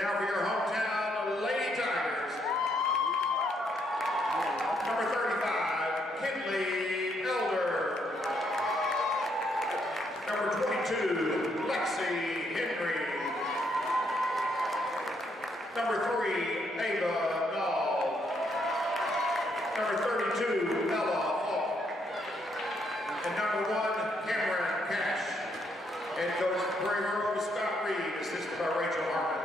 now for your hometown Lady Tigers. Number 35, Kinley Elder. Number 22, Lexi Henry. Number 3, Ava Nall. Number 32, Ella Hall. And number 1, Cameron Cash. Head coach Prairie, Scott Reed, assisted by Rachel Harmon.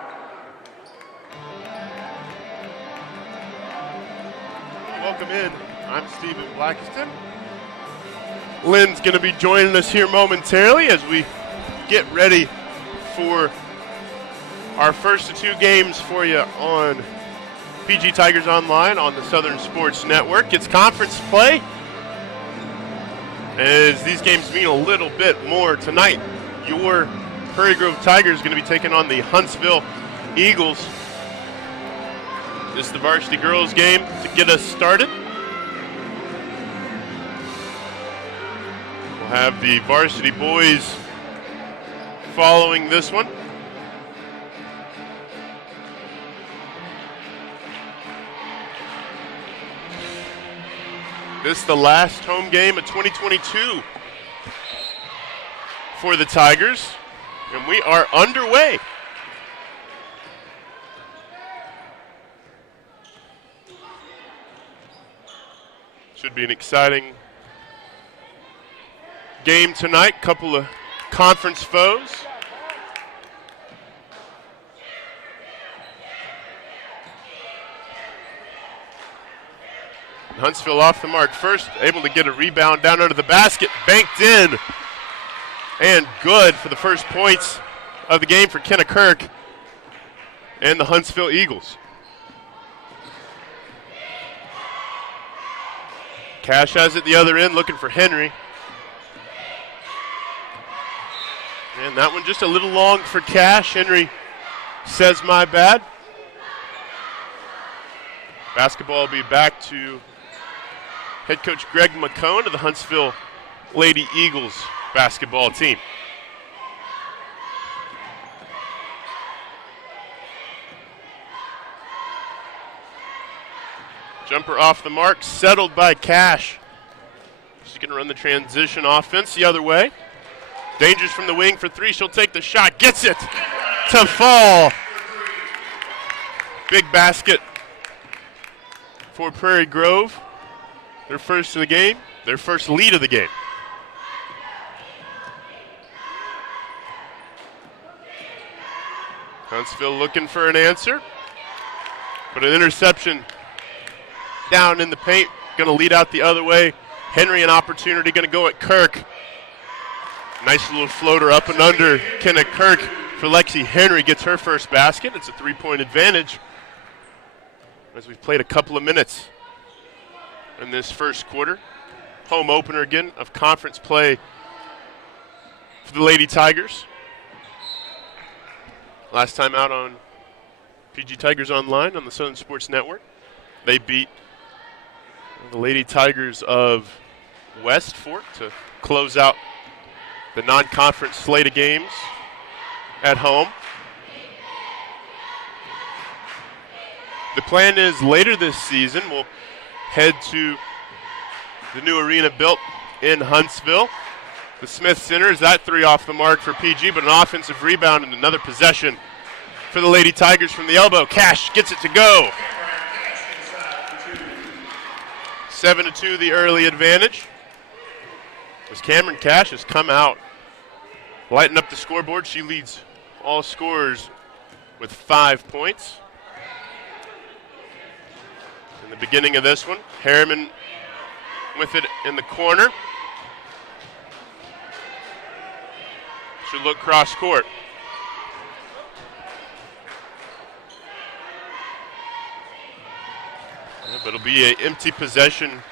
Welcome in. I'm Stephen Blackiston. Lynn's going to be joining us here momentarily as we get ready for our first of 2 games for you on PG Tigers Online on the Southern Sports Network. It's conference play, as these games mean a little bit more tonight. Your Prairie Grove Tigers going to be taking on the Huntsville Eagles. This is the varsity girls game to get us started. We'll have the varsity boys following this one. This is the last home game of 2022 for the Tigers, and we are underway. Should be an exciting game tonight. Couple of conference foes. Huntsville off the mark first, able to get a rebound down under the basket, banked in, and good for the first points of the game for Kenna Kirk and the Huntsville Eagles. Cash has it the other end, looking for Henry. And that one just a little long for Cash. Henry says, my bad. Basketball will be back to head coach Greg McCone of the Huntsville Lady Eagles basketball team. Jumper off the mark, settled by Cash. She's going to run the transition offense the other way. Dangerous from the wing for 3. She'll take the shot, gets it to fall. Big basket for Prairie Grove. Their first of the game, their first lead of the game. Huntsville looking for an answer, but an interception down in the paint, going to lead out the other way. Henry an opportunity, going to go at Kirk. Nice little floater up and under. Kenna Kirk for Lexi Henry gets her first basket. It's a 3-point advantage as we've played a couple of minutes in this first quarter. Home opener again of conference play for the Lady Tigers. Last time out on PG Tigers Online on the Southern Sports Network, they beat the Lady Tigers of West Fork to close out the non-conference slate of games at home. The plan is later this season we'll head to the new arena built in Huntsville. The Smith Center is that 3 off the mark for PG, but an offensive rebound and another possession for the Lady Tigers from the elbow. Cash gets it to go. 7-2 the early advantage. As Cameron Cash has come out, lighting up the scoreboard. She leads all scorers with 5 points. In the beginning of this one, Harriman with it in the corner. Should look cross court. Yeah, but it'll be an empty possession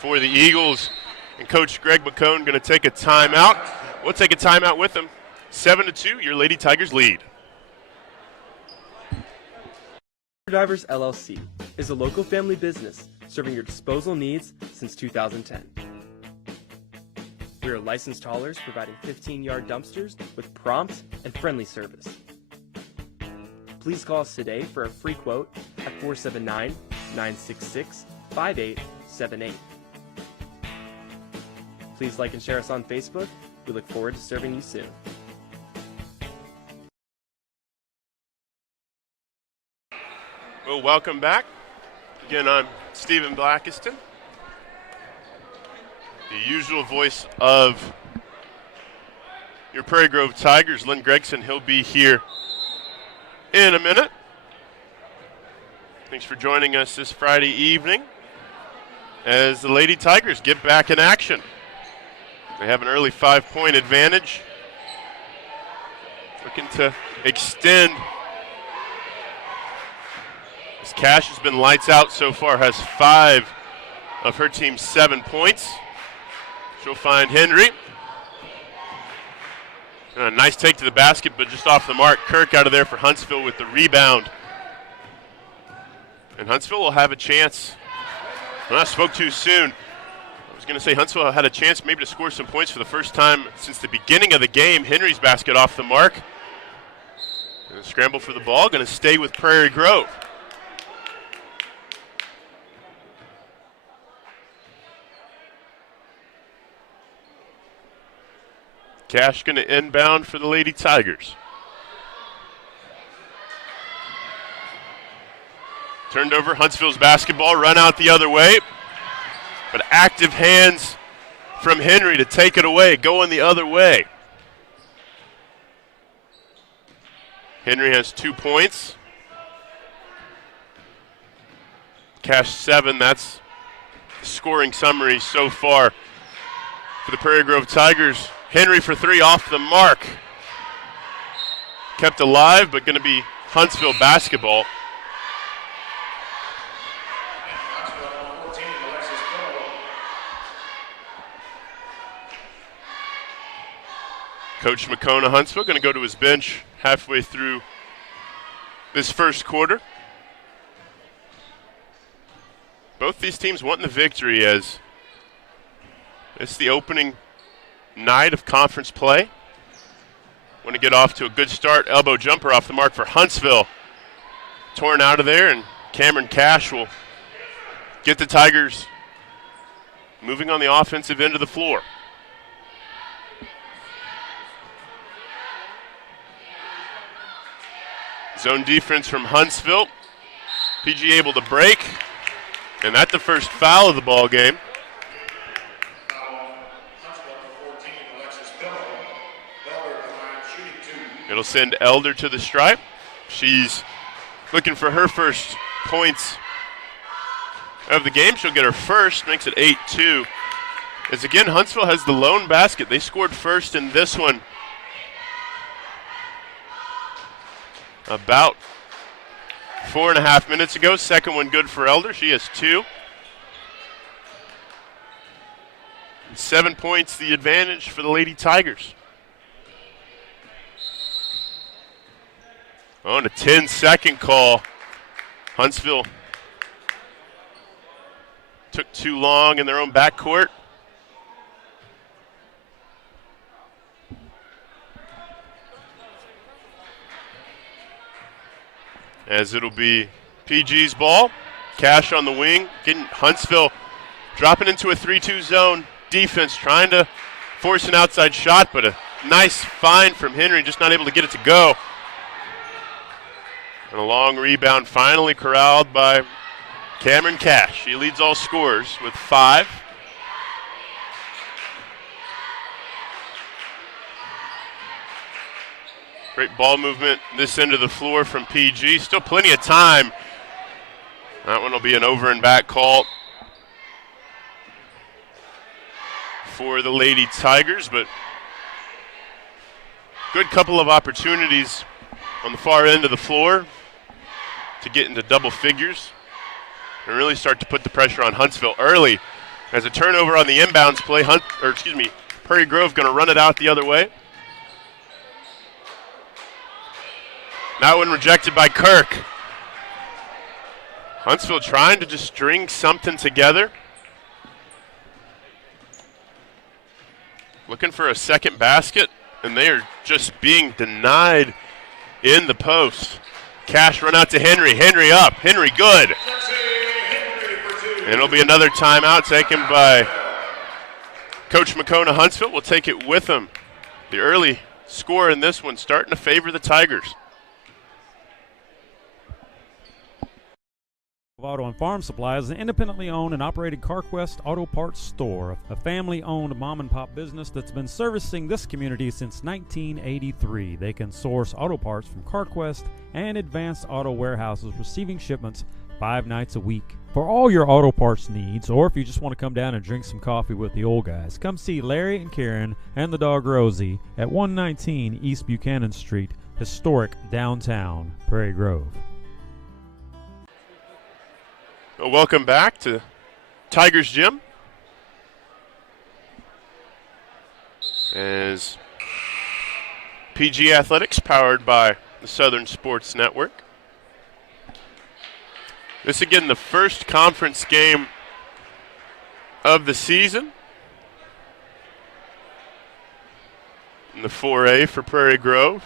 for the Eagles. And Coach Greg McCone going to take a timeout. We'll take a timeout with him. 7-2, your Lady Tigers lead. Divers LLC is a local family business serving your disposal needs since 2010. We are licensed haulers providing 15-yard dumpsters with prompt and friendly service. Please call us today for a free quote at 479-966-5878. Please like and share us on Facebook. We look forward to serving you soon. Well, welcome back. Again, I'm Stephen Blackiston, the usual voice of your Prairie Grove Tigers. Lynn Gregson, he'll be here in a minute. Thanks for joining us this Friday evening as the Lady Tigers get back in action. They have an early 5-point advantage, looking to extend. As Cash has been lights out so far, has 5 of her team's 7 points. She'll find Henry. A nice take to the basket, but just off the mark. Kirk out of there for Huntsville with the rebound. And Huntsville will have a chance. Well, I spoke too soon. I was going to say Huntsville had a chance maybe to score some points for the first time since the beginning of the game. Henry's basket off the mark. And a scramble for the ball, going to stay with Prairie Grove. Cash going to inbound for the Lady Tigers. Turned over, Huntsville's basketball, run out the other way. But active hands from Henry to take it away, going the other way. Henry has 2 points. Cash 7, that's the scoring summary so far for the Prairie Grove Tigers. Henry for 3 off the mark. Kept alive, but going to be Huntsville basketball. Coach McCona Huntsville going to go to his bench halfway through this first quarter. Both these teams wanting the victory as it's the opening night of conference play. Want to get off to a good start. Elbow jumper off the mark for Huntsville. Torn out of there, and Cameron Cash will get the Tigers moving on the offensive end of the floor. Zone defense from Huntsville. PG able to break, and that's the first foul of the ball game. It'll send Elder to the stripe. She's looking for her first points of the game. She'll get her first, makes it 8-2. As again, Huntsville has the lone basket. They scored first in this one about 4.5 minutes ago. Second one good for Elder. She has 2. 7 points the advantage for the Lady Tigers. On a 10-second call. Huntsville took too long in their own backcourt. As it'll be PG's ball. Cash on the wing. Getting Huntsville dropping into a 3-2 zone defense, trying to force an outside shot, but a nice find from Henry, just not able to get it to go. And a long rebound finally corralled by Cameron Cash. She leads all scorers with 5. Great ball movement this end of the floor from PG. Still plenty of time. That one will be an over and back call for the Lady Tigers, but good couple of opportunities on the far end of the floor to get into double figures and really start to put the pressure on Huntsville early. As a turnover on the inbounds play, Prairie Grove going to run it out the other way. That one rejected by Kirk. Huntsville trying to just string something together. Looking for a second basket, and they are just being denied in the post. Cash run out to Henry. Henry up. Henry good. And it'll be another timeout taken by Coach McCona Huntsville. Will take it with him. The early score in this one starting to favor the Tigers. Auto and Farm Supply is an independently owned and operated CarQuest Auto Parts store, a family-owned mom-and-pop business that's been servicing this community since 1983. They can source auto parts from CarQuest and Advanced Auto Warehouses, receiving shipments 5 nights a week. For all your auto parts needs, or if you just want to come down and drink some coffee with the old guys, come see Larry and Karen and the dog Rosie at 119 East Buchanan Street, historic downtown Prairie Grove. Welcome back to Tigers Gym. As PG Athletics, powered by the Southern Sports Network. This again the first conference game of the season in the 4A for Prairie Grove.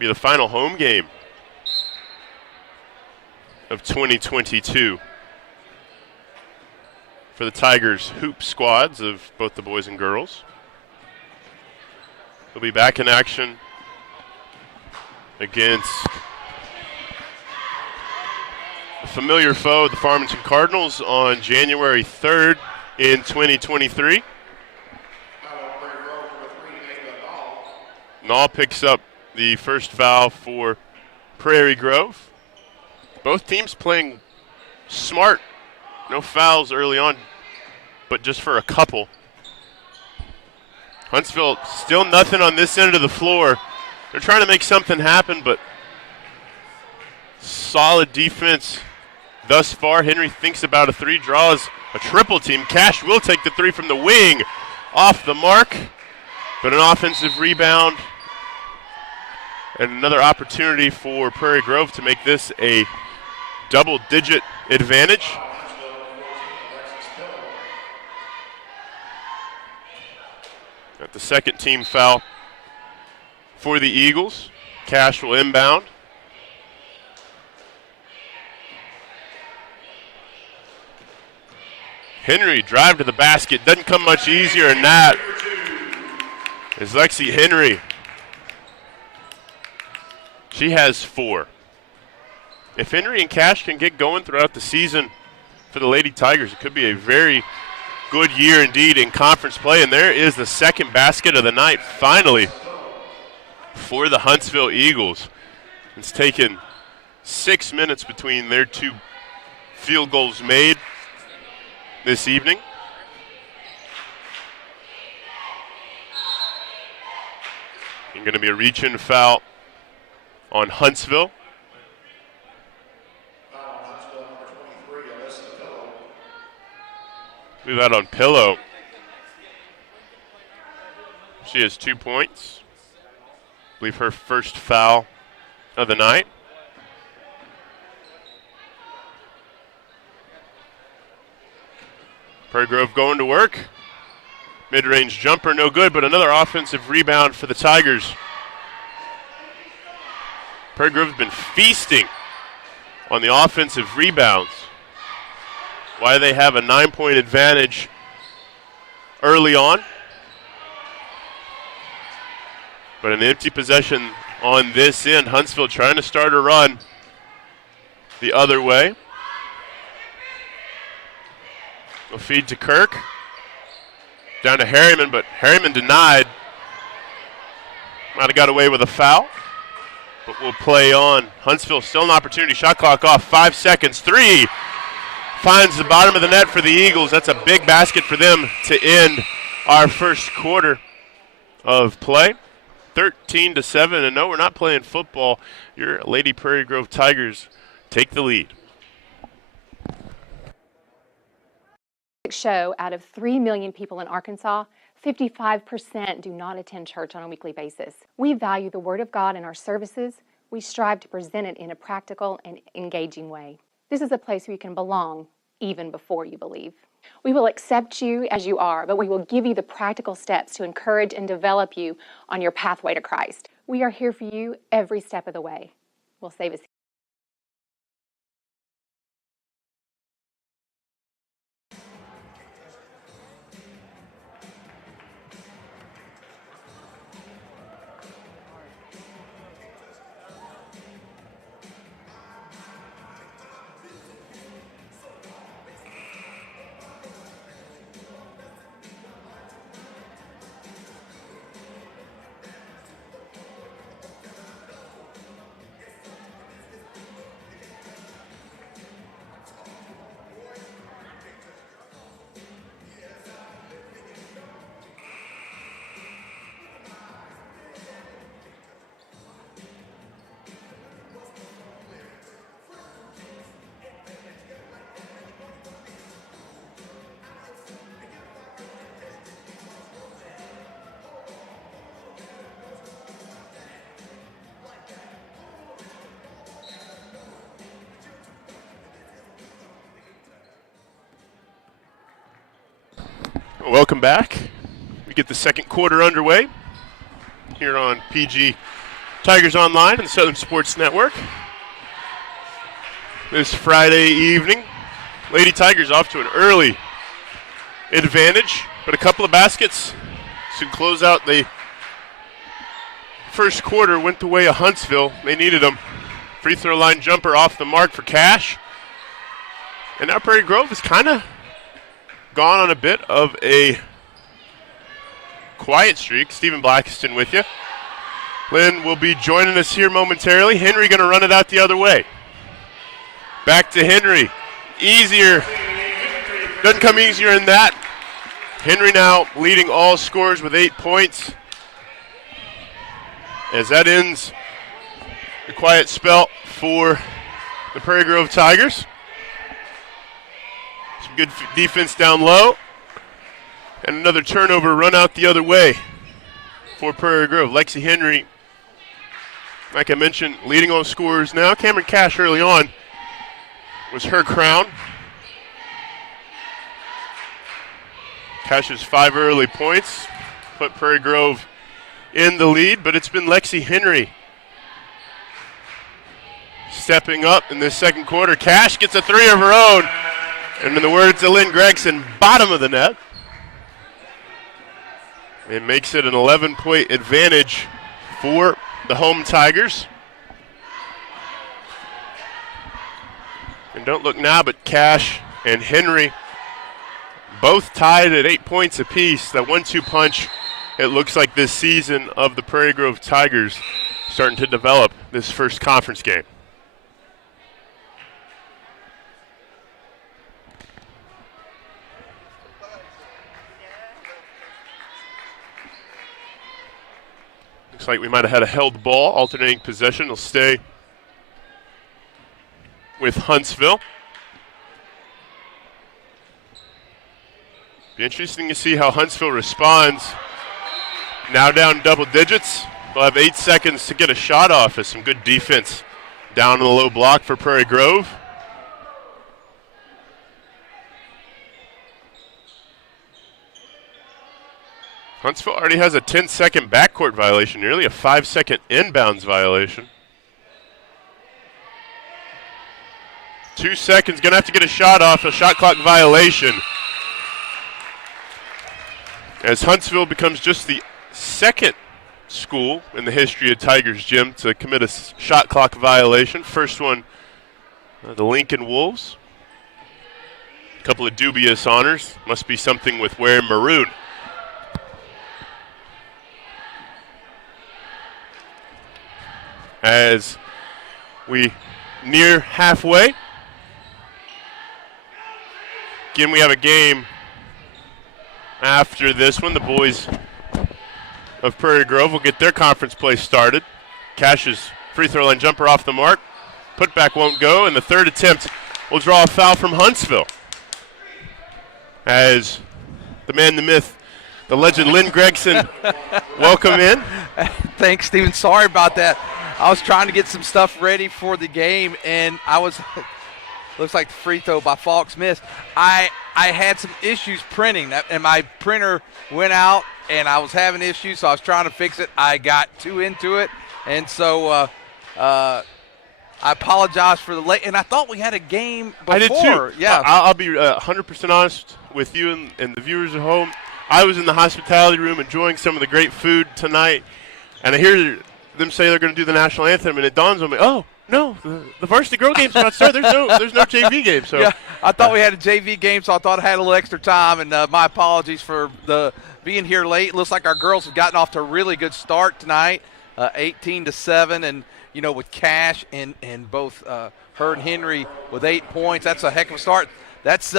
Be the final home game of 2022 for the Tigers hoop squads of both the boys and girls. They'll be back in action against the familiar foe, the Farmington Cardinals, on January 3rd in 2023. Nall picks up the first foul for Prairie Grove. Both teams playing smart. No fouls early on, but just for a couple. Huntsville still nothing on this end of the floor. They're trying to make something happen, but solid defense thus far. Henry thinks about a three, draws a triple team. Cash will take the three from the wing, off the mark, but an offensive rebound and another opportunity for Prairie Grove to make this a double-digit advantage. Got the second team foul for the Eagles. Cash will inbound. Henry drive to the basket. Doesn't come much easier than that. Is Lexi Henry. She has 4. If Henry and Cash can get going throughout the season for the Lady Tigers, it could be a very good year indeed in conference play. And there is the second basket of the night, finally, for the Huntsville Eagles. It's taken 6 minutes between their 2 field goals made this evening. And going to be a reach-in foul on Huntsville. Leave that on Pillow. She has 2 points. I believe her first foul of the night. Prairie Grove going to work. Mid-range jumper, no good, but another offensive rebound for the Tigers. Prairie Grove has been feasting on the offensive rebounds. Why they have a 9-point advantage early on. But an empty possession on this end. Huntsville trying to start a run the other way. A feed to Kirk. Down to Harriman, but Harriman denied. Might have got away with a foul. But we'll play on. Huntsville still an opportunity. Shot clock off. 5 seconds. 3. Finds the bottom of the net for the Eagles. That's a big basket for them to end our first quarter of play. 13-7. And no, we're not playing football. Your Lady Prairie Grove Tigers take the lead. Show out of 3 million people in Arkansas, 55% do not attend church on a weekly basis. We value the Word of God in our services. We strive to present it in a practical and engaging way. This is a place where you can belong even before you believe. We will accept you as you are, but we will give you the practical steps to encourage and develop you on your pathway to Christ. We are here for you every step of the way. We'll save us. Welcome back. We get the second quarter underway here on PG Tigers Online and the Southern Sports Network. This Friday evening, Lady Tigers off to an early advantage, but a couple of baskets to close out the first quarter went the way of Huntsville. They needed them. Free throw line jumper off the mark for Cash. And now Prairie Grove is kind of gone on a bit of a quiet streak. Stephen Blackiston with you. Lynn will be joining us here momentarily. Henry going to run it out the other way. Back to Henry. Easier. Doesn't come easier than that. Henry now leading all scorers with 8 points. As that ends the quiet spell for the Prairie Grove Tigers. Some good defense down low. And another turnover run out the other way for Prairie Grove. Lexi Henry, like I mentioned, leading all scorers now. Cameron Cash early on was her crown. Cash's 5 early points put Prairie Grove in the lead, but it's been Lexi Henry stepping up in this second quarter. Cash gets a 3 of her own. And in the words of Lynn Gregson, bottom of the net. It makes it an 11-point advantage for the home Tigers. And don't look now, but Cash and Henry both tied at 8 points apiece. That 1-2 punch, it looks like this season of the Prairie Grove Tigers starting to develop this first conference game. Looks like we might have had a held ball, alternating possession. It'll stay with Huntsville. Be interesting to see how Huntsville responds. Now down double digits. They'll have 8 seconds to get a shot off as some good defense down in the low block for Prairie Grove. Huntsville already has a 10-second backcourt violation, nearly a 5-second inbounds violation. 2 seconds, gonna have to get a shot off, a shot clock violation. As Huntsville becomes just the second school in the history of Tigers Gym to commit a shot clock violation. First one, the Lincoln Wolves. A couple of dubious honors. Must be something with wearing maroon. As we near halfway. Again, we have a game after this one. The boys of Prairie Grove will get their conference play started. Cash's free throw line jumper off the mark. Putback won't go, and the third attempt will draw a foul from Huntsville. As the man, the myth, the legend Lynn Gregson, welcome in. Thanks, Stephen. Sorry about that. I was trying to get some stuff ready for the game, and looks like the free throw by Falks missed. I I had some issues printing, and my printer went out, and I was having issues, so I was trying to fix it. I got too into it, and so I apologize for the late. And I thought we had a game before. I did too. Yeah, I'll be 100% honest with you and the viewers at home. I was in the hospitality room enjoying some of the great food tonight, and I hear them say they're going to do the national anthem, and it dawns on me, oh, no, the varsity girl game's about to start. There's no JV game. So yeah, I thought we had a JV game, so I thought I had a little extra time, and my apologies for being here late. It looks like our girls have gotten off to a really good start tonight, 18-7, and with Cash and both her and Henry with 8 points. That's a heck of a start. That's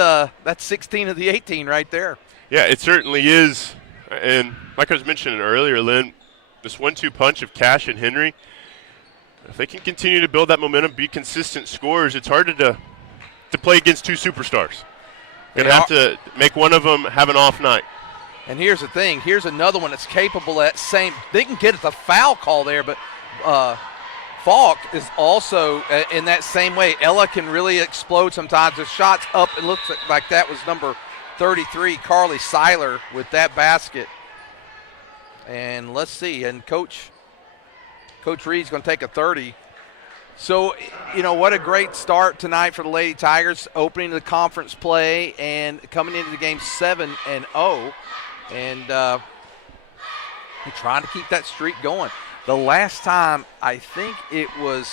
16 of the 18 right there. Yeah, it certainly is. And like I was mentioning earlier, Lynn, this 1-2 punch of Cash and Henry, if they can continue to build that momentum, be consistent scorers, it's hard to play against two superstars. You're going to have to make one of them have an off night. And here's the thing. Here's another one that's capable of that same. They can get the foul call there, but Falk is also in that same way. Ella can really explode sometimes. The shot's up and looks like that was number 33, Carly Seiler, with that basket. And let's see. And Coach Reed's going to take a 30. So, what a great start tonight for the Lady Tigers, opening the conference play and coming into the game 7-0. And trying to keep that streak going. The last time, I think it was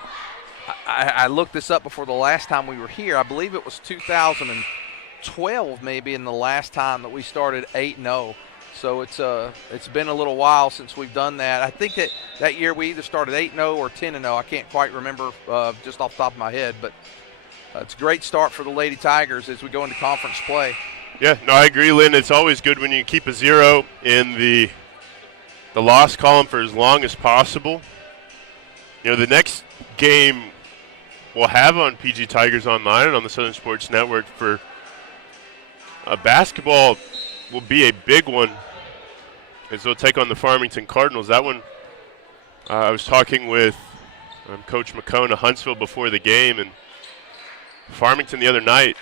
– I looked this up before the last time we were here. I believe it was 2012 maybe, in the last time that we started 8-0. So it's been a little while since we've done that. I think that year we either started 8-0 or 10-0. I can't quite remember just off the top of my head. But it's a great start for the Lady Tigers as we go into conference play. Yeah, no, I agree, Lynn. It's always good when you keep a 0 in the loss column for as long as possible. The next game we'll have on PG Tigers Online and on the Southern Sports Network for basketball will be a big one, as they'll take on the Farmington Cardinals. That one, I was talking with Coach McCone of Huntsville before the game, and Farmington the other night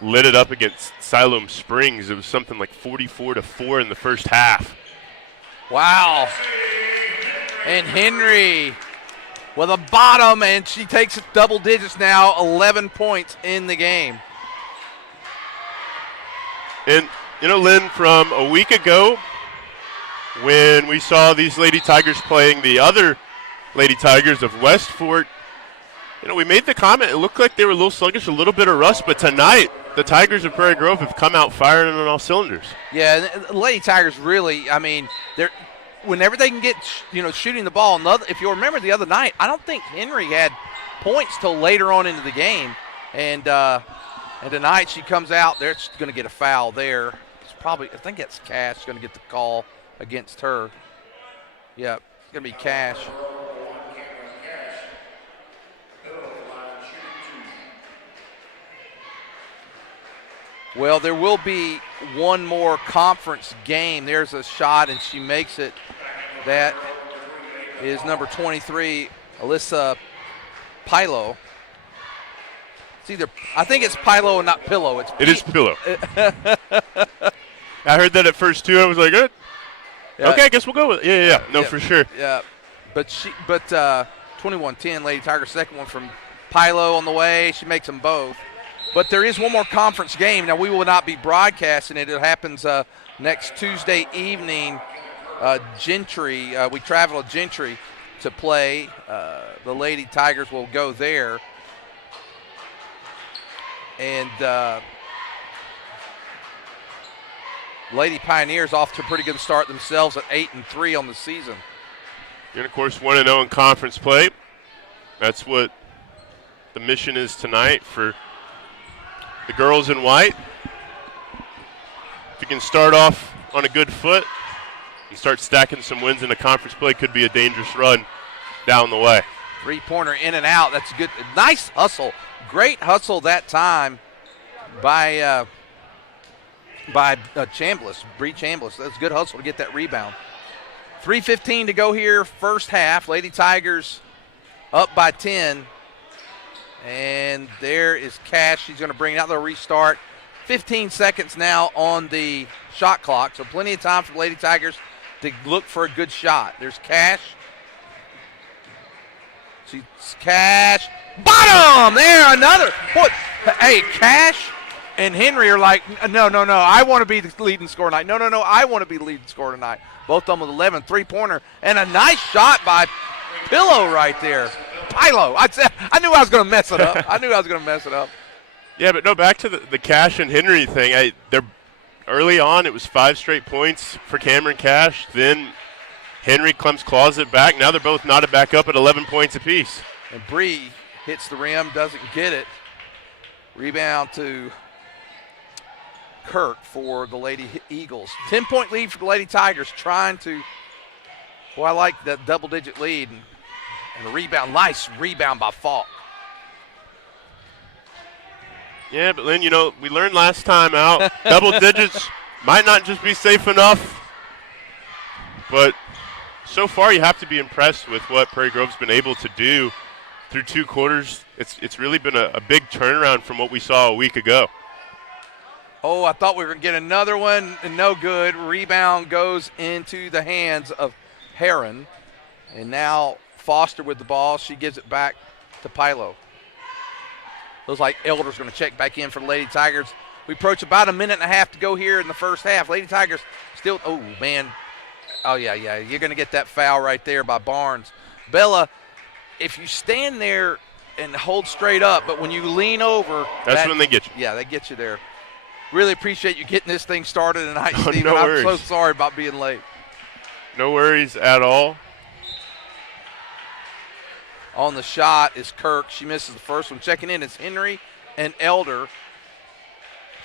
lit it up against Siloam Springs. It was something like 44-4 in the first half. Wow. And Henry with a bottom, and she takes it double digits now, 11 points in the game. And Lynn, from a week ago when we saw these Lady Tigers playing the other Lady Tigers of West Fort, we made the comment, it looked like they were a little sluggish, a little bit of rust, but tonight the Tigers of Prairie Grove have come out firing on all cylinders. Yeah, the Lady Tigers really, they're whenever they can get, shooting the ball. If you remember the other night, I don't think Henry had points till later on into the game. And tonight she comes out, they're going to get a foul there. I think it's Cash going to get the call against her. Yeah, it's going to be Cash. Well, there will be one more conference game. There's a shot, and she makes it. That is number 23, Alyssa Pilo. I think it's Pilo and not Pillow. It is Pillow. I heard that at first too. I was like, okay, I guess we'll go with it. Yeah. No, for sure. Yeah, but 21-10, Lady Tigers, second one from Pilo on the way. She makes them both. But there is one more conference game. Now, we will not be broadcasting it. It happens next Tuesday evening. Gentry, we travel to Gentry to play. The Lady Tigers will go there. And Lady Pioneers off to a pretty good start themselves at 8-3 on the season. And, of course, 1-0 in conference play. That's what the mission is tonight for the girls in white. If you can start off on a good foot and start stacking some wins in the conference play, could be a dangerous run down the way. Three-pointer in and out. That's good. Nice hustle. Great hustle that time by Chambliss, Bree Chambliss. That's a good hustle to get that rebound. 3:15 to go here, first half. Lady Tigers up by 10. And there is Cash. She's going to bring it out. They'll restart. 15 seconds now on the shot clock, so plenty of time for the Lady Tigers to look for a good shot. There's Cash. She's Cash. Bottom! There, another. Boy, hey, Cash and Henry are like, no, I want to be the leading scorer tonight. No, I want to be the leading scorer tonight. Both of them with 11, three-pointer, and a nice shot by Pillow right there. Pilo. I knew I was going to mess it up. Yeah, but no, back to the Cash and Henry thing. They're early on, it was 5 straight points for Cameron Cash. Then Henry comes claws it back. Now they're both knotted back up at 11 points apiece. And Bree hits the rim, doesn't get it. Rebound to Kirk for the Lady Eagles. 10-point lead for the Lady Tigers, trying to, boy, I like that double-digit lead. And a rebound, nice rebound by Falk. Yeah, but Lynn, we learned last time out, double digits might not just be safe enough. But so far you have to be impressed with what Prairie Grove's been able to do through 2 quarters. It's really been a big turnaround from what we saw a week ago. Oh, I thought we were going to get another one, and no good. Rebound goes into the hands of Heron. And now Foster with the ball. She gives it back to Pilo. Looks like Elder's going to check back in for the Lady Tigers. We approach about a minute and a half to go here in the first half. Lady Tigers still, oh, man. Oh, yeah, you're going to get that foul right there by Barnes. Bella, if you stand there and hold straight up, but when you lean over. That's when they get you. Yeah, they get you there. Really appreciate you getting this thing started tonight, Steve. No worries. I'm so sorry about being late. No worries at all. On the shot is Kirk. She misses the first one. Checking in is Henry and Elder.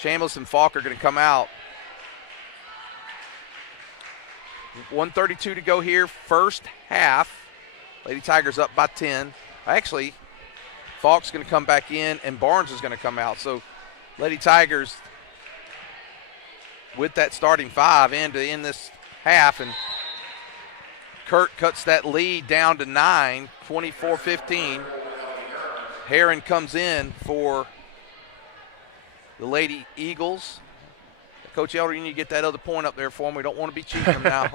Chambliss and Falk are going to come out. 1:32 to go here, first half. Lady Tigers up by 10. Actually, Falk's going to come back in, and Barnes is going to come out. So Lady Tigers with that starting 5 in to end this half, and Kurt cuts that lead down to 9, 24-15. Heron comes in for the Lady Eagles. Coach Elder, you need to get that other point up there for him. We don't want to be cheating him now.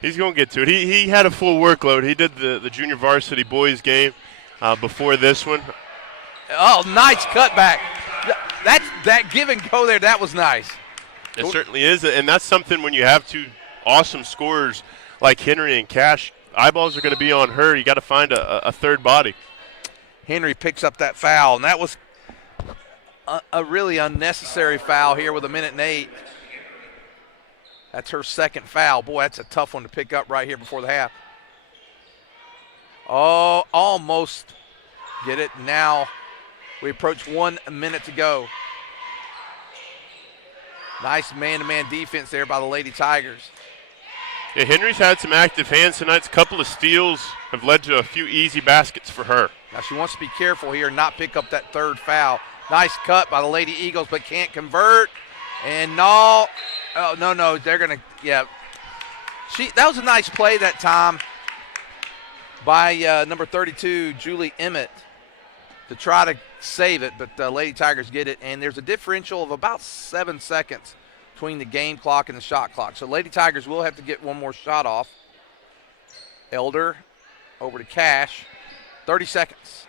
He's going to get to it. He had a full workload. He did the junior varsity boys game before this one. Oh, nice cutback. That give and go there, that was nice. It certainly is, and that's something when you have 2 awesome scorers like Henry and Cash, eyeballs are going to be on her. You got to find a third body. Henry picks up that foul, and that was a really unnecessary foul here with 1:08. That's her second foul. Boy, that's a tough one to pick up right here before the half. Oh, almost get it. Now we approach 1 minute to go. Nice man-to-man defense there by the Lady Tigers. Yeah, Henry's had some active hands tonight. A couple of steals have led to a few easy baskets for her. Now she wants to be careful here and not pick up that third foul. Nice cut by the Lady Eagles, but can't convert. And no, they're going to, yeah. That was a nice play that time by number 32, Julie Emmett, to try to save it, but Lady Tigers get it, and there's a differential of about 7 seconds between the game clock and the shot clock. So Lady Tigers will have to get one more shot off. Elder over to Cash, 30 seconds.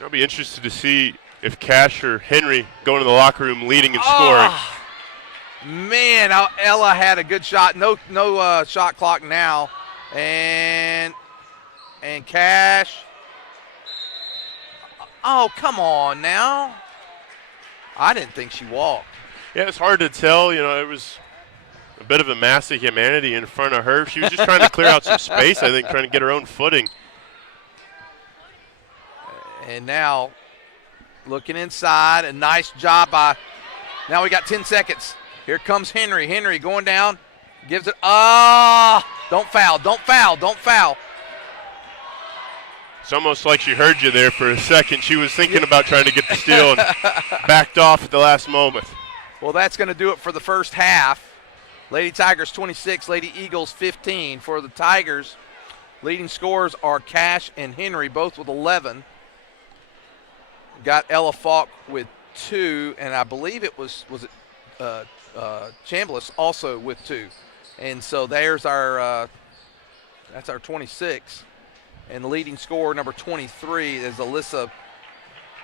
I'll be interested to see if Cash or Henry go into the locker room leading and scoring. Man, Ella had a good shot. No shot clock now. And Cash. Oh, come on now. I didn't think she walked. Yeah, it's hard to tell. It was a bit of a mass of humanity in front of her. She was just trying to clear out some space, I think, trying to get her own footing. And now looking inside, a nice job by, now we got 10 seconds. Here comes Henry. Henry going down, gives it, don't foul. It's almost like she heard you there for a second. She was thinking about trying to get the steal and backed off at the last moment. Well, that's going to do it for the first half. Lady Tigers 26, Lady Eagles 15. For the Tigers, leading scorers are Cash and Henry, both with 11. Got Ella Falk with 2, and I believe it was Chambliss also with 2. And so there's our that's our 26. And the leading scorer, number 23, is Alyssa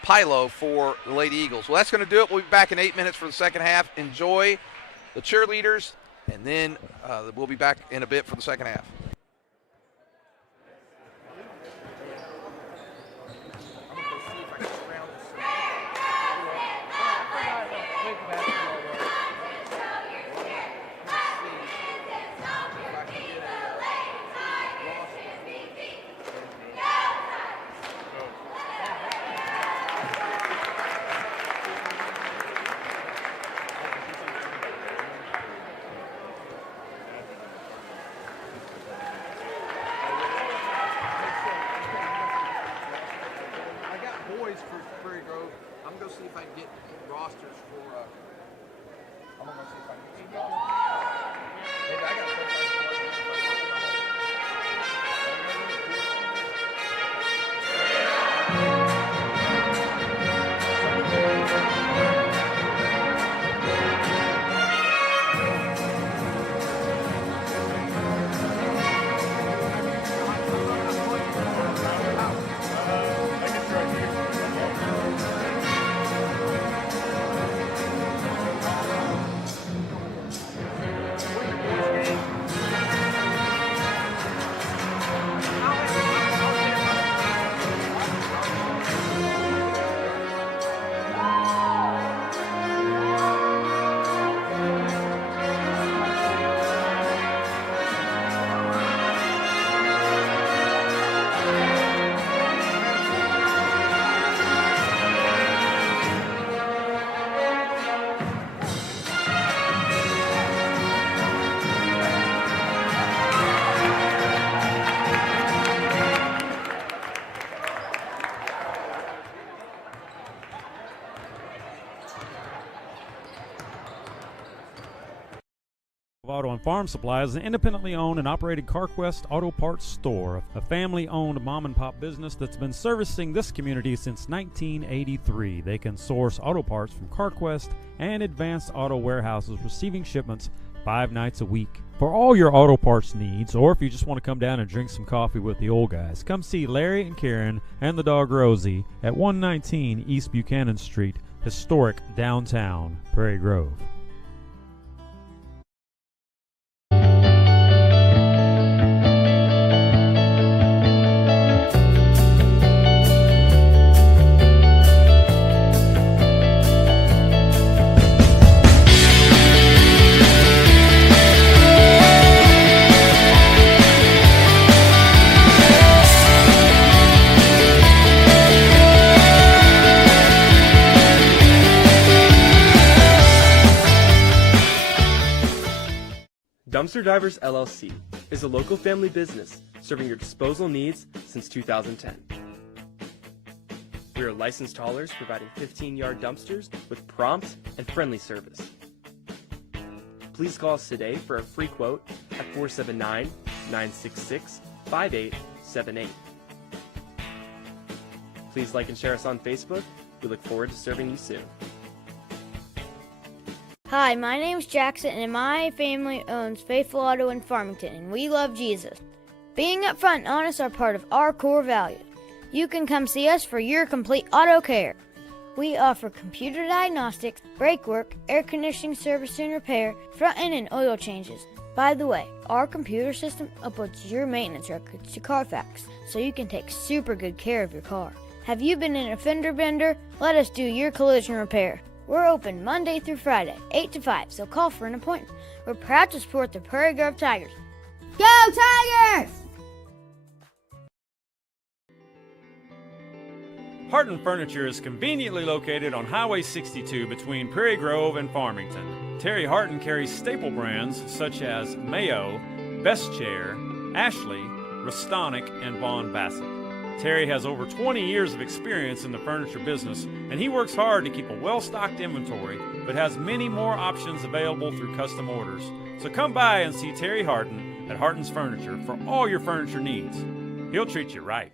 Pilo for the Lady Eagles. Well, that's going to do it. We'll be back in 8 minutes for the second half. Enjoy the cheerleaders, and then we'll be back in a bit for the second half. For Prairie Grove, I'm going to see if I can get rosters for. I'm going to see if I can get some rosters. Maybe I got Auto and Farm Supply is an independently owned and operated CarQuest Auto Parts store, a family-owned mom-and-pop business that's been servicing this community since 1983. They can source auto parts from CarQuest and Advanced Auto Warehouses, receiving shipments 5 nights a week. For all your auto parts needs, or if you just want to come down and drink some coffee with the old guys, come see Larry and Karen and the dog Rosie at 119 East Buchanan Street, historic downtown Prairie Grove. Dumpster Divers LLC is a local family business serving your disposal needs since 2010. We are licensed haulers providing 15-yard dumpsters with prompt and friendly service. Please call us today for a free quote at 479-966-5878. Please like and share us on Facebook. We look forward to serving you soon. Hi, my name is Jackson, and my family owns Faithful Auto in Farmington, and we love Jesus. Being upfront and honest are part of our core values. You can come see us for your complete auto care. We offer computer diagnostics, brake work, air conditioning service and repair, front end and oil changes. By the way, our computer system uploads your maintenance records to Carfax, so you can take super good care of your car. Have you been in a fender bender? Let us do your collision repair. We're open Monday through Friday, 8 to 5, so call for an appointment. We're proud to support the Prairie Grove Tigers. Go Tigers! Harton Furniture is conveniently located on Highway 62 between Prairie Grove and Farmington. Terry Harton carries staple brands such as Mayo, Best Chair, Ashley, Restonic, and Von Bassett. Terry has over 20 years of experience in the furniture business, and he works hard to keep a well-stocked inventory, but has many more options available through custom orders. So come by and see Terry Harton at Harton's Furniture for all your furniture needs. He'll treat you right.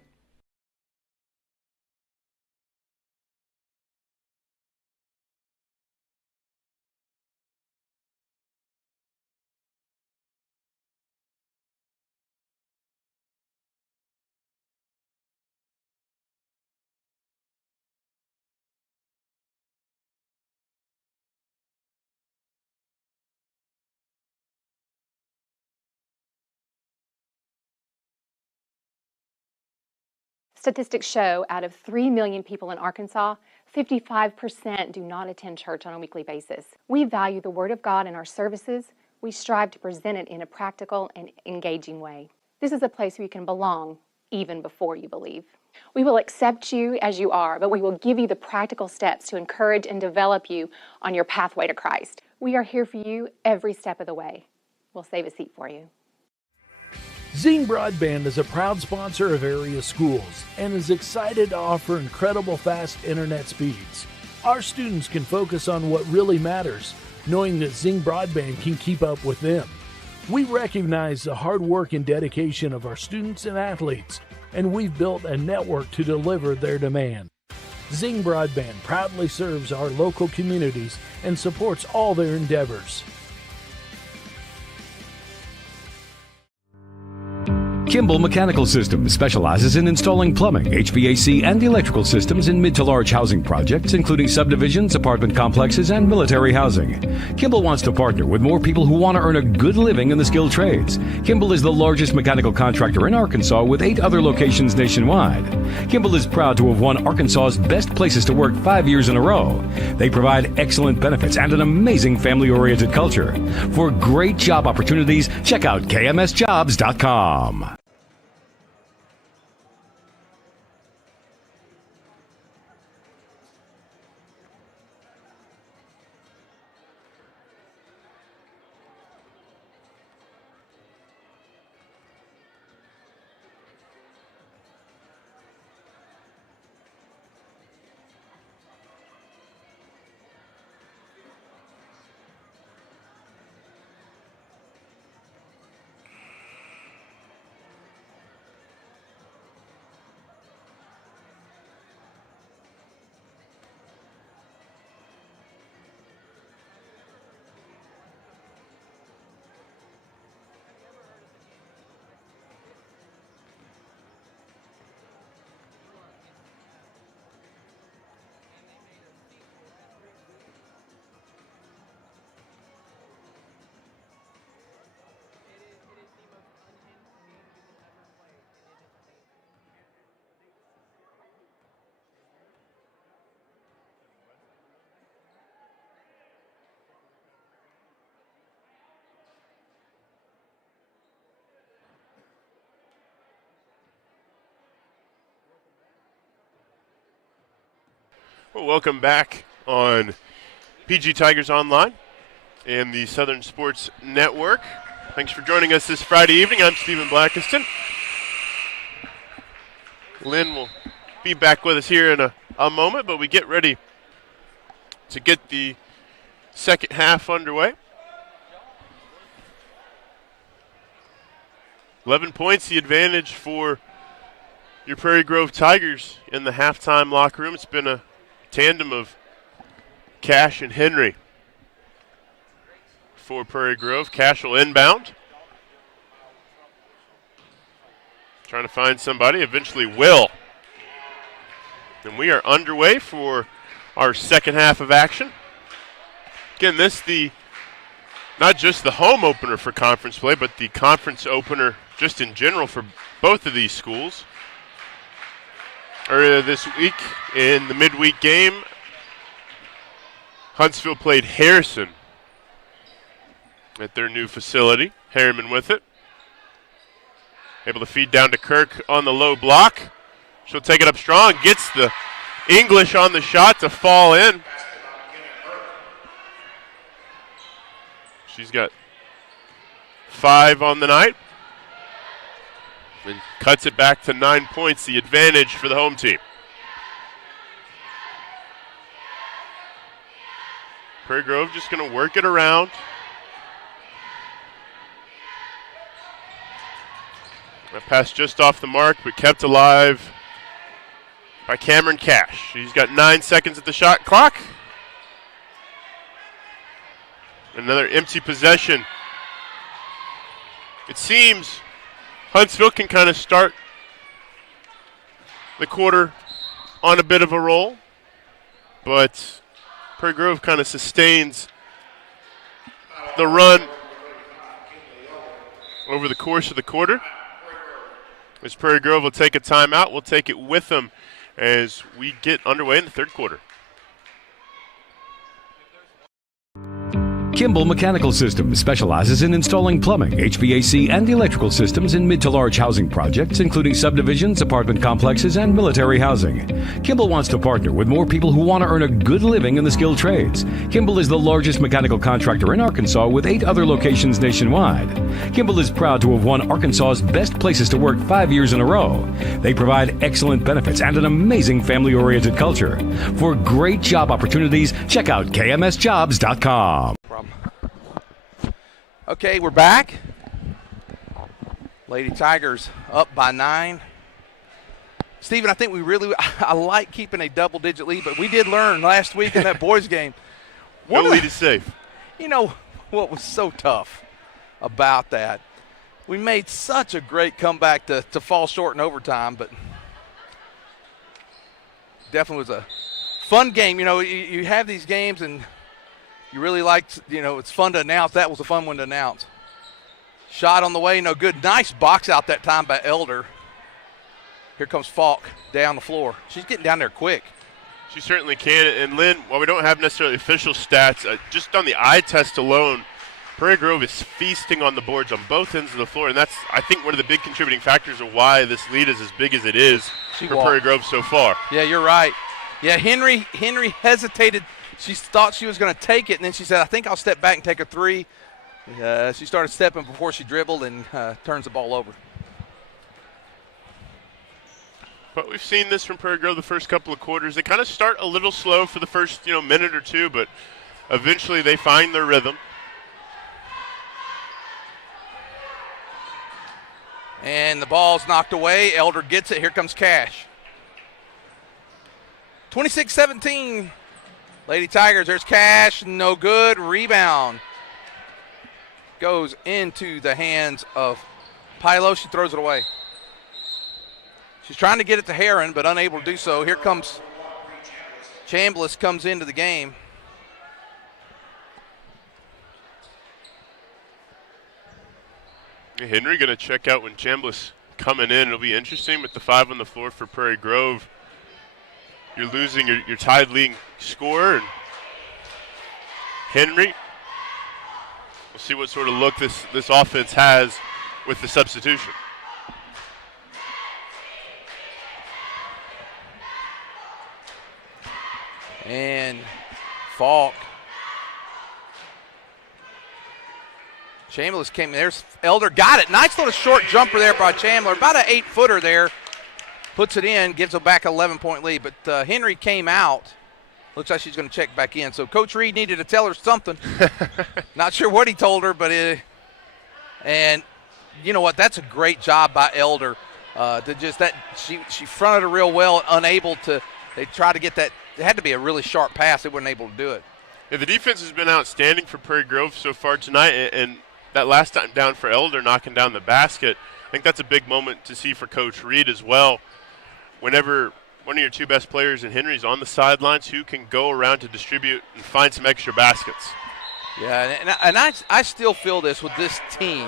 Statistics show out of 3 million people in Arkansas, 55% do not attend church on a weekly basis. We value the Word of God in our services. We strive to present it in a practical and engaging way. This is a place where you can belong even before you believe. We will accept you as you are, but we will give you the practical steps to encourage and develop you on your pathway to Christ. We are here for you every step of the way. We'll save a seat for you. Zing Broadband is a proud sponsor of area schools and is excited to offer incredible fast internet speeds. Our students can focus on what really matters, knowing that Zing Broadband can keep up with them. We recognize the hard work and dedication of our students and athletes, and we've built a network to deliver their demand. Zing Broadband proudly serves our local communities and supports all their endeavors. Kimball Mechanical Systems specializes in installing plumbing, HVAC, and electrical systems in mid to large housing projects, including subdivisions, apartment complexes, and military housing. Kimball wants to partner with more people who want to earn a good living in the skilled trades. Kimball is the largest mechanical contractor in Arkansas with 8 other locations nationwide. Kimball is proud to have won Arkansas's Best Places to Work 5 years in a row. They provide excellent benefits and an amazing family-oriented culture. For great job opportunities, check out kmsjobs.com. Well, welcome back on PG Tigers Online and the Southern Sports Network. Thanks for joining us this Friday evening. I'm Stephen Blackiston. Lynn will be back with us here in a moment, but we get ready to get the second half underway. 11 points, the advantage for your Prairie Grove Tigers in the halftime locker room. It's been a tandem of Cash and Henry for Prairie Grove. Cash will inbound. Trying to find somebody, eventually will. And we are underway for our second half of action. Again, this not just the home opener for conference play, but the conference opener just in general for both of these schools. Earlier this week in the midweek game, Huntsville played Harrison at their new facility. Harriman with it. Able to feed down to Kirk on the low block. She'll take it up strong. Gets the English on the shot to fall in. She's got 5 on the night. And cuts it back to 9 points, the advantage for the home team. Prairie Grove just going to work it around. That pass just off the mark, but kept alive by Cameron Cash. He's got 9 seconds at the shot clock. Another empty possession. It seems Huntsville can kind of start the quarter on a bit of a roll, but Prairie Grove kind of sustains the run over the course of the quarter. As Prairie Grove will take a timeout, we'll take it with them as we get underway in the third quarter. Kimball Mechanical Systems specializes in installing plumbing, HVAC, and electrical systems in mid to large housing projects, including subdivisions, apartment complexes, and military housing. Kimball wants to partner with more people who want to earn a good living in the skilled trades. Kimball is the largest mechanical contractor in Arkansas with 8 other locations nationwide. Kimball is proud to have won Arkansas's Best Places to Work 5 years in a row. They provide excellent benefits and an amazing family-oriented culture. For great job opportunities, check out kmsjobs.com. Okay, we're back. Lady Tigers up by 9. Stephen, I think I like keeping a double-digit lead, but we did learn last week in that boys game. No lead is safe. You know what was so tough about that? We made such a great comeback to fall short in overtime, but definitely was a fun game. You know, you have these games and you really liked, it's fun to announce. That was a fun one to announce. Shot on the way, no good. Nice box out that time by Elder. Here comes Falk down the floor. She's getting down there quick. She certainly can. And Lynn, while we don't have necessarily official stats, just on the eye test alone, Prairie Grove is feasting on the boards on both ends of the floor. And that's, I think, one of the big contributing factors of why this lead is as big as it is for Prairie Grove so far. Yeah, you're right. Yeah, Henry hesitated. She thought she was going to take it, and then she said, I think I'll step back and take a 3. She started stepping before she dribbled and turns the ball over. But we've seen this from Prairie Grove the first couple of quarters. They kind of start a little slow for the first minute or two, but eventually they find their rhythm. And the ball's knocked away. Elder gets it. Here comes Cash. 26-17. Lady Tigers, there's Cash, no good. Rebound goes into the hands of Pilo. She throws it away. She's trying to get it to Heron, but unable to do so. Here comes Chambliss, comes into the game. Henry going to check out when Chambliss coming in. It'll be interesting with the 5 on the floor for Prairie Grove. You're losing your tied leading scorer, and Henry. We'll see what sort of look this offense has with the substitution. And Falk. Chambliss came. There's Elder, got it. Nice little short jumper there by Chandler. About an 8-footer there. Puts it in, gives them back an 11-point lead. But Henry came out. Looks like she's going to check back in. So Coach Reed needed to tell her something. Not sure what he told her, but and you know what? That's a great job by Elder. She fronted her real well, unable to. They tried to get that. It had to be a really sharp pass. They weren't able to do it. Yeah, the defense has been outstanding for Prairie Grove so far tonight, and that last time down for Elder, knocking down the basket, I think that's a big moment to see for Coach Reed as well. Whenever one of your 2 best players in Henry's on the sidelines, who can go around to distribute and find some extra baskets. Yeah, and I still feel this with this team.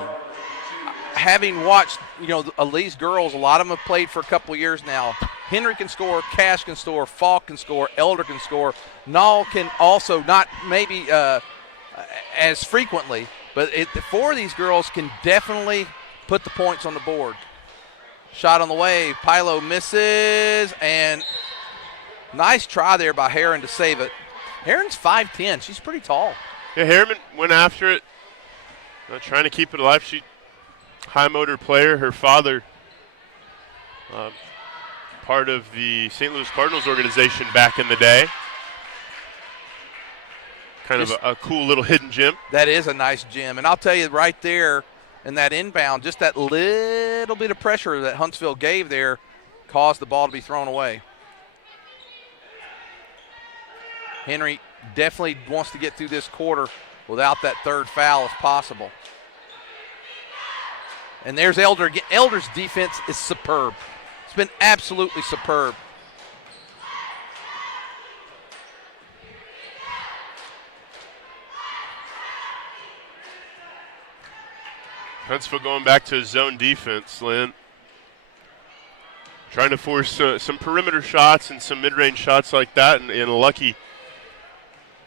Having watched, these girls, a lot of them have played for a couple of years now. Henry can score, Cash can score, Falk can score, Elder can score. Nall can also, not maybe as frequently, but 4 of these girls can definitely put the points on the board. Shot on the way, Pilo misses, and nice try there by Heron to save it. Heron's 5'10", she's pretty tall. Yeah, Harriman went after it, trying to keep it alive. She high motor player. Her father, part of the St. Louis Cardinals organization back in the day. Kind of a cool little hidden gem. That is a nice gem, and I'll tell you right there in that inbound, just that little bit of pressure that Huntsville gave there caused the ball to be thrown away. Henry definitely wants to get through this quarter without that 3rd foul if possible. And there's Elder. Elder's defense is superb. It's been absolutely superb. Huntsville going back to zone defense, Lynn. Trying to force some perimeter shots and some mid-range shots like that, and a lucky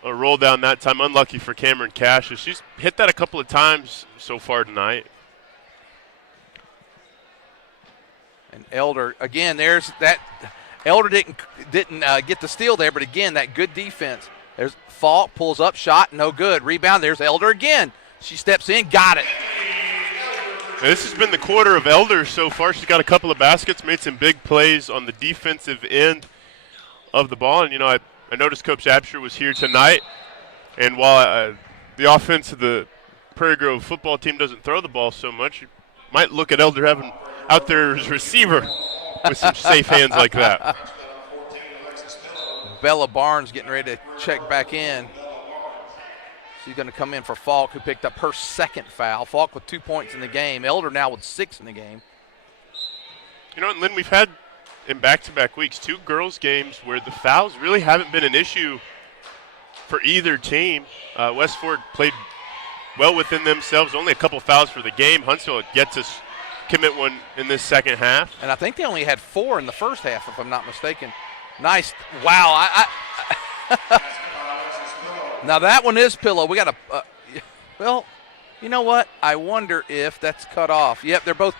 roll down that time. Unlucky for Cameron Cash. She's hit that a couple of times so far tonight. And Elder, again, there's that. Elder didn't get the steal there, but again, that good defense. There's Falk, pulls up, shot, no good. Rebound, there's Elder again. She steps in, got it. Now, this has been the quarter of Elder so far. She's got a couple of baskets, made some big plays on the defensive end of the ball. And, I noticed Coach Absher was here tonight. And while the offense of the Prairie Grove football team doesn't throw the ball so much, you might look at Elder having out there as receiver with some safe hands like that. Bella Barnes getting ready to check back in. She's going to come in for Falk, who picked up her second foul. Falk with 2 points in the game. Elder now with 6 in the game. And Lynn, we've had in back-to-back weeks 2 girls games where the fouls really haven't been an issue for either team. Westford played well within themselves. Only a couple fouls for the game. Huntsville gets us commit one in this second half. And I think they only had 4 in the first half, if I'm not mistaken. Nice. Wow. Now that one is Pillow. We got a well, you know what? I wonder if that's cut off. Yep, they're both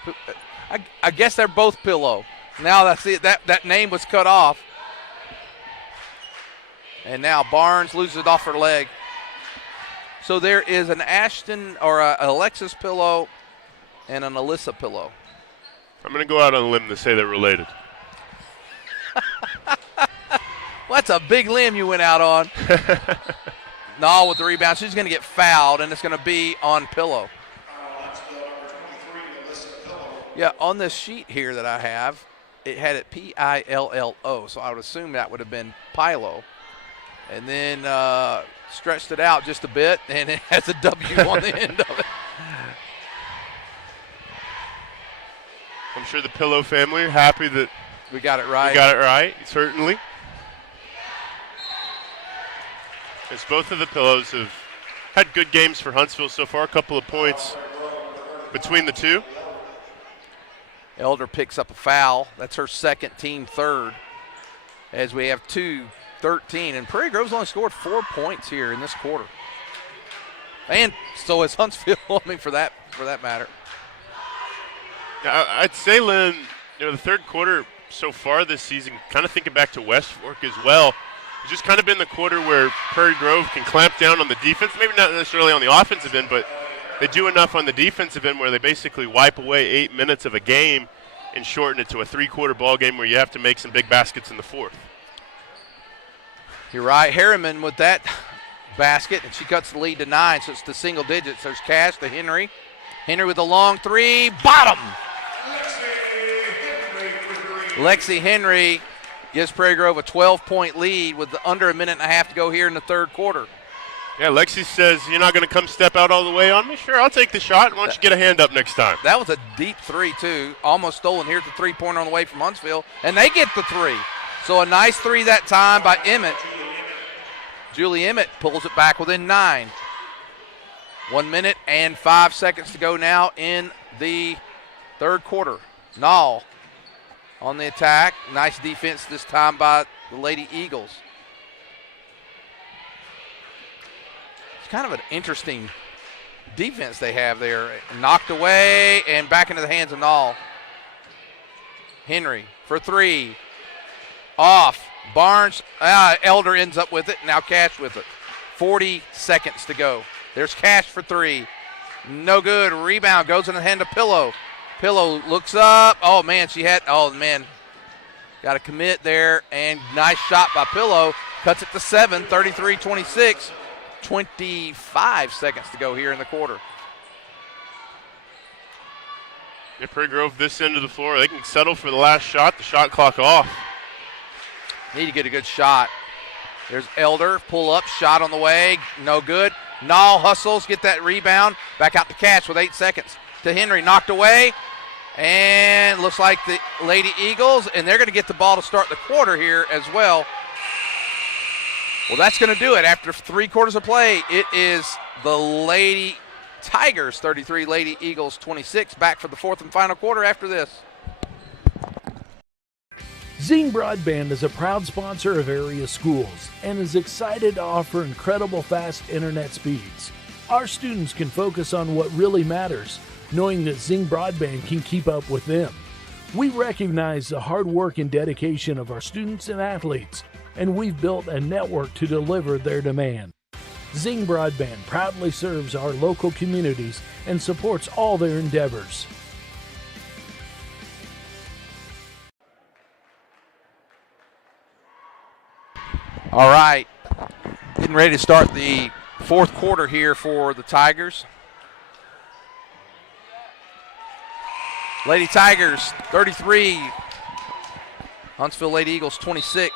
I guess they're both Pillow. Now that's it. That name was cut off. And now Barnes loses it off her leg. So there is an Ashton or an Alexis Pillow and an Alyssa Pillow. I'm going to go out on a limb to say they're related. Well, that's a big limb you went out on. No, with the rebound. She's going to get fouled, and it's going to be on Pillow. Yeah, on this sheet here that I have, it had it P-I-L-L-O, so I would assume that would have been Pilo. And then stretched it out just a bit, and it has a W on the end of it. I'm sure the Pillow family are happy that we got it right. We got it right, certainly. As both of the Pillows have had good games for Huntsville so far, a couple of points between the two. Elder picks up a foul. That's her second, team third, as we have 2-13. And Prairie Grove's only scored 4 points here in this quarter. And so has Huntsville, for that matter. I'd say, Lynn, the third quarter so far this season, kind of thinking back to West Fork as well, it's just kind of been the quarter where Prairie Grove can clamp down on the defense, maybe not necessarily on the offensive end, but they do enough on the defensive end where they basically wipe away 8 minutes of a game and shorten it to a three-quarter ball game where you have to make some big baskets in the fourth. You're right. Harriman with that basket, and she cuts the lead to 9, so it's to single digits. There's Cash to Henry. Henry with a long three. Bottom! Lexi Henry gives Prairie Grove a 12-point lead with under a minute and a half to go here in the third quarter. Yeah, Lexi says, you're not going to come step out all the way on me? Sure, I'll take the shot. Why don't you get a hand up next time? That was a deep three, too. Almost stolen. Here's the three-pointer on the way from Huntsville, and they get the three. So a nice three that time by Emmett. Julie Emmett pulls it back within 9. 1 minute and 5 seconds to go now in the third quarter. Nall on the attack. Nice defense this time by the Lady Eagles. It's kind of an interesting defense they have there. Knocked away and back into the hands of Nall. Henry for three. Off. Barnes. Elder ends up with it. Now Cash with it. 40 seconds to go. There's Cash for three. No good. Rebound goes in the hand of Pillow. Pillow looks up. Oh, man, got a commit there. And nice shot by Pillow. Cuts it to 7, 33-26. 25 seconds to go here in the quarter. Yeah, Prairie Grove this end of the floor. They can settle for the last shot. The shot clock off. Need to get a good shot. There's Elder. Pull up. Shot on the way. No good. Nall hustles. Get that rebound. Back out to Cash with 8 seconds. To Henry. Knocked away. And looks like the Lady Eagles. And they're going to get the ball to start the quarter here as well. Well, that's going to do it. After 3 quarters of play, it is the Lady Tigers 33, Lady Eagles 26. Back for the fourth and final quarter after this. Zing Broadband is a proud sponsor of area schools and is excited to offer incredible fast internet speeds. Our students can focus on what really matters, knowing that Zing Broadband can keep up with them. We recognize the hard work and dedication of our students and athletes, and we've built a network to deliver their demand. Zing Broadband proudly serves our local communities and supports all their endeavors. All right, getting ready to start the fourth quarter here for the Tigers. Lady Tigers 33, Huntsville Lady Eagles 26.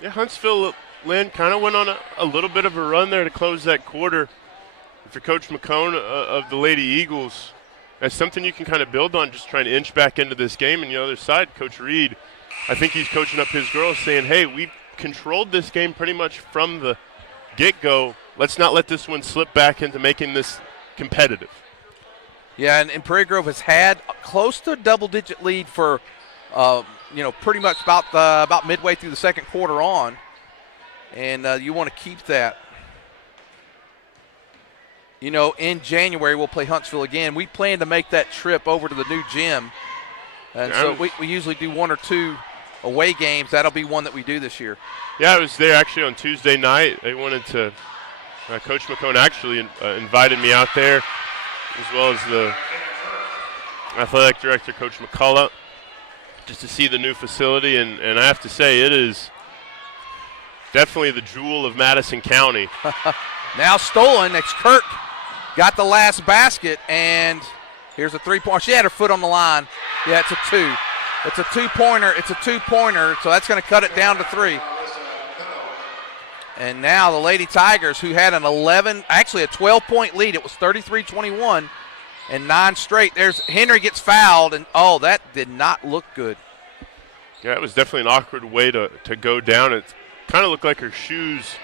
Yeah, Huntsville, Lynn, kind of went on a little bit of a run there to close that quarter. For Coach McCone of the Lady Eagles, that's something you can kind of build on, just trying to inch back into this game. And the other side, Coach Reed, I think he's coaching up his girls saying, hey, we've controlled this game pretty much from the get-go. Let's not let this one slip back into making this competitive. Yeah, and Prairie Grove has had close to a double-digit lead for, pretty much about midway through the second quarter on. And you want to keep that. In January we'll play Huntsville again. We plan to make that trip over to the new gym. And so we usually do one or two away games. That'll be one that we do this year. Yeah, I was there actually on Tuesday night. They wanted to, Coach McCone actually invited me out there, as well as the athletic director, Coach McCullough, just to see the new facility. And I have to say, it is definitely the jewel of Madison County. Now stolen. It's Kirk. Got the last basket, and here's a three-pointer. She had her foot on the line. Yeah, it's a two. It's a two-pointer. It's a two-pointer, so that's going to cut it down to three. And now the Lady Tigers, who had a 12-point lead. It was 33-21 and 9 straight. There's Henry gets fouled, and, that did not look good. Yeah, it was definitely an awkward way to go down. It kind of looked like her shoes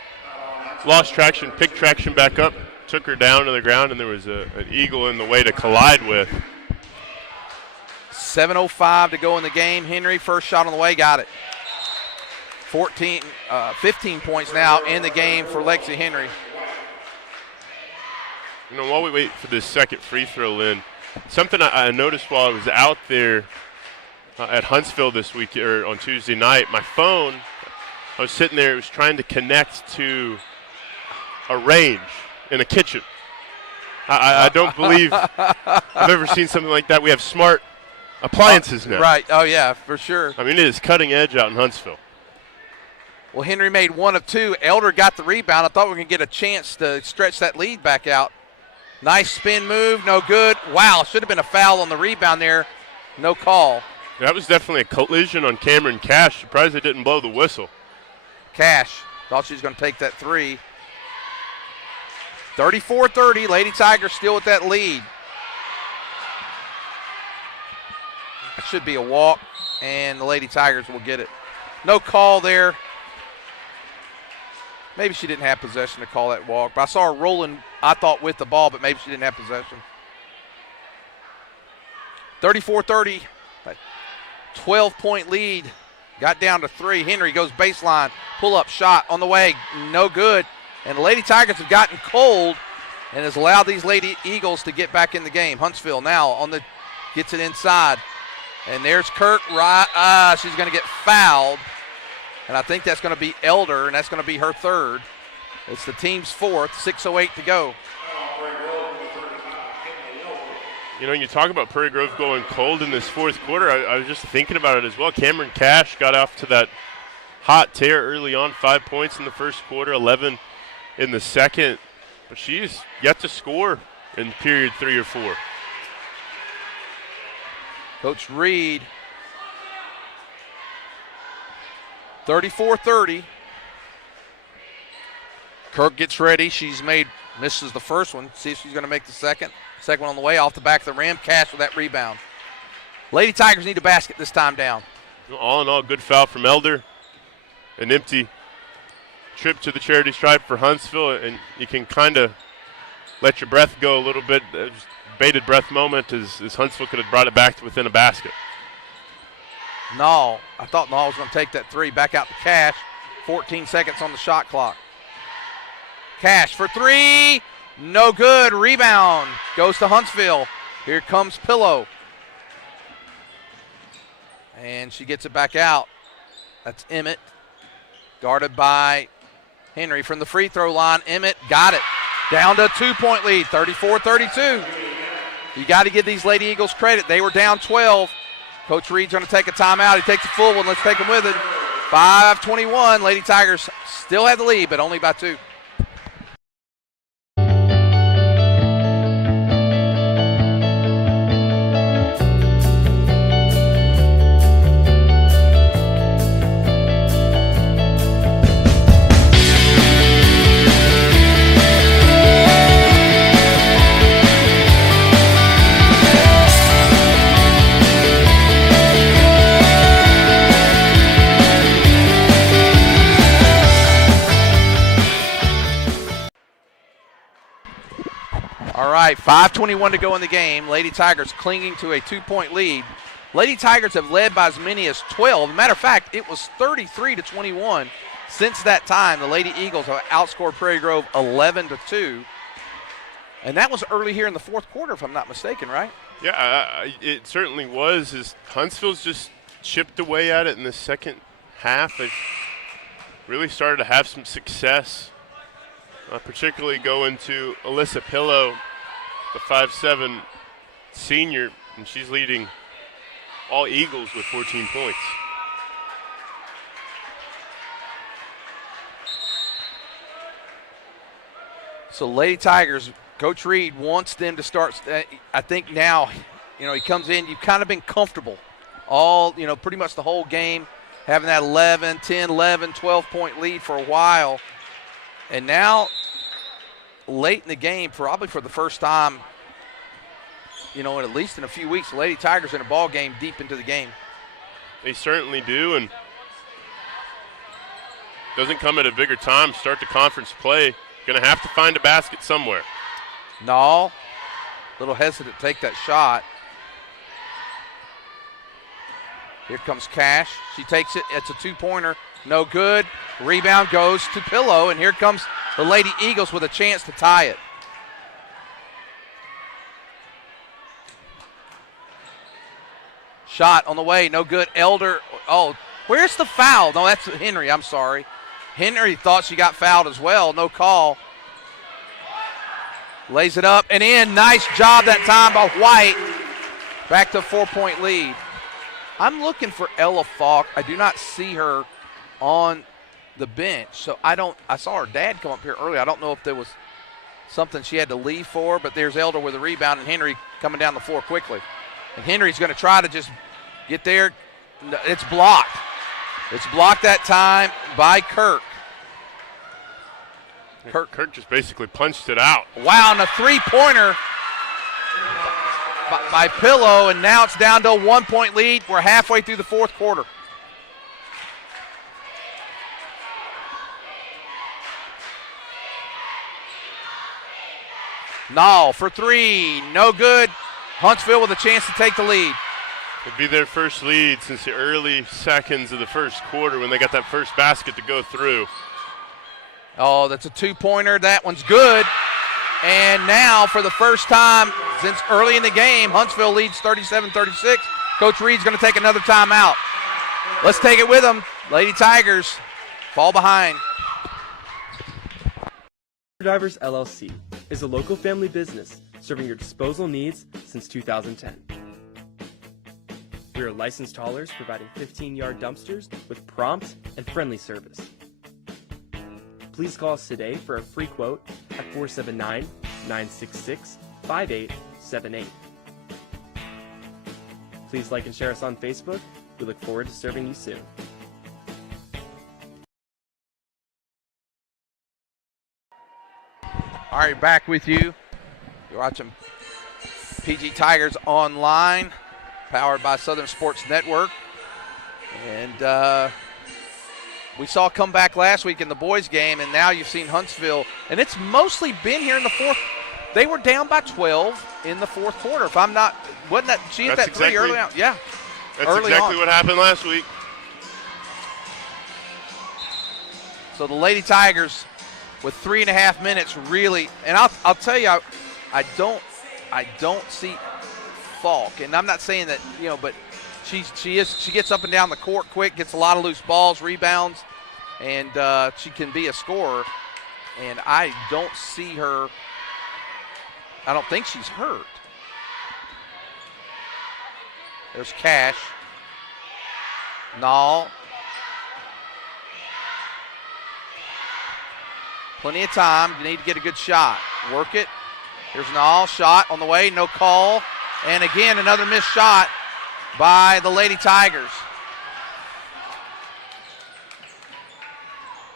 lost traction, picked traction back up, took her down to the ground, and there was an eagle in the way to collide with. 7:05 to go in the game. Henry, first shot on the way, got it. 15 points now in the game for Lexi Henry. While we wait for this second free throw, Lynn, something I noticed while I was out there at Huntsville this week, or on Tuesday night, my phone, I was sitting there, it was trying to connect to a range in a kitchen. I don't believe I've ever seen something like that. We have smart appliances now. Right. Oh, yeah, for sure. I mean, it is cutting edge out in Huntsville. Well, Henry made one of two. Elder got the rebound. I thought we were going to get a chance to stretch that lead back out. Nice spin move, no good. Wow, should have been a foul on the rebound there. No call. That was definitely a collision on Cameron Cash. Surprised they didn't blow the whistle. Cash thought she was going to take that three. 34-30, Lady Tigers still with that lead. That should be a walk, and the Lady Tigers will get it. No call there. Maybe she didn't have possession to call that walk, but I saw her rolling, I thought, with the ball, but maybe she didn't have possession. 34-30, 12-point lead. Got down to 3. Henry goes baseline, pull-up shot on the way, no good. And the Lady Tigers have gotten cold and has allowed these Lady Eagles to get back in the game. Huntsville now gets it inside. And there's Kirk. She's going to get fouled. And I think that's going to be Elder, and that's going to be her third. It's the team's fourth, 6:08 to go. You talk about Prairie Grove going cold in this fourth quarter. I was just thinking about it as well. Cameron Cash got off to that hot tear early on, 5 points in the first quarter, 11 in the second. But she's yet to score in period 3 or 4. Coach Reed, 34-30. Kirk gets ready. Misses the first one. See if she's going to make the second. Second one on the way, off the back of the rim. Cash with that rebound. Lady Tigers need a basket this time down. All in all, good foul from Elder. An empty trip to the charity stripe for Huntsville, and you can kind of let your breath go a little bit. Bated breath moment as Huntsville could have brought it back to within a basket. No, I thought Nall was going to take that three. Back out to Cash. 14 seconds on the shot clock. Cash for three. No good. Rebound goes to Huntsville. Here comes Pillow. And she gets it back out. That's Emmett. Guarded by Henry from the free throw line. Emmett got it. Down to a 2-point lead, 34-32. You got to give these Lady Eagles credit. They were down 12. Coach Reed's going to take a timeout. He takes a full one. Let's take him with it. 5:21. Lady Tigers still have the lead, but only by 2. All right, 5:21 to go in the game. Lady Tigers clinging to a 2-point lead. Lady Tigers have led by as many as 12. Matter of fact, it was 33-21. Since that time, the Lady Eagles have outscored Prairie Grove 11-2. And that was early here in the fourth quarter, if I'm not mistaken, right? Yeah, it certainly was. As Huntsville's just chipped away at it in the second half. They've really started to have some success, particularly going to Alyssa Pillow, the 5'7" senior, and she's leading all Eagles with 14 points. So Lady Tigers, Coach Reed wants them to start. I think now, he comes in, you've kind of been comfortable all, pretty much the whole game, having that 11, 10, 11, 12-point lead for a while. And now, late in the game, probably for the first time, at least in a few weeks, the Lady Tigers in a ball game deep into the game. They certainly do, and doesn't come at a bigger time. Start the conference play. Going to have to find a basket somewhere. Nall, a little hesitant to take that shot. Here comes Cash. She takes it. It's a 2-pointer. No good. Rebound goes to Pillow, and here comes the Lady Eagles with a chance to tie it. Shot on the way, no good. Elder, where's the foul? No, that's Henry, I'm sorry. Henry thought she got fouled as well, no call. Lays it up and in, nice job that time by White. Back to a 4-point lead. I'm looking for Ella Falk. I do not see her on the bench, so I saw her dad come up here early. I don't know if there was something she had to leave for, but there's Elder with a rebound and Henry coming down the floor quickly. And Henry's going to try to just get there. It's blocked. It's blocked that time by Kirk. Kirk just basically punched it out. Wow, and a 3-pointer by Pillow, and now it's down to a 1-point lead. We're halfway through the fourth quarter. Nall for 3, no good. Huntsville with a chance to take the lead. It'd be their first lead since the early seconds of the first quarter when they got that first basket to go through. Oh, that's a 2-pointer. That one's good. And now for the first time since early in the game, Huntsville leads 37-36. Coach Reed's going to take another timeout. Let's take it with them. Lady Tigers fall behind. Divers LLC is a local family business serving your disposal needs since 2010. We are licensed haulers providing 15-yard dumpsters with prompt and friendly service. Please call us today for a free quote at 479-966-5878. Please like and share us on Facebook. We look forward to serving you soon. All right, back with you. You're watching PG Tigers Online, powered by Southern Sports Network. And we saw a comeback last week in the boys' game, and now you've seen Huntsville. And it's mostly been here in the fourth. They were down by 12 in the fourth quarter. If I'm not, wasn't that, she hit that three early on? Yeah. That's early exactly on. what happened last week. So the Lady Tigers with 3.5 minutes really, and I'll tell you, I don't see Falk, and I'm not saying that, but she gets up and down the court quick, gets a lot of loose balls, rebounds, and she can be a scorer. And I don't see her. I don't think she's hurt. There's Cash. Nall. Plenty of time. You need to get a good shot. Work it. Here's Nall. Shot on the way. No call. And again, another missed shot by the Lady Tigers.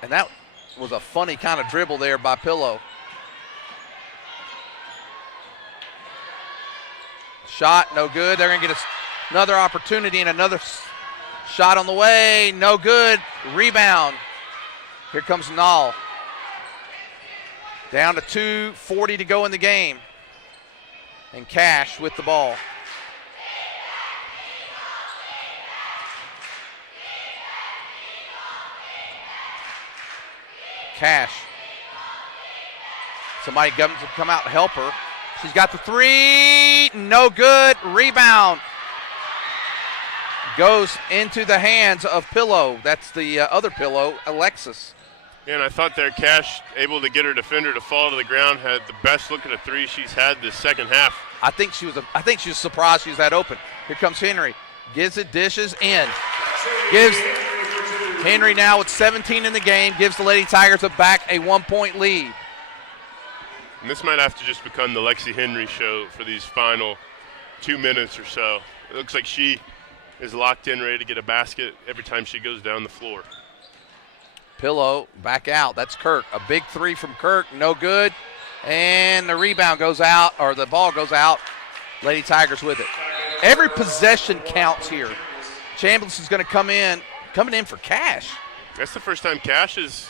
And that was a funny kind of dribble there by Pillow. Shot, no good. They're going to get another opportunity and another shot on the way. No good. Rebound. Here comes Nall. Down to 2:40 to go in the game. And Cash with the ball. Cash. Somebody comes to come out and help her. She's got the three. No good. Rebound. Goes into the hands of Pillow. That's the other Pillow, Alexis. Yeah, and I thought there Cash able to get her defender to fall to the ground, had the best look at a three she's had this second half. I think she was surprised she was that open. Here comes Henry. Gives it, dishes in. Gives Henry now with 17 in the game, gives the Lady Tigers back a 1-point lead. And this might have to just become the Lexi Henry show for these final 2 minutes or so. It looks like she is locked in, ready to get a basket every time she goes down the floor. Pillow back out. That's Kirk. A big three from Kirk. No good. And the rebound goes out, or the ball goes out. Lady Tigers with it. Every possession counts here. Chambliss is going to coming in for Cash. That's the first time Cash is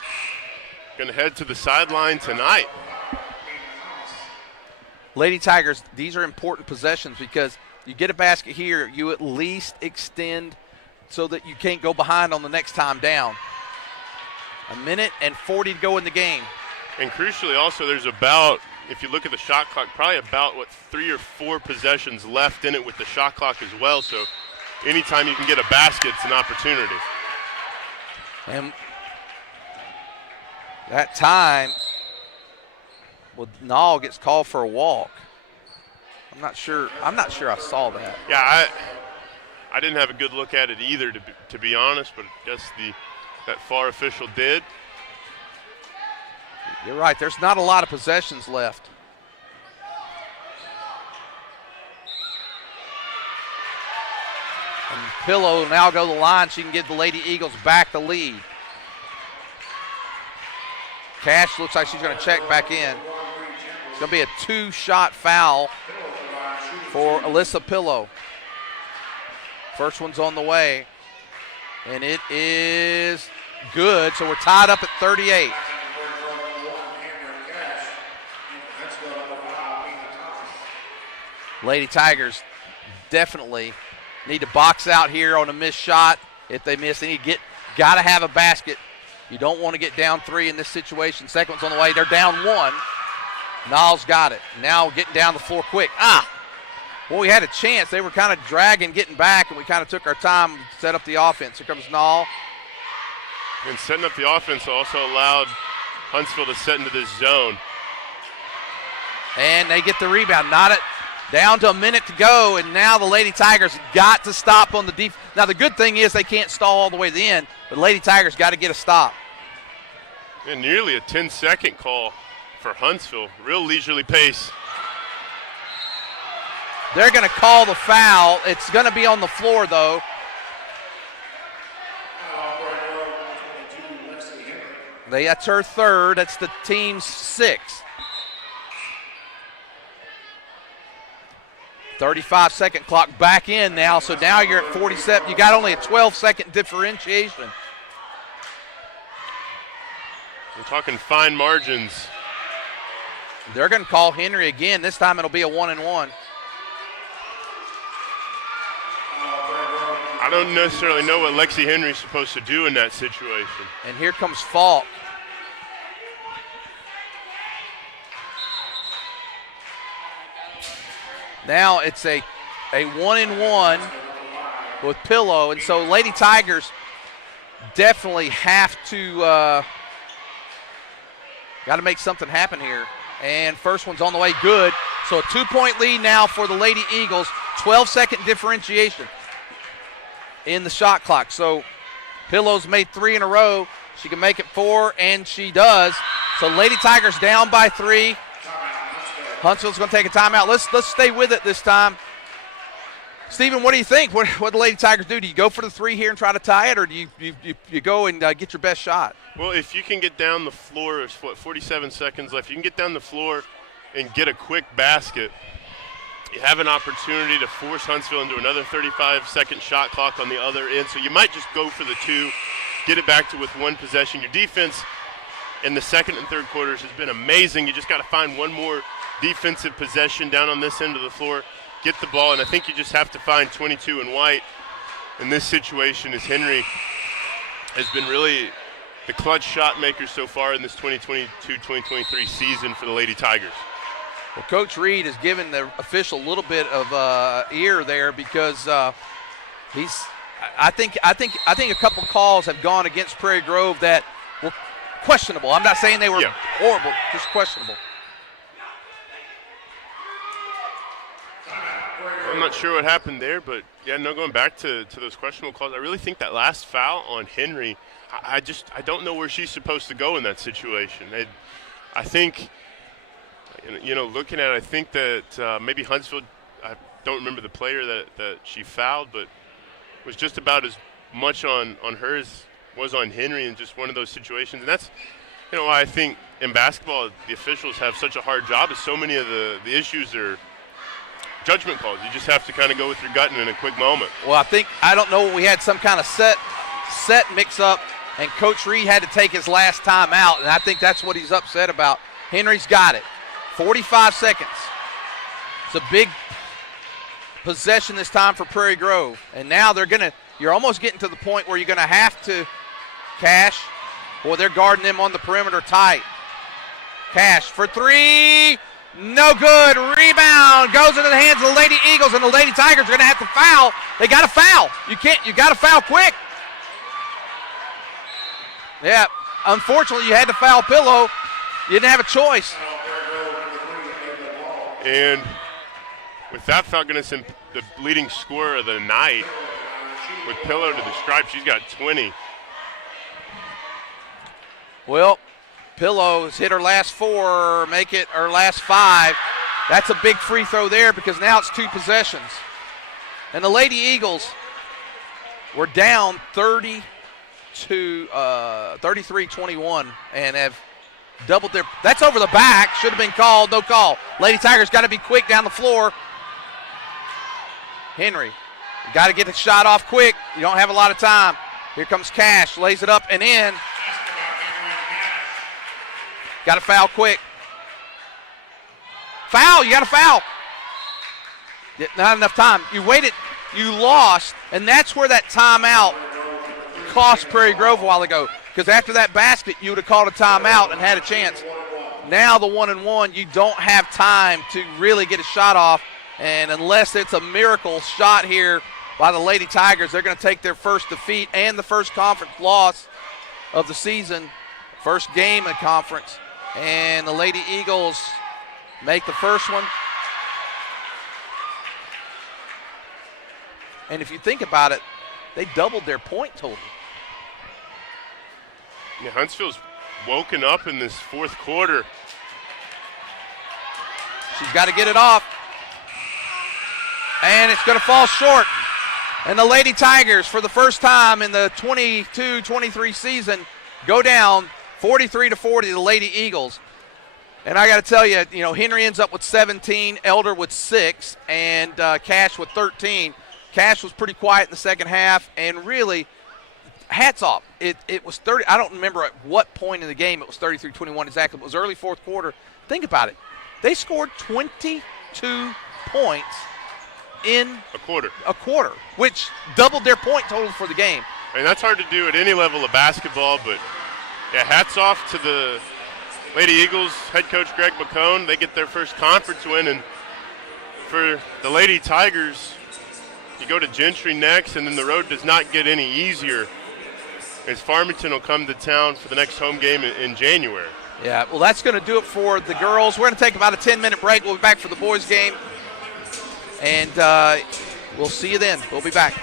going to head to the sideline tonight. Lady Tigers, these are important possessions because you get a basket here, you at least extend so that you can't go behind on the next time down. 1:40 to go in the game. And crucially also, there's about, if you look at the shot clock, probably about, 3 or 4 possessions left in it with the shot clock as well. So anytime you can get a basket, it's an opportunity. And that time, Nall gets called for a walk. I'm not sure I saw that. Yeah, I didn't have a good look at it either, to be honest, but I guess that FAR official did. You're right. There's not a lot of possessions left. And Pillow will now go to the line. She can give the Lady Eagles back the lead. Cash looks like she's going to check back in. It's going to be a 2-shot foul for Alyssa Pillow. First one's on the way. And it is good, so we're tied up at 38. Lady Tigers definitely need to box out here on a missed shot. If they miss, they need to got to have a basket. You don't want to get down 3 in this situation. Second one's on the way. They're down 1. Niles got it. Now getting down the floor quick. Well, we had a chance. They were kind of dragging, getting back, and we kind of took our time to set up the offense. Here comes Nall. And setting up the offense also allowed Huntsville to set into this zone. And they get the rebound. Down to a minute to go, and now the Lady Tigers got to stop on the defense. Now, the good thing is they can't stall all the way to the end, but Lady Tigers got to get a stop. And nearly a 10-second call for Huntsville. Real leisurely pace. They're going to call the foul. It's going to be on the floor, though. That's her third. That's the team's 6th. 35-second clock back in now, so now you're at 47. You got only a 12-second differentiation. We're talking fine margins. They're going to call Henry again. This time it'll be a 1-and-1. I don't necessarily know what Lexi Henry's supposed to do in that situation. And here comes Falk. Now it's a 1-and-1 with Pillow, and so Lady Tigers definitely have to got to make something happen here. And first one's on the way, good. So a 2-point lead now for the Lady Eagles, 12-second differentiation in the shot clock. So Pillow's made 3 in a row. She can make it 4, and she does. So Lady Tigers down by 3. Huntsville's going to take a timeout. Let's stay with it this time. Stephen, what do you think? What do the Lady Tigers do? Do you go for the 3 here and try to tie it, or do you go and get your best shot? Well, if you can get down the floor, there's 47 seconds left. You can get down the floor and get a quick basket. You have an opportunity to force Huntsville into another 35-second shot clock on the other end. So you might just go for the 2, get it back to with 1 possession. Your defense in the second and third quarters has been amazing. You just got to find one more defensive possession down on this end of the floor, get the ball, and I think you just have to find 22 and White in this situation, as Henry has been really the clutch shot maker so far in this 2022-2023 season for the Lady Tigers. Well, Coach Reed has given the official a little bit of ear there because I think a couple calls have gone against Prairie Grove that were questionable. I'm not saying they were horrible, just questionable. I'm not sure what happened there, but going back to those questionable calls, I really think that last foul on Henry, I don't know where she's supposed to go in that situation. I think, looking at it, I think that maybe Huntsville, I don't remember the player that she fouled, but was just about as much on her as was on Henry in just one of those situations. And that's, why I think in basketball the officials have such a hard job, is so many of the issues are judgment calls. You just have to kind of go with your gut in a quick moment. Well, I don't know, we had some kind of set mix-up, and Coach Reed had to take his last time out, and I think that's what he's upset about. Henry's got it. 45 seconds. It's a big possession this time for Prairie Grove, and now you're almost getting to the point where you're going to have to Cash. Boy, they're guarding them on the perimeter tight. Cash for 3. No good. Rebound goes into the hands of the Lady Eagles, and the Lady Tigers are going to have to foul. They got to foul. You got to foul quick. Yeah, unfortunately, you had to foul Pillow. You didn't have a choice. And with that foul, going to send the leading scorer of the night with Pillow to the stripe. She's got 20. Well, Pillow's hit her last 4, make it her last 5. That's a big free throw there because now it's 2 possessions. And the Lady Eagles were down 33-21 and have doubled their – that's over the back. Should have been called. No call. Lady Tigers got to be quick down the floor. Henry, you got to get the shot off quick. You don't have a lot of time. Here comes Cash, lays it up and in. Got to foul quick. Foul, you got to foul. Not enough time. You waited, you lost, and that's where that timeout cost Prairie Grove a while ago. Because after that basket, you would have called a timeout and had a chance. Now the 1-and-1, you don't have time to really get a shot off. And unless it's a miracle shot here by the Lady Tigers, they're going to take their first defeat and the first conference loss of the season, first game in conference. And the Lady Eagles make the first one. And if you think about it, they doubled their point total. Yeah, Huntsville's woken up in this fourth quarter. She's got to get it off. And it's going to fall short. And the Lady Tigers, for the first time in the 22-23 season, go down 43-40 to the Lady Eagles. And I got to tell you, Henry ends up with 17, Elder with 6, and Cash with 13. Cash was pretty quiet in the second half, and really, hats off. It was 30. I don't remember at what point in the game it was 33-21 exactly. It was early fourth quarter. Think about it. They scored 22 points in A quarter. a quarter, which doubled their point total for the game. I mean, that's hard to do at any level of basketball, but yeah, hats off to the Lady Eagles head coach Greg McCone. They get their first conference win, and for the Lady Tigers, you go to Gentry next, and then the road does not get any easier as Farmington will come to town for the next home game in January. Yeah, well, that's going to do it for the girls. We're going to take about a 10-minute break. We'll be back for the boys' game, and we'll see you then. We'll be back.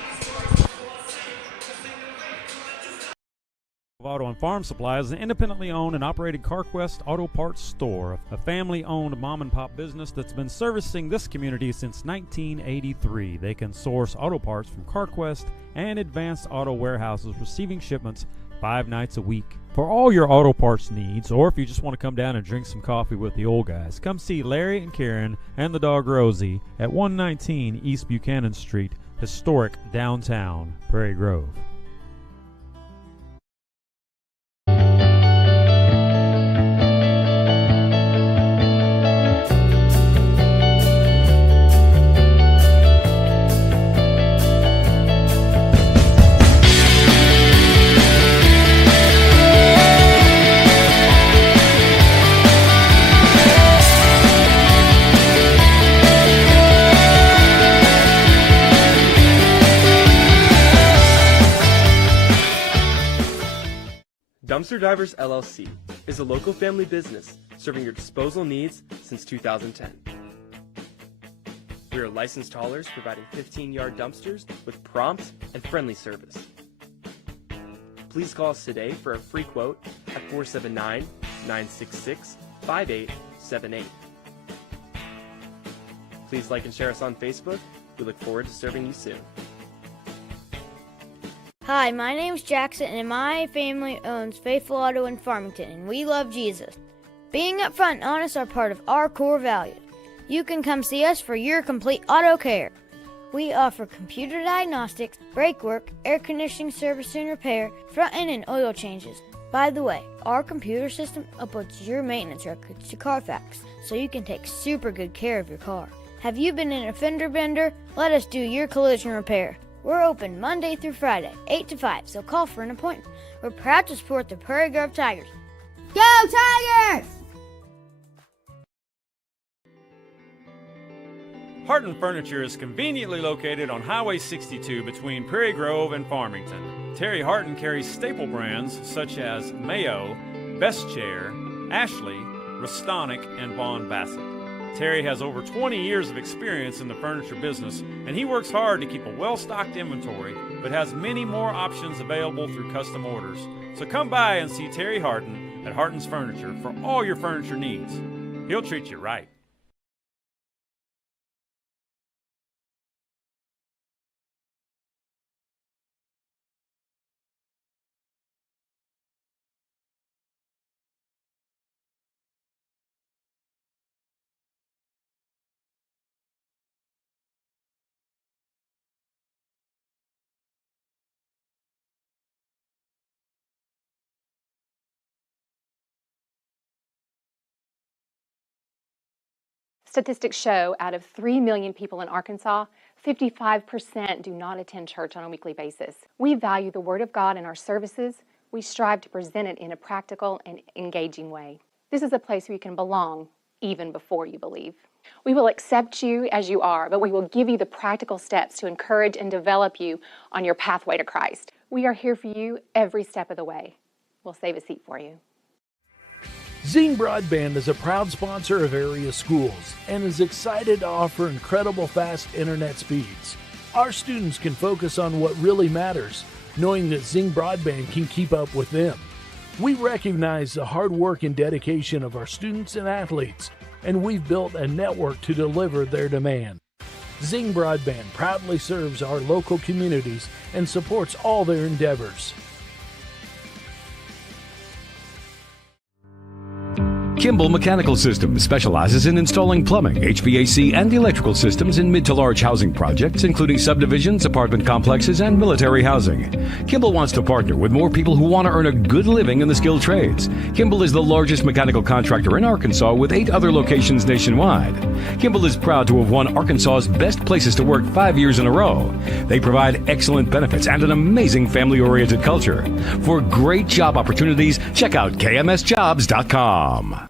Auto and Farm Supply is an independently owned and operated CarQuest Auto Parts store, a family-owned mom-and-pop business that's been servicing this community since 1983. They can source auto parts from CarQuest and Advanced Auto Warehouses, receiving shipments 5 nights a week. For all your auto parts needs, or if you just want to come down and drink some coffee with the old guys, come see Larry and Karen and the dog Rosie at 119 East Buchanan Street, historic downtown Prairie Grove. Dumpster Divers LLC is a local family business serving your disposal needs since 2010. We are licensed haulers providing 15-yard dumpsters with prompt and friendly service. Please call us today for a free quote at 479-966-5878. Please like and share us on Facebook. We look forward to serving you soon. Hi, my name's Jackson, and my family owns Faithful Auto in Farmington, and we love Jesus. Being upfront and honest are part of our core values. You can come see us for your complete auto care. We offer computer diagnostics, brake work, air conditioning service and repair, front end and oil changes. By the way, our computer system uploads your maintenance records to Carfax, so you can take super good care of your car. Have you been in a fender bender? Let us do your collision repair. We're open Monday through Friday, 8 to 5, so call for an appointment. We're proud to support the Prairie Grove Tigers. Go Tigers! Harton Furniture is conveniently located on Highway 62 between Prairie Grove and Farmington. Terry Harton carries staple brands such as Mayo, Best Chair, Ashley, Restonic, and Vaughn Bassett. Terry has over 20 years of experience in the furniture business, and he works hard to keep a well-stocked inventory, but has many more options available through custom orders. So come by and see Terry Harton at Harton's Furniture for all your furniture needs. He'll treat you right. Statistics show out of 3 million people in Arkansas, 55% do not attend church on a weekly basis. We value the Word of God in our services. We strive to present it in a practical and engaging way. This is a place where you can belong even before you believe. We will accept you as you are, but we will give you the practical steps to encourage and develop you on your pathway to Christ. We are here for you every step of the way. We'll save a seat for you. Zing Broadband is a proud sponsor of area schools and is excited to offer incredible fast internet speeds. Our students can focus on what really matters, knowing that Zing Broadband can keep up with them. We recognize the hard work and dedication of our students and athletes, and we've built a network to deliver their demand. Zing Broadband proudly serves our local communities and supports all their endeavors. Kimball Mechanical Systems specializes in installing plumbing, HVAC, and electrical systems in mid to large housing projects, including subdivisions, apartment complexes, and military housing. Kimball wants to partner with more people who want to earn a good living in the skilled trades. Kimball is the largest mechanical contractor in Arkansas with 8 other locations nationwide. Kimball is proud to have won Arkansas's Best Places to Work 5 years in a row. They provide excellent benefits and an amazing family-oriented culture. For great job opportunities, check out kmsjobs.com.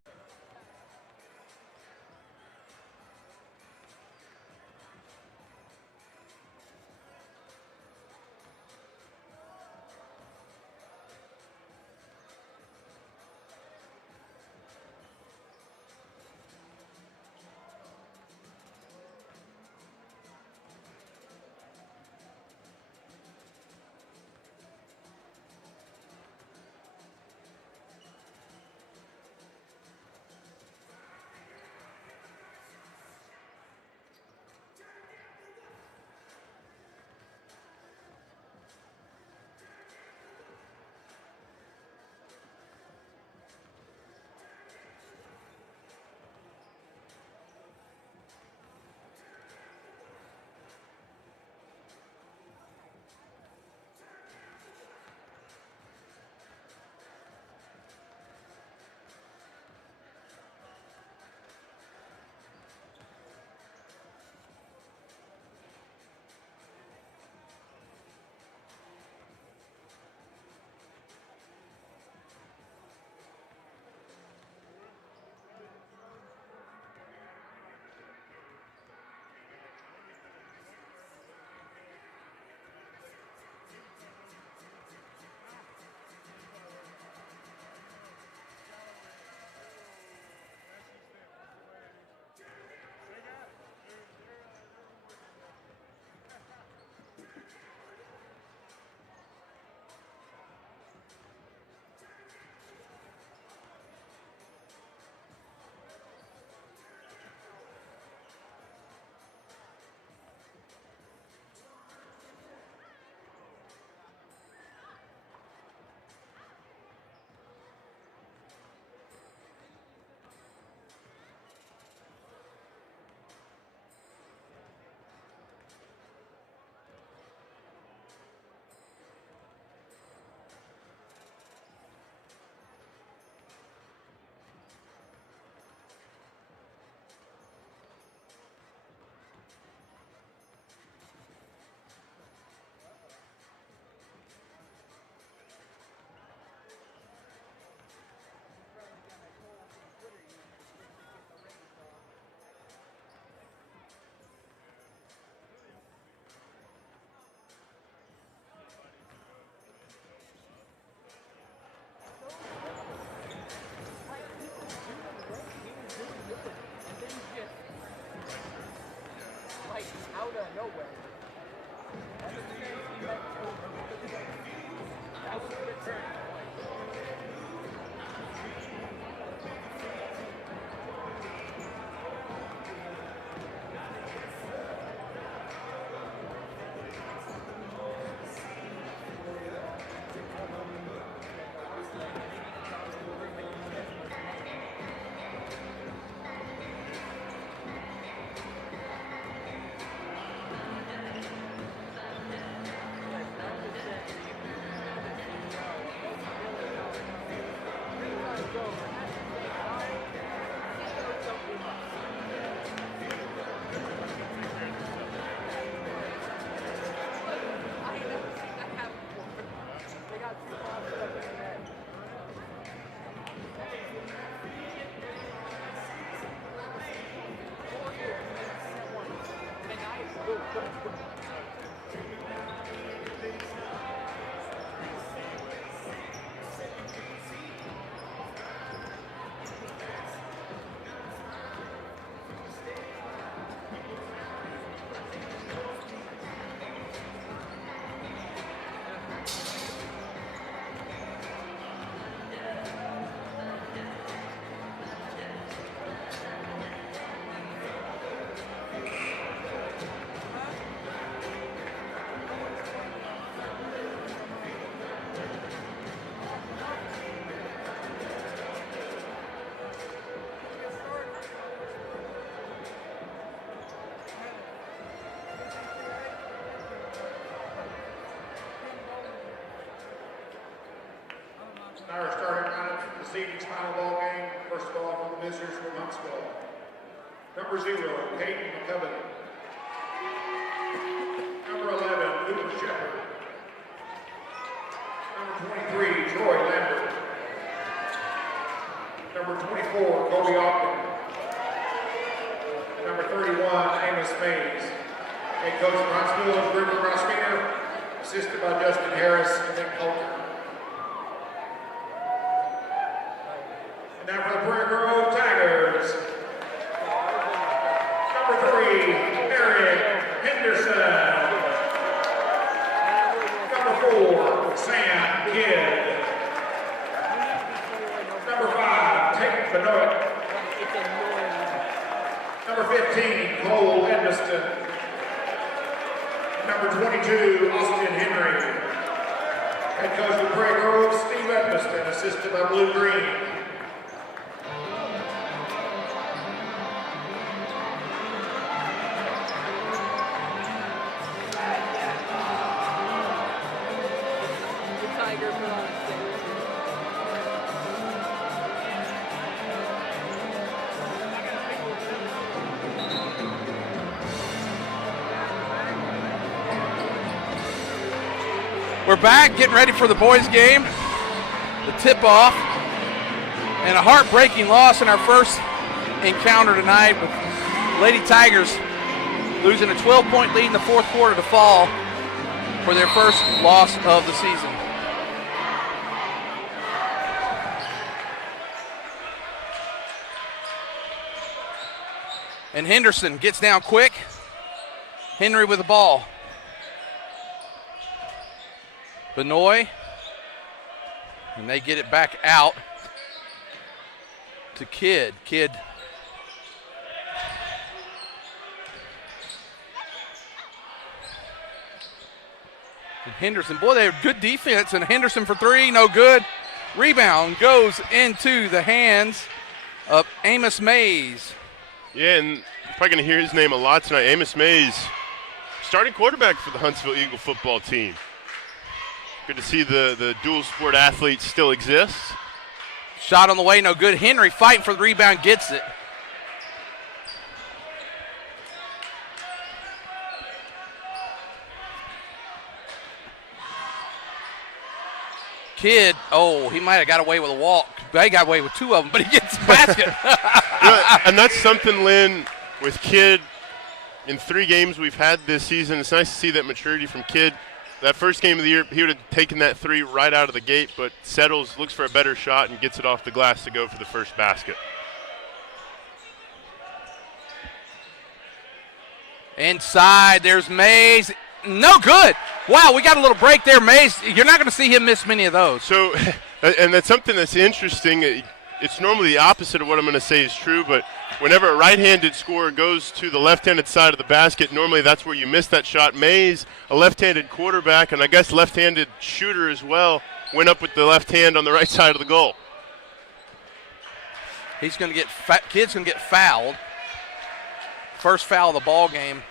this evening's final ball game. First of all, from the visitors from Huntsville. Number 0, Hayden McCubbin. Number 11, Cooper Shepard. Number 23, Troy Lambert. Number 24, Kobe Ogden. And number 31, Amos Mays. Head coach for Huntsville is River Grosskaner, assisted by Justin Harris and Nick Coulter. And now for the Prairie Grove Tigers. Number 3, Eric Henderson. Number 4, Sam Kidd. Number 5, Tate Benoit. Number 15, Cole Edmiston. Number 22, Austin Henry. Head coach of Prairie Grove, Steve Edmiston, assisted by Blue Green. We're back, getting ready for the boys' game, the tip-off, and a heartbreaking loss in our first encounter tonight with Lady Tigers losing a 12-point lead in the fourth quarter to fall for their first loss of the season. And Henderson gets down quick. Henry with the ball. Benoit, and they get it back out to Kidd. Kidd and Henderson. Boy, they have good defense, and Henderson for 3, no good. Rebound goes into the hands of Amos Mays. Yeah, and you're probably going to hear his name a lot tonight. Amos Mays, starting quarterback for the Huntsville Eagle football team. Good to see the dual sport athlete still exists. Shot on the way, no good. Henry fighting for the rebound, gets it. Kidd, oh, he might have got away with a walk. He got away with 2 of them, but he gets the basket. And that's something, Lynn, with Kidd. In 3 games we've had this season, it's nice to see that maturity from Kidd. That first game of the year, he would have taken that 3 right out of the gate, but settles, looks for a better shot, and gets it off the glass to go for the first basket. Inside, there's Mays. No good. Wow, we got a little break there, Mays. You're not going to see him miss many of those. So, and that's something that's interesting. It's normally the opposite of what I'm going to say is true, but whenever a right-handed scorer goes to the left-handed side of the basket, normally that's where you miss that shot. Mays, a left-handed quarterback, and I guess left-handed shooter as well, went up with the left hand on the right side of the goal. He's going to get Kidd's going to get fouled. First foul of the ball game.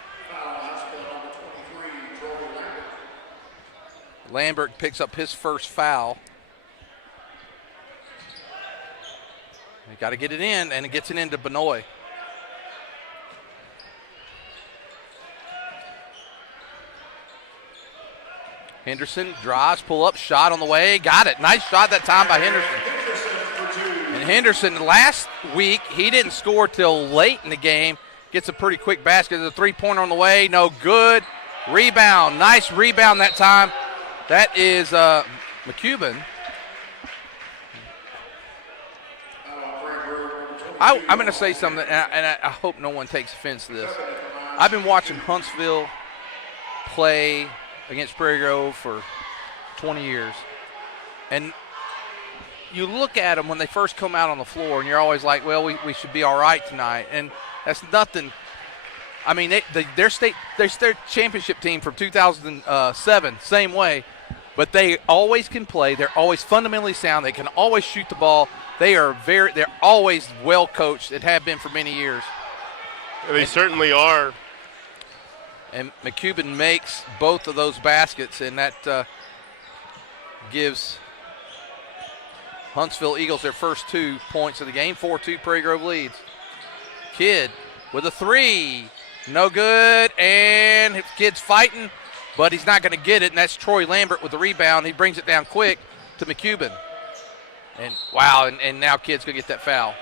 Lambert picks up his first foul. They got to get it in, and it gets it into Benoit. Henderson drives, pull up, shot on the way, got it. Nice shot that time by Henderson. And Henderson, last week, he didn't score till late in the game. Gets a pretty quick basket. There's a 3-pointer on the way, no good. Rebound, nice rebound that time. That is McCubbin. I'm going to say something, and I hope no one takes offense to this. I've been watching Huntsville play against Prairie Grove for 20 years. And you look at them when they first come out on the floor, and you're always like, well, we should be all right tonight. And that's nothing. I mean, their state championship team from 2007, same way. But they always can play. They're always fundamentally sound. They can always shoot the ball. They're always well coached and have been for many years. They certainly are. And McCubbin makes both of those baskets, and that gives Huntsville Eagles their first 2 points of the game. 4-2 Prairie Grove leads. Kidd with a 3. No good, and Kidd's fighting, but he's not going to get it, and that's Troy Lambert with the rebound. He brings it down quick to McCubbin. And wow, and now Kidd's going to get that foul.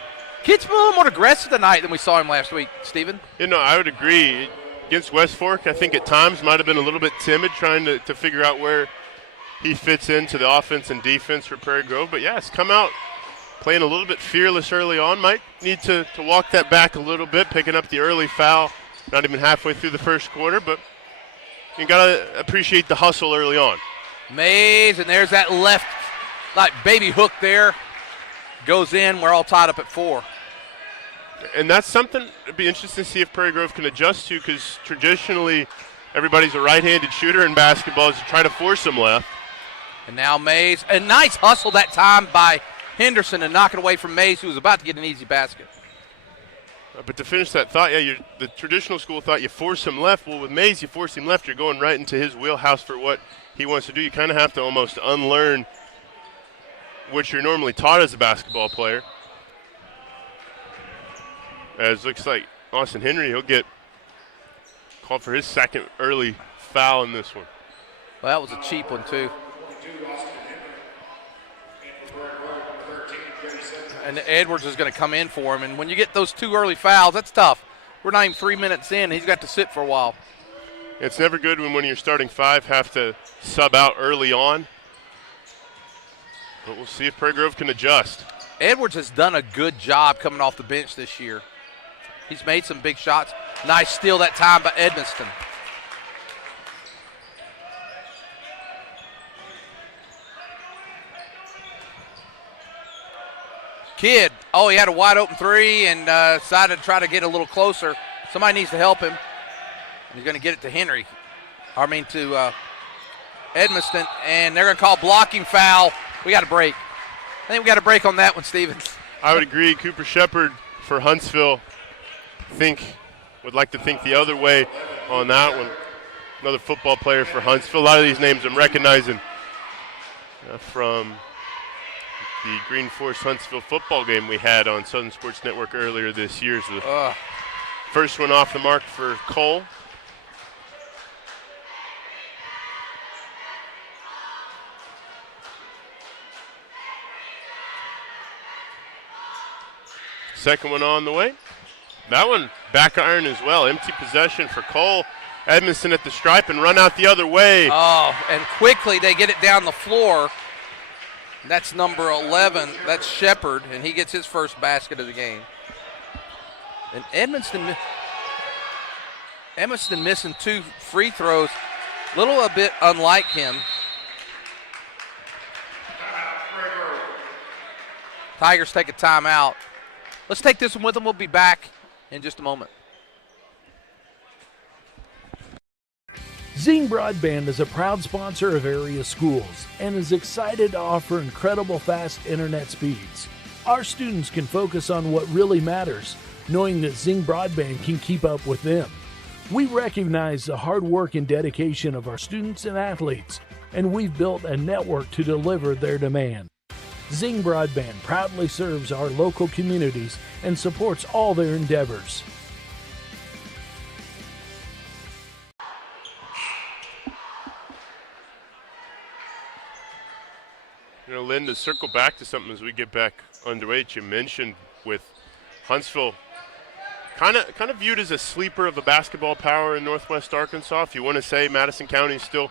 Kidd's a little more aggressive tonight than we saw him last week, Stephen. I would agree. Against West Fork, I think at times might have been a little bit timid trying to figure out where he fits into the offense and defense for Prairie Grove. But, yes, come out playing a little bit fearless early on. Might need to walk that back a little bit, picking up the early foul. Not even halfway through the first quarter, but you got to appreciate the hustle early on. Mays, and there's that left, like baby hook there. Goes in. We're all tied up at 4. And that's something it'd be interesting to see if Prairie Grove can adjust to, because traditionally everybody's a right-handed shooter in basketball, is to try to force them left. And now Mays. A nice hustle that time by Henderson to knock it away from Mays, who was about to get an easy basket. But to finish that thought, the traditional school thought you force him left. Well, with Mays, you force him left, you're going right into his wheelhouse for what he wants to do. You kind of have to almost unlearn what you're normally taught as a basketball player. As looks like Austin Henry, he'll get called for his second early foul in this one. Well, that was a cheap one, too. And Edwards is going to come in for him. And when you get those 2 early fouls, that's tough. We're not even 3 minutes in. He's got to sit for a while. It's never good when you're starting 5 have to sub out early on. But we'll see if Prairie Grove can adjust. Edwards has done a good job coming off the bench this year. He's made some big shots. Nice steal that time by Edmiston. Kidd, he had a wide open 3 and decided to try to get a little closer. Somebody needs to help him. He's going to get it to Henry. To Edmiston, and they're going to call blocking foul. We got a break. I think we got a break on that one, Stevens. I would agree. Cooper Shepard for Huntsville would like to think the other way on that one. Another football player for Huntsville. A lot of these names I'm recognizing from the Green Forest Huntsville football game we had on Southern Sports Network earlier this year. So the first one off the mark for Cole. Second one on the way. That one back iron as well. Empty possession for Cole. Edmondson at the stripe and run out the other way. And quickly they get it down the floor. That's number 11. That's Shepard, and he gets his first basket of the game. And Edmondson missing 2 free throws. A bit unlike him. Tigers take a timeout. Let's take this one with them. We'll be back in just a moment. Zing Broadband is a proud sponsor of area schools and is excited to offer incredible fast internet speeds. Our students can focus on what really matters, knowing that Zing Broadband can keep up with them. We recognize the hard work and dedication of our students and athletes, and we've built a network to deliver their demand. Zing Broadband proudly serves our local communities and supports all their endeavors. Lynn, to circle back to something as we get back underway that you mentioned with Huntsville, kind of viewed as a sleeper of a basketball power in Northwest Arkansas. If you want to say Madison County is still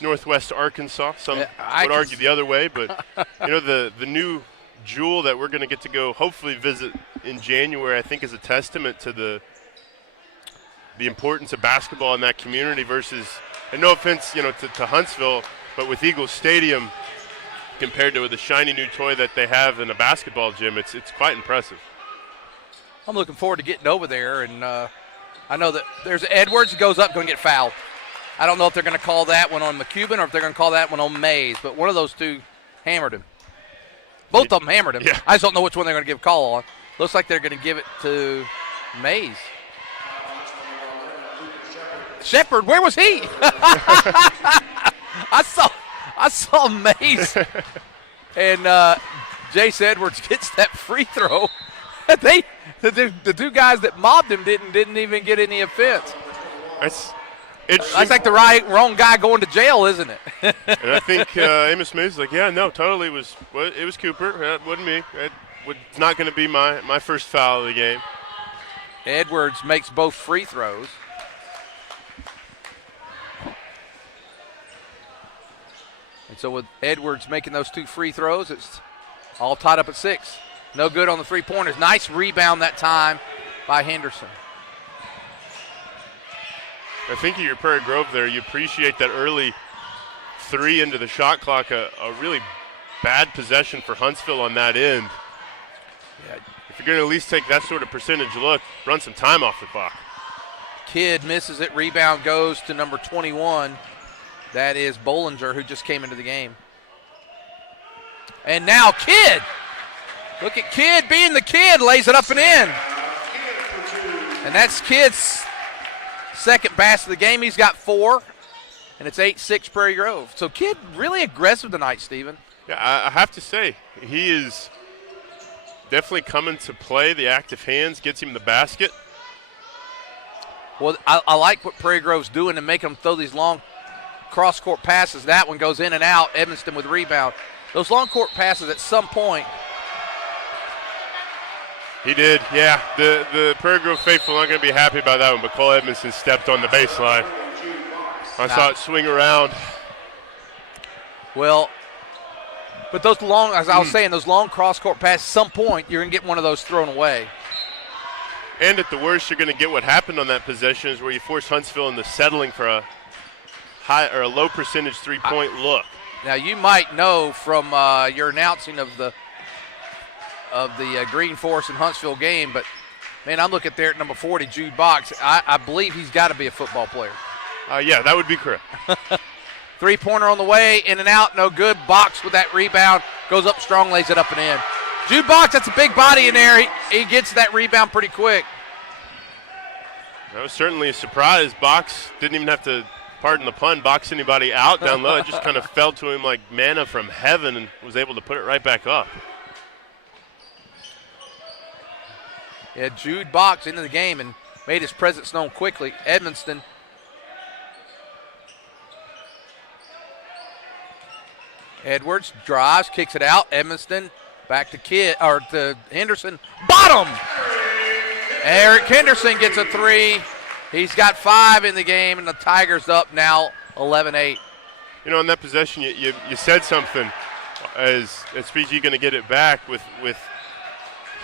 Northwest Arkansas, some would argue the other way, but the new jewel that we're going to go hopefully visit in January, I think is a testament to the importance of basketball in that community versus, and no offense, to Huntsville, but with Eagles Stadium compared to the shiny new toy that they have in a basketball gym, it's quite impressive. I'm looking forward to getting over there, and I know that there's Edwards who goes up, going to get fouled. I don't know if they're going to call that one on McCubbin or if they're going to call that one on Mays, but one of those two hammered him. Both of them hammered him. Yeah. I just don't know which one they're going to give a call on. Looks like they're going to give it to Mays. Shepard, where was he? I saw Mays and Jace Edwards gets that free throw. The two guys that mobbed him didn't even get any offense. That's like the wrong guy going to jail, isn't it? And I think Amos Smith's like, yeah, no, totally. It was Cooper. That wasn't me. It's not going to be my first foul of the game. Edwards makes both free throws. And so with Edwards making those 2 free throws, it's all tied up at 6. No good on the three-pointers. Nice rebound that time by Henderson. I think of your Prairie Grove there, you appreciate that early 3 into the shot clock, a really bad possession for Huntsville on that end. Yeah, if you're going to at least take that sort of percentage look, run some time off the clock. Kidd misses it. Rebound goes to number 21. That is Bollinger, who just came into the game. And now Kidd. Look at Kidd being the Kid, lays it up and in. And that's Kidd's second basket of the game. He's got 4, and it's 8-6 Prairie Grove. So Kidd really aggressive tonight, Stephen. Yeah, I have to say, he is definitely coming to play. The active hands gets him the basket. Well, I like what Prairie Grove's doing and making them throw these long cross-court passes. That one goes in and out. Evanston with rebound. Those long court passes at some point. He did, yeah. The Prairie Grove faithful aren't going to be happy about that one, but Cole Edmondson stepped on the baseline. I saw it swing around. Well, but those long, as I was saying, those long cross-court passes, at some point you're going to get one of those thrown away. And at the worst, you're going to get what happened on that possession is where you force Huntsville into settling for a high or a low percentage three-point look. Now you might know from your announcing of the Green Forest and Huntsville game, but man, I'm looking there at number 40, Jude Box. I believe he's got to be a football player. Yeah, that would be correct. Three-pointer on the way, in and out, no good. Box with that rebound, goes up strong, lays it up and in. Jude Box, that's a big body in there. He gets that rebound pretty quick. That was certainly a surprise. Box didn't even have to, pardon the pun, box anybody out down low. It just kind of fell to him like manna from heaven and was able to put it right back up. Yeah, Jude Box into the game and made his presence known quickly. Edmonston. Edwards drives, kicks it out. Edmonston back to Henderson. Bottom! Eric Henderson gets a 3. He's got 5 in the game, and the Tigers up now 11-8. You know, in that possession, you said something. Is PG going to get it back with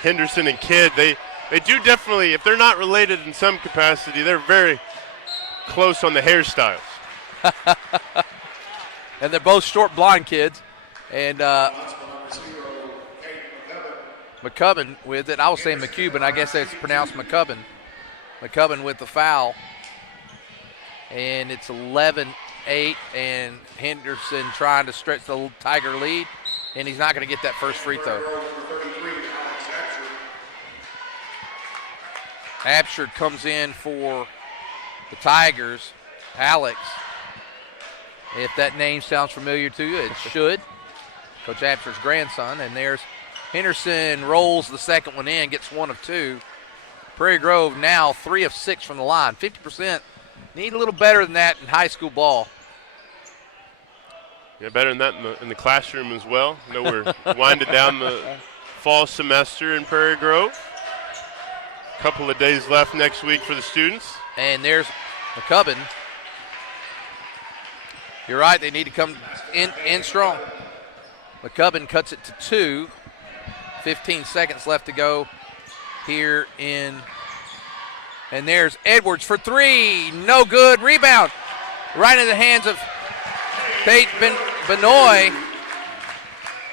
Henderson and Kidd? They do definitely, if they're not related in some capacity, they're very close on the hairstyles. And they're both short, blonde kids. And McCubbin with it. I was saying McCubbin. I guess that's pronounced McCubbin. McCubbin with the foul. And it's 11-8, and Henderson trying to stretch the Tiger lead, and he's not going to get that first free throw. Absher comes in for the Tigers. Alex, if that name sounds familiar to you, it should. Coach Absher's grandson. And there's Henderson, rolls the second one in, gets 1 of 2. Prairie Grove now 3 of 6 from the line. 50%. Need a little better than that in high school ball. Yeah, better than that in the classroom as well. I know we're winding down the fall semester in Prairie Grove. A couple of days left next week for the students. And there's McCubbin. You're right, they need to come in strong. McCubbin cuts it to 2. 15 seconds left to go here in. And there's Edwards for 3. No good. Rebound. Right in the hands of Tate Benoit.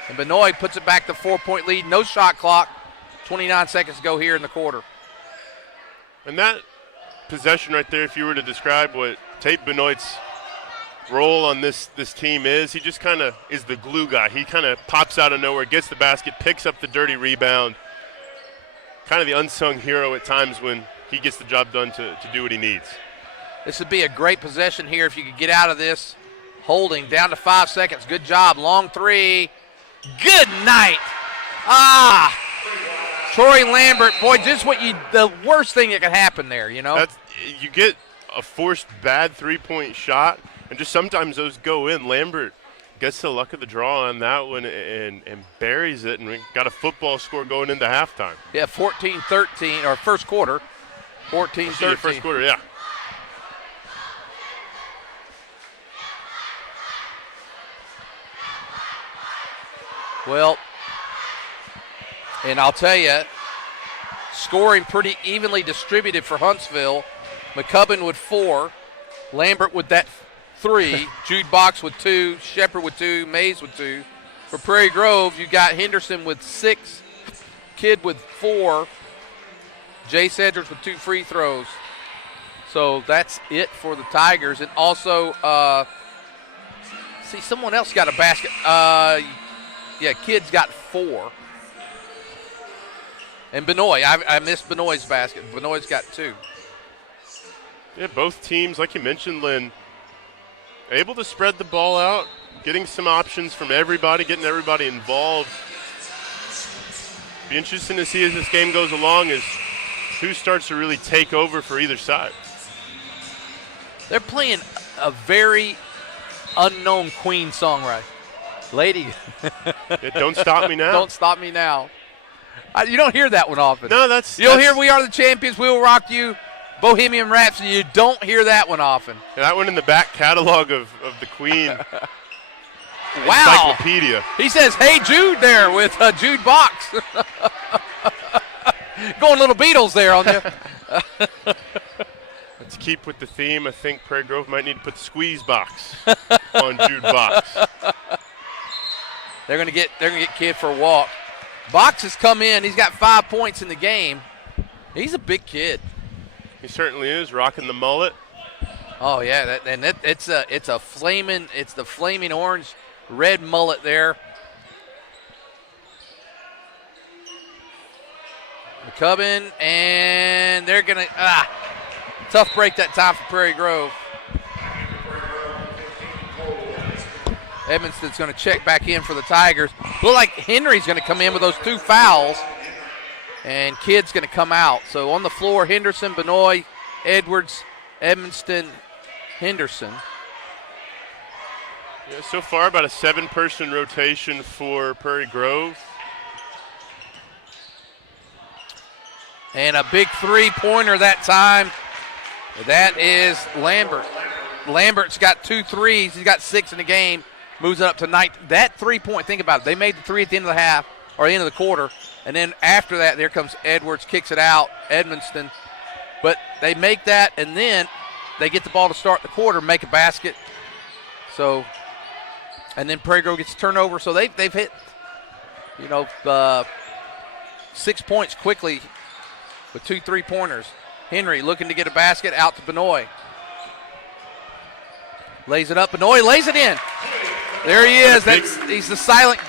And Benoit puts it back to 4-point lead. No shot clock. 29 seconds to go here in the quarter. And that possession right there, if you were to describe what Tate Benoit's role on this team is, he just kind of is the glue guy. He kind of pops out of nowhere, gets the basket, picks up the dirty rebound. Kind of the unsung hero at times when he gets the job done to do what he needs. This would be a great possession here if you could get out of this. Holding down to 5 seconds. Good job. Long 3. Good night Troy Lambert, boy, just the worst thing that could happen there, you know? You get a forced bad three-point shot, and just sometimes those go in. Lambert gets the luck of the draw on that one and buries it, and we got a football score going into halftime. Yeah, 14-13, or first quarter, 14-13. First quarter, yeah. Well, and I'll tell you, scoring pretty evenly distributed for Huntsville. McCubbin with 4, Lambert with that 3, Jude Box with 2, Shepard with 2, Mays with 2. For Prairie Grove, you got Henderson with 6, Kidd with 4, Jace Edwards with 2 free throws. So that's it for the Tigers. And also, someone else got a basket. Yeah, Kidd's got 4. And Benoit, I missed Benoit's basket. Benoit's got 2. Yeah, both teams, like you mentioned, Lynn, able to spread the ball out, getting some options from everybody, getting everybody involved. Be interesting to see as this game goes along is who starts to really take over for either side. They're playing a very unknown Queen song, right? Lady. Yeah, don't stop me now. Don't stop me now. You don't hear that one often. No, you don't hear "We Are the Champions," "We Will Rock You," Bohemian Rhapsody. You don't hear that one often. Yeah, that one in the back catalog of the Queen. Wow. Encyclopedia. He says, "Hey Jude" there with Jude Box. Going little Beatles there on you. Let's keep with the theme. I think Prairie Grove might need to put the squeeze box on Jude Box. They're gonna get Kidd for a walk. Box has come in. He's got 5 points in the game. He's a big kid. He certainly is, rocking the mullet. Oh yeah, it's the flaming orange red mullet there. McCubbin, and they're gonna tough break that time for Prairie Grove. Edmonston's going to check back in for the Tigers. Look like Henry's going to come in with those 2 fouls, and Kidd's going to come out. So on the floor, Henderson, Benoit, Edwards, Edmonston, Henderson. Yeah, so far about a 7-person rotation for Prairie Grove. And a big 3-pointer that time. That is Lambert. Lambert's got 2 threes. He's got 6 in the game. Moves it up to 9. That 3-point, think about it. They made the 3 at the end of the half, or the end of the quarter. And then after that, there comes Edwards, kicks it out, Edmonston. But they make that, and then they get the ball to start the quarter, make a basket. So, and then Prairie Grove gets a turnover. So they've hit, 6 points quickly with 2 3-pointers. Henry looking to get a basket out to Benoit. Lays it up. Benoit lays it in. There he is. He's the silent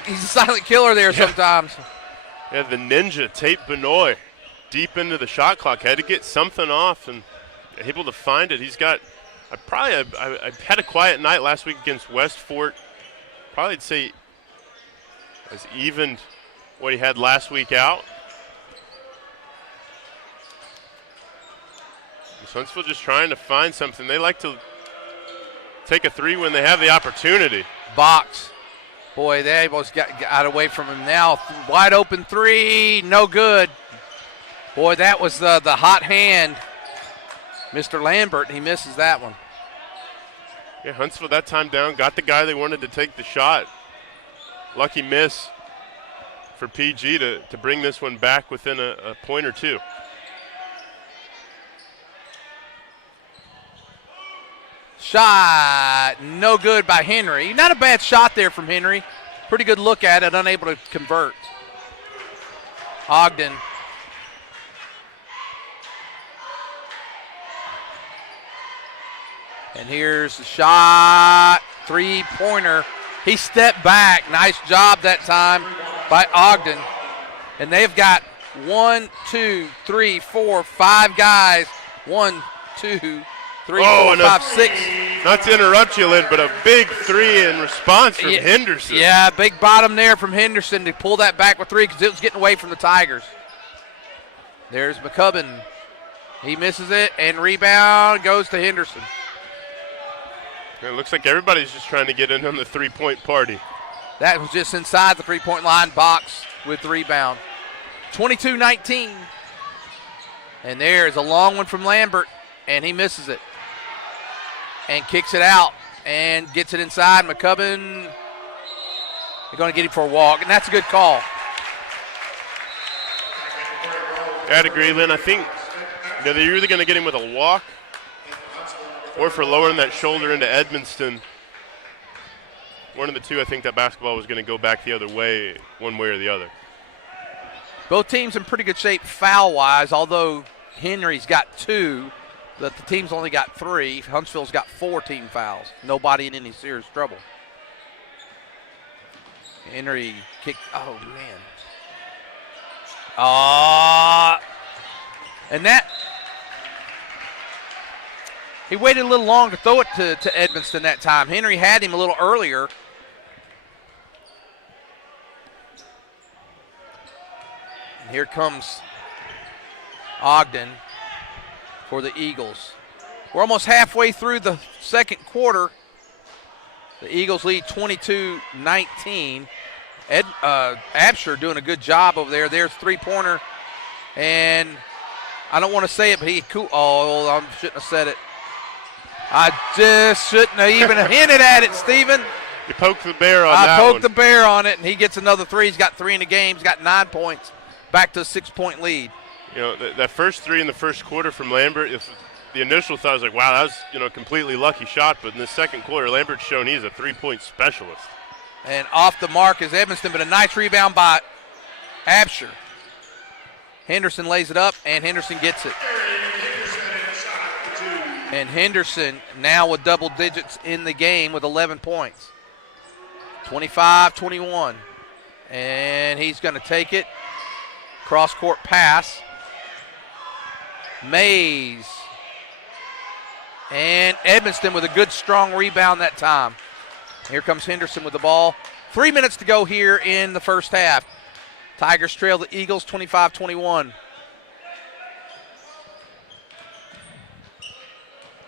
killer there sometimes. Yeah, the ninja, Tate Benoit, deep into the shot clock. Had to get something off and able to find it. He's got, I had a quiet night last week against West Fort. Probably I'd say has evened what he had last week out. Huntsville just trying to find something. They like to take a 3 when they have the opportunity. Box. Boy, they almost got away from him now. Wide open 3, no good. Boy, that was the hot hand. Mr. Lambert, he misses that one. Yeah, Huntsville that time down, got the guy they wanted to take the shot. Lucky miss for PG to bring this one back within a point or 2. Shot, no good by Henry. Not a bad shot there from Henry. Pretty good look at it, unable to convert. Ogden. And here's the shot, 3-pointer. He stepped back. Nice job that time by Ogden. And they've got 1, 2, 3, 4, 5 guys. 1, 2, 3, 4, 5, 6. Not to interrupt you, Lynn, but a big three in response from Henderson. Yeah, big bottom there from Henderson to pull that back with three because it was getting away from the Tigers. There's McCubbin. He misses it, and rebound goes to Henderson. It looks like everybody's just trying to get in on the three-point party. That was just inside the three-point line box with the rebound. 22-19. And there's a long one from Lambert, and he misses it. And kicks it out and gets it inside. McCubbin, they're going to get him for a walk, and that's a good call. I'd agree, Lynn. I think they're either going to get him with a walk or for lowering that shoulder into Edmonston. One of the two, I think that basketball was going to go back the other way, one way or the other. Both teams in pretty good shape foul-wise, although Henry's got 2, but the team's only got 3. Huntsville's got 4 team fouls. Nobody in any serious trouble. Henry kicked, oh, man. And that, he waited a little long to throw it to Edmonston that time. Henry had him a little earlier. And here comes Ogden for the Eagles. We're almost halfway through the second quarter. The Eagles lead 22-19. Absher doing a good job over there. There's three-pointer. And I don't want to say it, but I shouldn't have said it. I just shouldn't have even hinted at it, Stephen. You poked the bear on that I one. poked the bear on it, and he gets another 3. He's got 3 in the game. He's got 9 points. Back to a 6-point lead. You know, that first 3 in the first quarter from Lambert, if the initial thought was like, wow, that was, a completely lucky shot. But in the second quarter, Lambert's shown he's a three-point specialist. And off the mark is Edmonston, but a nice rebound by Absher. Henderson lays it up, and Henderson gets it. And Henderson now with double digits in the game with 11 points. 25-21. And he's going to take it. Cross-court pass. Mays. And Edmonston with a good, strong rebound that time. Here comes Henderson with the ball. 3 minutes to go here in the first half. Tigers trail the Eagles 25-21.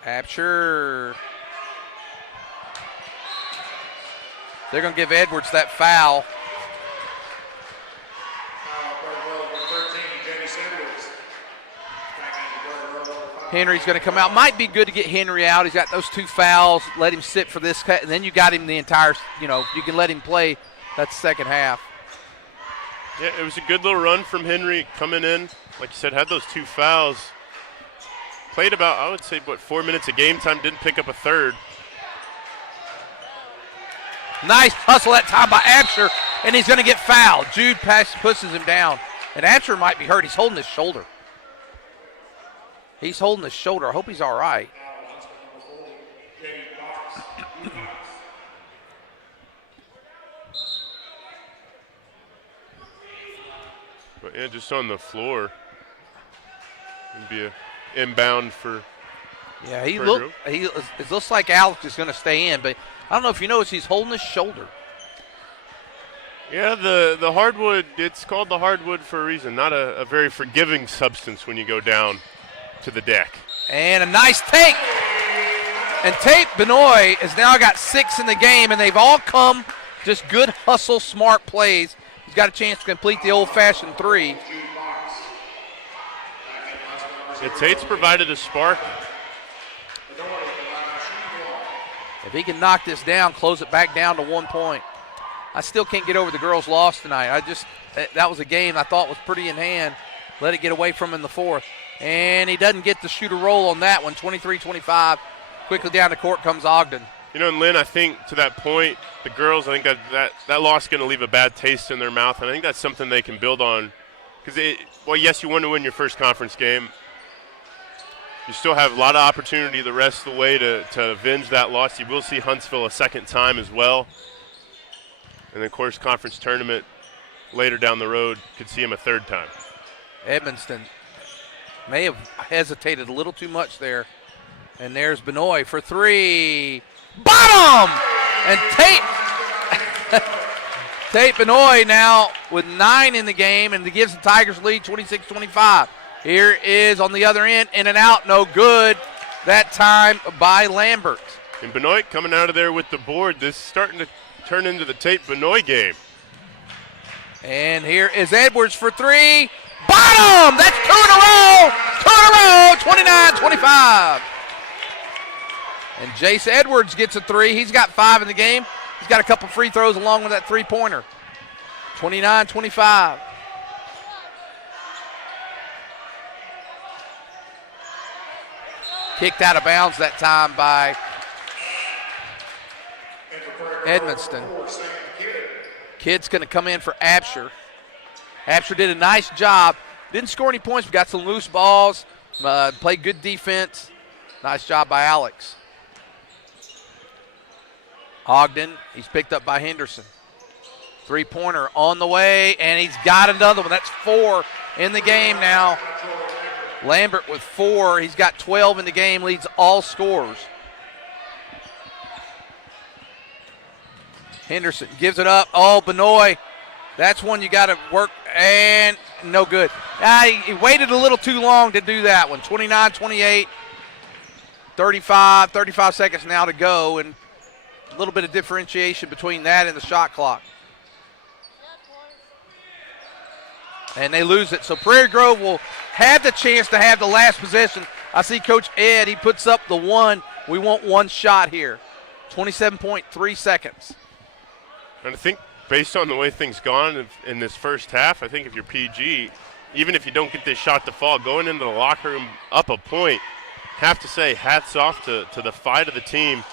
Absher. They're going to give Edwards that foul. Henry's going to come out. Might be good to get Henry out. He's got those 2 fouls. Let him sit for this cut, and then you got him the entire, you can let him play that second half. Yeah, it was a good little run from Henry coming in. Like you said, had those 2 fouls. Played about, I would say, 4 minutes of game time. Didn't pick up a third. Nice hustle that time by Absher, and he's going to get fouled. Jude pushes him down, and Absher might be hurt. He's holding his shoulder. He's holding his shoulder. I hope he's all right. But yeah, just on the floor. It'd be a inbound for. Yeah, it looks like Alex is going to stay in, but I don't know if you notice he's holding his shoulder. Yeah, the hardwood, it's called the hardwood for a reason. Not a very forgiving substance when you go down to the deck. And a nice take. And Tate Benoit has now got 6 in the game, and they've all come just good hustle, smart plays. He's got a chance to complete the old-fashioned 3. Yeah, Tate's provided a spark. If he can knock this down, close it back down to 1 point. I still can't get over the girls' loss tonight. That was a game I thought was pretty in hand. Let it get away from him in the fourth. And he doesn't get the shoot a roll on that one, 23-25. Quickly down the court comes Ogden. And Lynn, I think to that point, the girls, I think that loss is going to leave a bad taste in their mouth, and I think that's something they can build on. Because, yes, you want to win your first conference game. You still have a lot of opportunity the rest of the way to avenge that loss. You will see Huntsville a second time as well. And, of course, conference tournament later down the road could see him a third time. Edmonston may have hesitated a little too much there. And there's Benoit for three. Bottom! And Tate Benoit now with 9 in the game, and it gives the Tigers lead 26-25. Here is on the other end, in and out, no good. That time by Lambert. And Benoit coming out of there with the board. This is starting to turn into the Tate Benoit game. And here is Edwards for three. Bottom! That's 2 in a row! 29-25. And Jace Edwards gets a three. He's got 5 in the game. He's got a couple free throws along with that three-pointer. 29-25. Kicked out of bounds that time by Edmonston. Kid's going to come in for Absher. Absher did a nice job. Didn't score any points, but got some loose balls. Played good defense. Nice job by Alex. Ogden, he's picked up by Henderson. Three-pointer on the way, and he's got another one. That's 4 in the game now. Lambert with 4. He's got 12 in the game, leads all scorers. Henderson gives it up. Oh, Benoit. That's one you got to work, and no good. He waited a little too long to do that one. 29-28, 35 seconds now to go, and a little bit of differentiation between that and the shot clock. And they lose it. So Prairie Grove will have the chance to have the last possession. I see Coach Ed, he puts up the one. We want one shot here. 27.3 seconds. And I think based on the way things gone in this first half, I think if you're PG, even if you don't get this shot to fall, going into the locker room up a point, have to say hats off to the fight of the team.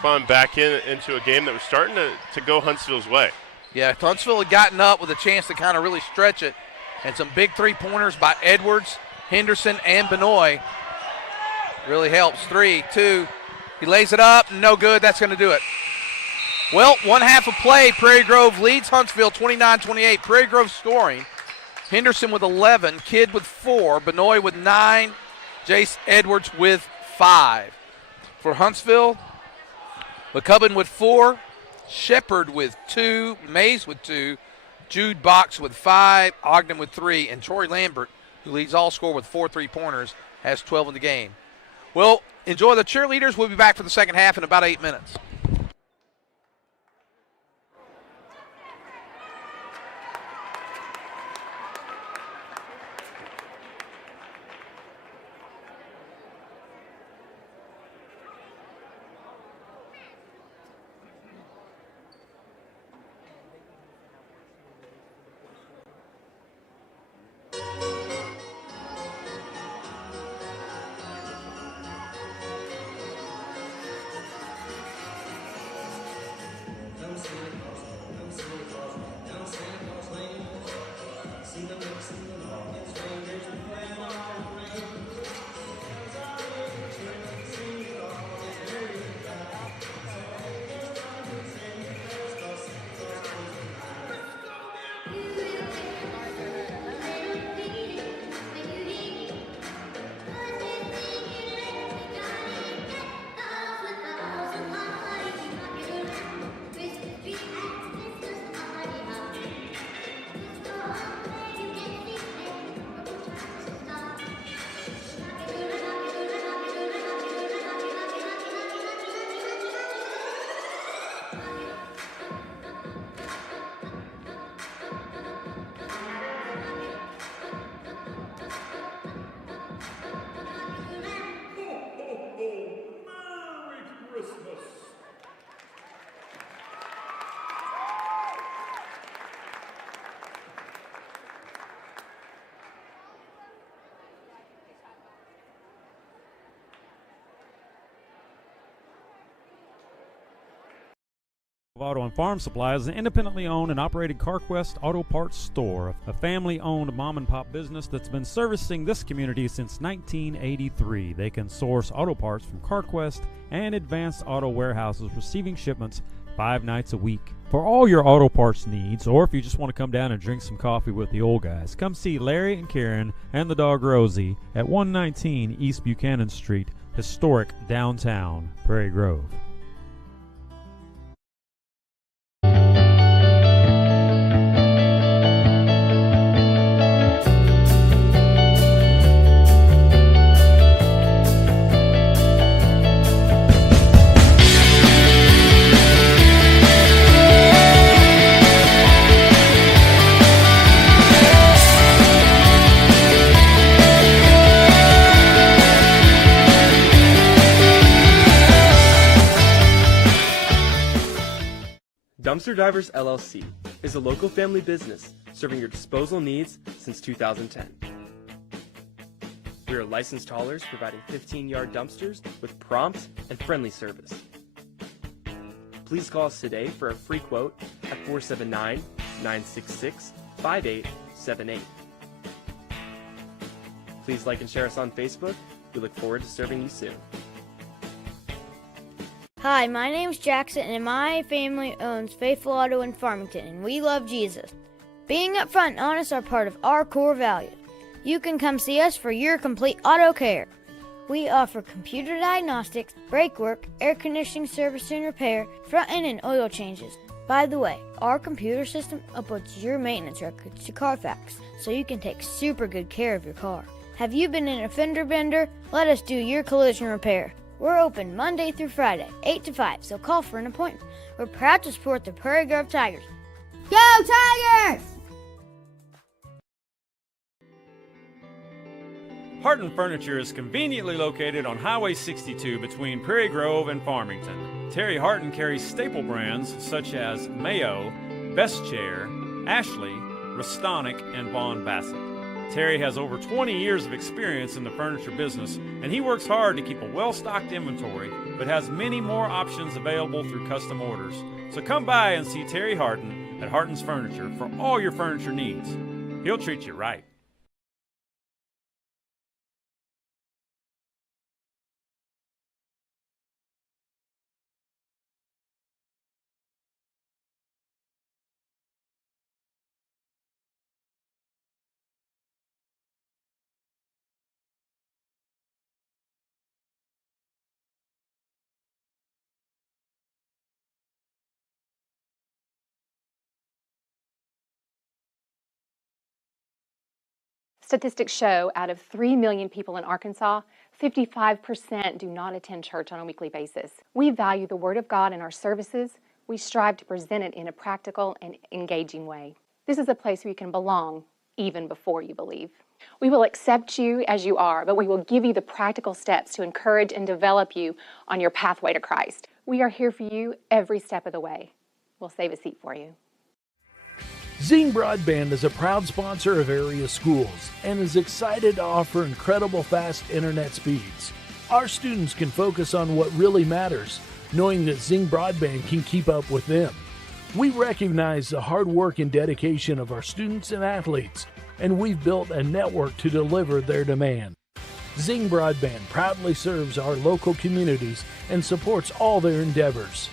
Fun back into a game that was starting to go Huntsville's way. Yeah, Huntsville had gotten up with a chance to kind of really stretch it, and some big three-pointers by Edwards, Henderson, and Benoit really helps. 3, 2, he lays it up, no good. That's going to do it. Well, one half of play, Prairie Grove leads Huntsville 29-28. Prairie Grove scoring. Henderson with 11, Kidd with 4, Benoit with 9, Jace Edwards with 5. For Huntsville, McCubbin with 4, Shepard with 2, Mays with 2, Jude Box with 5, Ogden with 3, and Troy Lambert, who leads all score with 4 3-pointers, has 12 in the game. Well, enjoy the cheerleaders. We'll be back for the second half in about 8 minutes. Auto and Farm Supply is an independently owned and operated CarQuest Auto Parts store, a family-owned mom-and-pop business that's been servicing this community since 1983. They can source auto parts from CarQuest and Advanced Auto Warehouses, receiving shipments 5 nights a week. For all your auto parts needs, or if you just want to come down and drink some coffee with the old guys, come see Larry and Karen and the dog Rosie at 119 East Buchanan Street, historic downtown Prairie Grove. Dumpster Divers LLC is a local family business serving your disposal needs since 2010. We are licensed haulers providing 15-yard dumpsters with prompt and friendly service. Please call us today for a free quote at 479-966-5878. Please like and share us on Facebook. We look forward to serving you soon. Hi, my name's Jackson, and my family owns Faithful Auto in Farmington, and we love Jesus. Being upfront and honest are part of our core values. You can come see us for your complete auto care. We offer computer diagnostics, brake work, air conditioning service and repair, front end and oil changes. By the way, our computer system uploads your maintenance records to Carfax, so you can take super good care of your car. Have you been in a fender bender? Let us do your collision repair. We're open Monday through Friday, 8 to 5, so call for an appointment. We're proud to support the Prairie Grove Tigers. Go Tigers! Harton Furniture is conveniently located on Highway 62 between Prairie Grove and Farmington. Terry Harton carries staple brands such as Mayo, Best Chair, Ashley, Restonic, and Vaughn Bassett. Terry has over 20 years of experience in the furniture business, and he works hard to keep a well-stocked inventory, but has many more options available through custom orders. So come by and see Terry Harton at Harton's Furniture for all your furniture needs. He'll treat you right. Statistics show out of 3 million people in Arkansas, 55% do not attend church on a weekly basis. We value the Word of God in our services. We strive to present it in a practical and engaging way. This is a place where you can belong even before you believe. We will accept you as you are, but we will give you the practical steps to encourage and develop you on your pathway to Christ. We are here for you every step of the way. We'll save a seat for you. Zing Broadband is a proud sponsor of area schools and is excited to offer incredible fast internet speeds. Our students can focus on what really matters, knowing that Zing Broadband can keep up with them. We recognize the hard work and dedication of our students and athletes, and we've built a network to deliver their demand. Zing Broadband proudly serves our local communities and supports all their endeavors.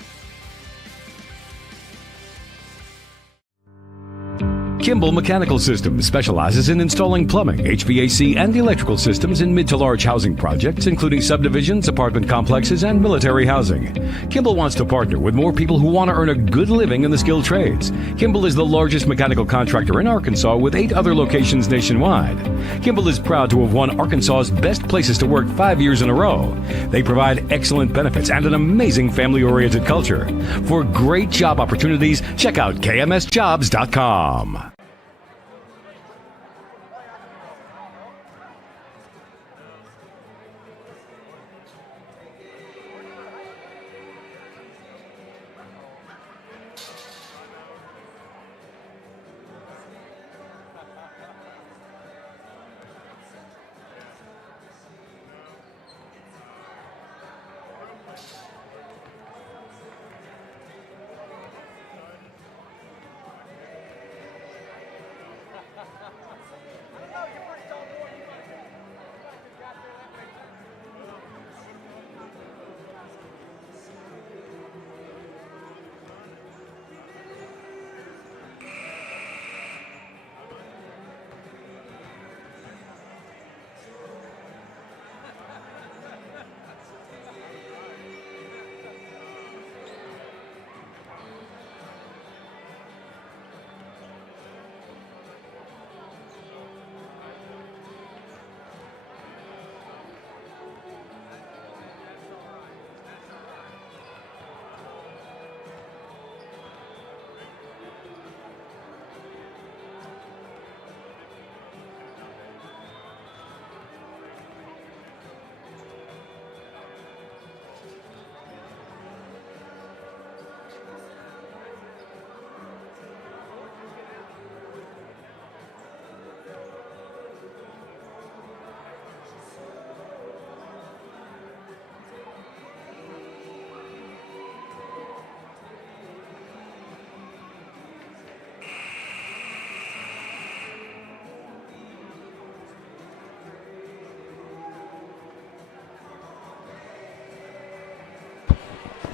Kimball Mechanical Systems specializes in installing plumbing, HVAC, and electrical systems in mid to large housing projects, including subdivisions, apartment complexes, and military housing. Kimball wants to partner with more people who want to earn a good living in the skilled trades. Kimball is the largest mechanical contractor in Arkansas with 8 other locations nationwide. Kimball is proud to have won Arkansas's Best Places to Work 5 years in a row. They provide excellent benefits and an amazing family-oriented culture. For great job opportunities, check out kmsjobs.com.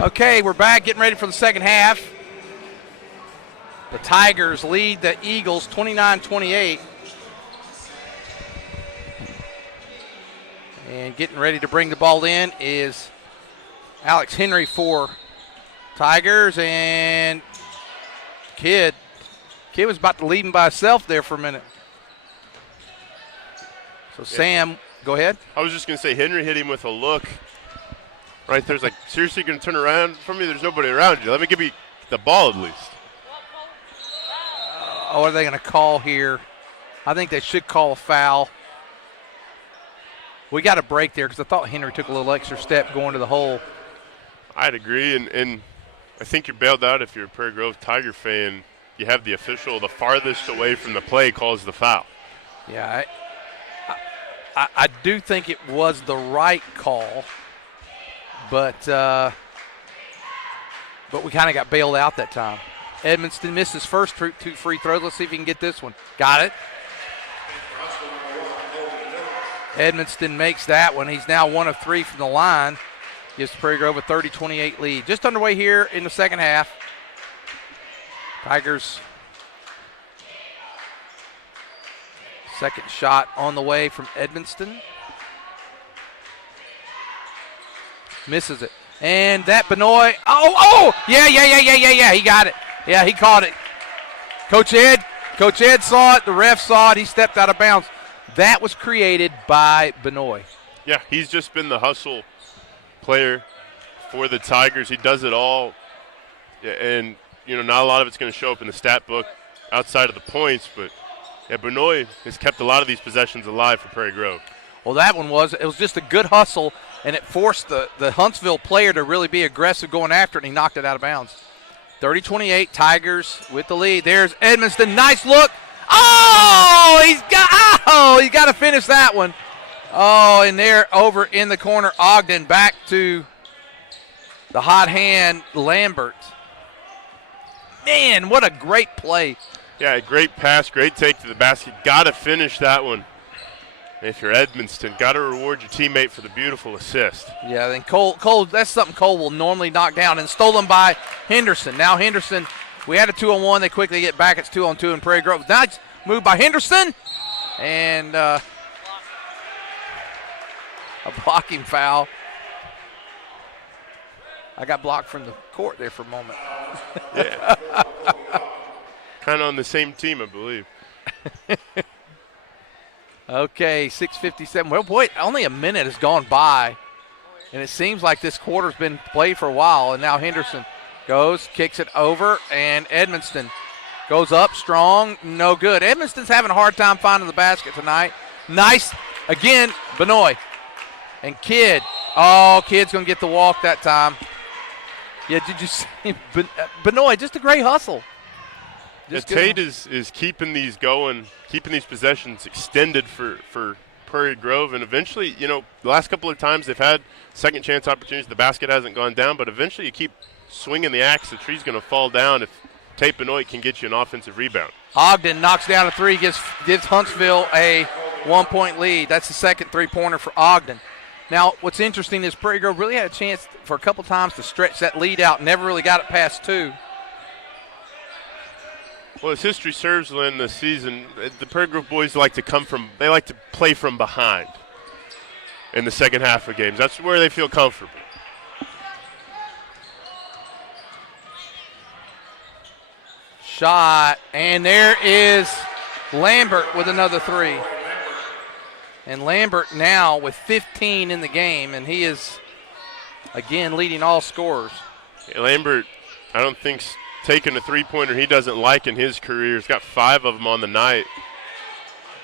Okay, we're back getting ready for the second half. The Tigers lead the Eagles 29-28. And getting ready to bring the ball in is Alex Henry for Tigers. And Kid was about to lead him by himself there for a minute. So Sam, go ahead. I was just going to say, Henry hit him with a look. Right there's like, seriously going to turn around for me? There's nobody around you. Let me give you the ball at least. What are they going to call here? I think they should call a foul. We got a break there because I thought Henry took a little extra step going to the hole. I'd agree, and I think you're bailed out if you're a Prairie Grove Tiger fan. You have the official the farthest away from the play calls the foul. Yeah, I do think it was the right call, but we kind of got bailed out that time. Edmonston missed his first 2 free throws. Let's see if he can get this one. Got it. Edmonston makes that one. He's now 1 of 3 from the line. Gives Prairie Grove a 30-28 lead. Just underway here in the second half. Tigers. Second shot on the way from Edmonston. Misses it. And that Benoit. Yeah. He got it. Yeah, he caught it. Coach Ed saw it. The ref saw it. He stepped out of bounds. That was created by Benoit. Yeah, he's just been the hustle player for the Tigers. He does it all. Yeah, and, not a lot of it's going to show up in the stat book outside of the points, but yeah, Benoit has kept a lot of these possessions alive for Prairie Grove. Well, that one was just a good hustle, and it forced the Huntsville player to really be aggressive going after it, and he knocked it out of bounds. 30-28, Tigers with the lead. There's Edmonston. Nice look. He's got to finish that one. Oh, and there over in the corner, Ogden back to the hot hand, Lambert. Man, what a great play. Yeah, great pass, great take to the basket. Got to finish that one. If you're Edmonston, got to reward your teammate for the beautiful assist. Yeah, then Cole, that's something Cole will normally knock down, and stolen by Henderson. Now Henderson, we had a 2-on-1. They quickly get back. It's 2-on-2 in Prairie Grove. Nice move by Henderson. And a blocking foul. I got blocked from the court there for a moment. Yeah. Kind of on the same team, I believe. Okay, 6:57. Well, boy, only a minute has gone by, and it seems like this quarter's been played for a while, and now Henderson goes, kicks it over, and Edmonston goes up strong, no good. Edmonston's having a hard time finding the basket tonight. Nice, again, Benoit. And Kidd. Oh, Kidd's going to get the walk that time. Yeah, did you see Benoit, just a great hustle. Tate is keeping these going, keeping these possessions extended for Prairie Grove, and eventually, the last couple of times they've had second chance opportunities, the basket hasn't gone down, but eventually you keep swinging the axe, the tree's going to fall down if Tate Benoit can get you an offensive rebound. Ogden knocks down a three, gives Huntsville a 1-point lead. That's the second three-pointer for Ogden. Now, what's interesting is Prairie Grove really had a chance for a couple times to stretch that lead out, never really got it past 2. Well, as history serves, Lynn, this season, the Prairie Grove boys like to play from behind in the second half of games. That's where they feel comfortable. Shot, and there is Lambert with another 3. And Lambert now with 15 in the game, and he is, again, leading all scorers. Lambert, I don't think taking a three-pointer he doesn't like in his career. He's got 5 of them on the night.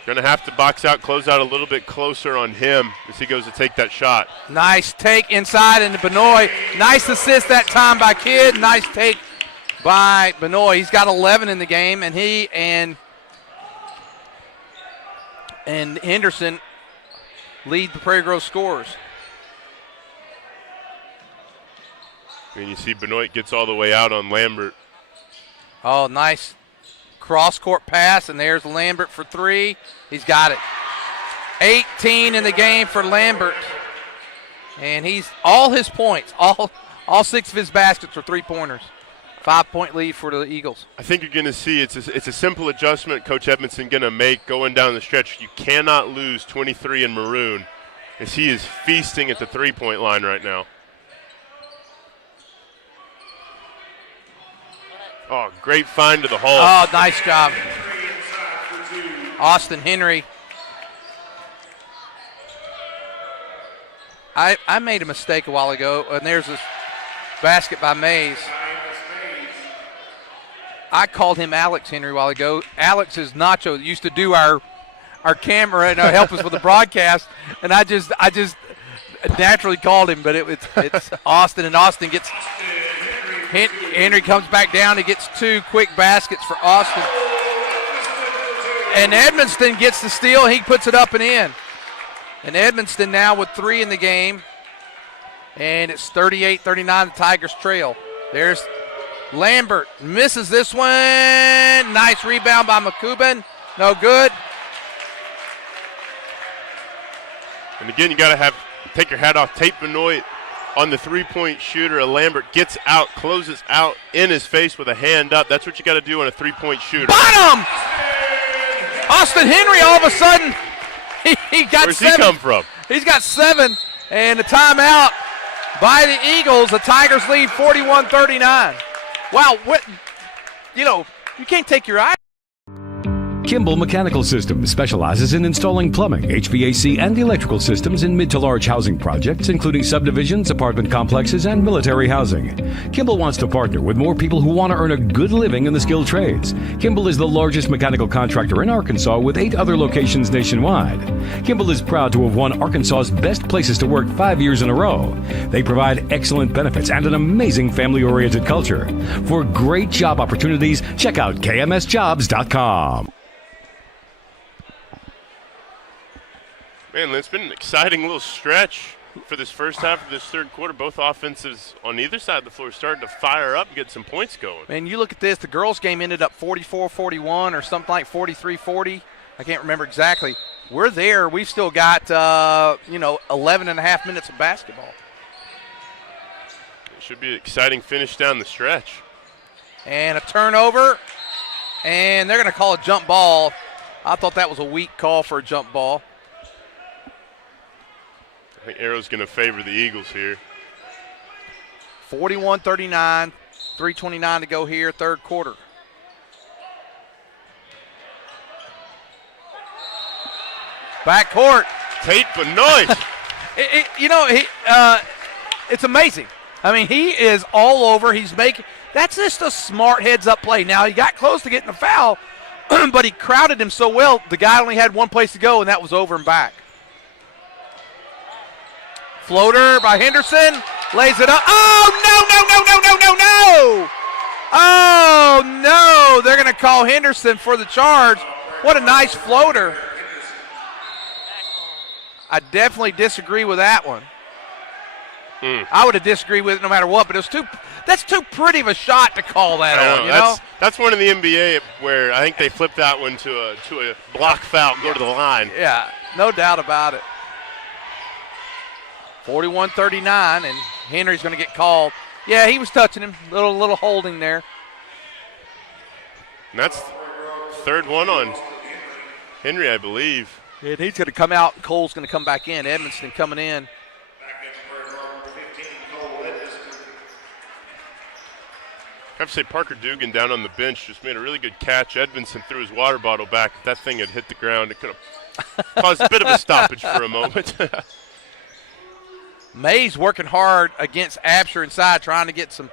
Going to have to box out, close out a little bit closer on him as he goes to take that shot. Nice take inside into Benoit. Nice assist that time by Kidd. Nice take by Benoit. He's got 11 in the game, and he and Henderson lead the Prairie Grove scorers. And you see Benoit gets all the way out on Lambert. Oh, nice cross-court pass, and there's Lambert for 3. He's got it. 18 in the game for Lambert. And he's all his points, all All 6 of his baskets were three-pointers. 5-point lead for the Eagles. I think you're going to see it's a simple adjustment Coach Edmondson going to make going down the stretch. You cannot lose 23 in maroon as he is feasting at the three-point line right now. Oh, great find to the hole. Oh, nice job. Austin Henry. I made a mistake a while ago, and there's this basket by Mays. I called him Alex Henry a while ago. Alex is Nacho that used to do our camera and help us with the broadcast, and I just naturally called him, but it's Austin, and Austin gets Henry comes back down. He gets 2 quick baskets for Austin, and Edmonston gets the steal. He puts it up and in, and Edmonston now with 3 in the game, and it's 38-39. The Tigers trail. There's Lambert misses this one. Nice rebound by McCubbin. No good. And again, you got to take your hat off. Tate Benoit on the three-point shooter. Lambert gets out, closes out in his face with a hand up. That's what you got to do on a three-point shooter. Bottom! Austin Henry all of a sudden, he got Where's 7. he come from? He's got 7, and a timeout by the Eagles. The Tigers lead 41-39. Wow, you can't take your eye. Kimball Mechanical Systems specializes in installing plumbing, HVAC, and electrical systems in mid to large housing projects, including subdivisions, apartment complexes, and military housing. Kimball wants to partner with more people who want to earn a good living in the skilled trades. Kimball is the largest mechanical contractor in Arkansas with 8 other locations nationwide. Kimball is proud to have won Arkansas's Best Places to Work 5 years in a row. They provide excellent benefits and an amazing family-oriented culture. For great job opportunities, check out kmsjobs.com. Man, it's been an exciting little stretch for this first half of this third quarter. Both offenses on either side of the floor starting to fire up and get some points going. Man, you look at this. The girls' game ended up 44-41 or something like 43-40. I can't remember exactly. We're there. We've still got, 11 and a half minutes of basketball. It should be an exciting finish down the stretch. And a turnover, and they're going to call a jump ball. I thought that was a weak call for a jump ball. I think Arrow's going to favor the Eagles here. 41-39, 3:29 to go here, third quarter. Backcourt. Tate Benoit. It's amazing. I mean, he is all over. That's just a smart heads-up play. Now, he got close to getting a foul, but he crowded him so well, the guy only had one place to go, and that was over and back. Floater by Henderson, lays it up. Oh, no. Oh, no. They're going to call Henderson for the charge. What a nice floater. I definitely disagree with that one. I would have disagreed with it no matter what, but that's too pretty of a shot to call that on, That's one in the NBA where I think they flipped that one to a block foul, go to the line. Yeah, no doubt about it. 41-39, and Henry's going to get called. Yeah, he was touching him. Little holding there. And that's third one on Henry, I believe. And he's going to come out. Cole's going to come back in. Edmonston coming in. I have to say Parker Dugan down on the bench just made a really good catch. Edmondson threw his water bottle back. If that thing had hit the ground, it could have caused a bit of a stoppage for a moment. Mays working hard against Absher inside, trying to get some.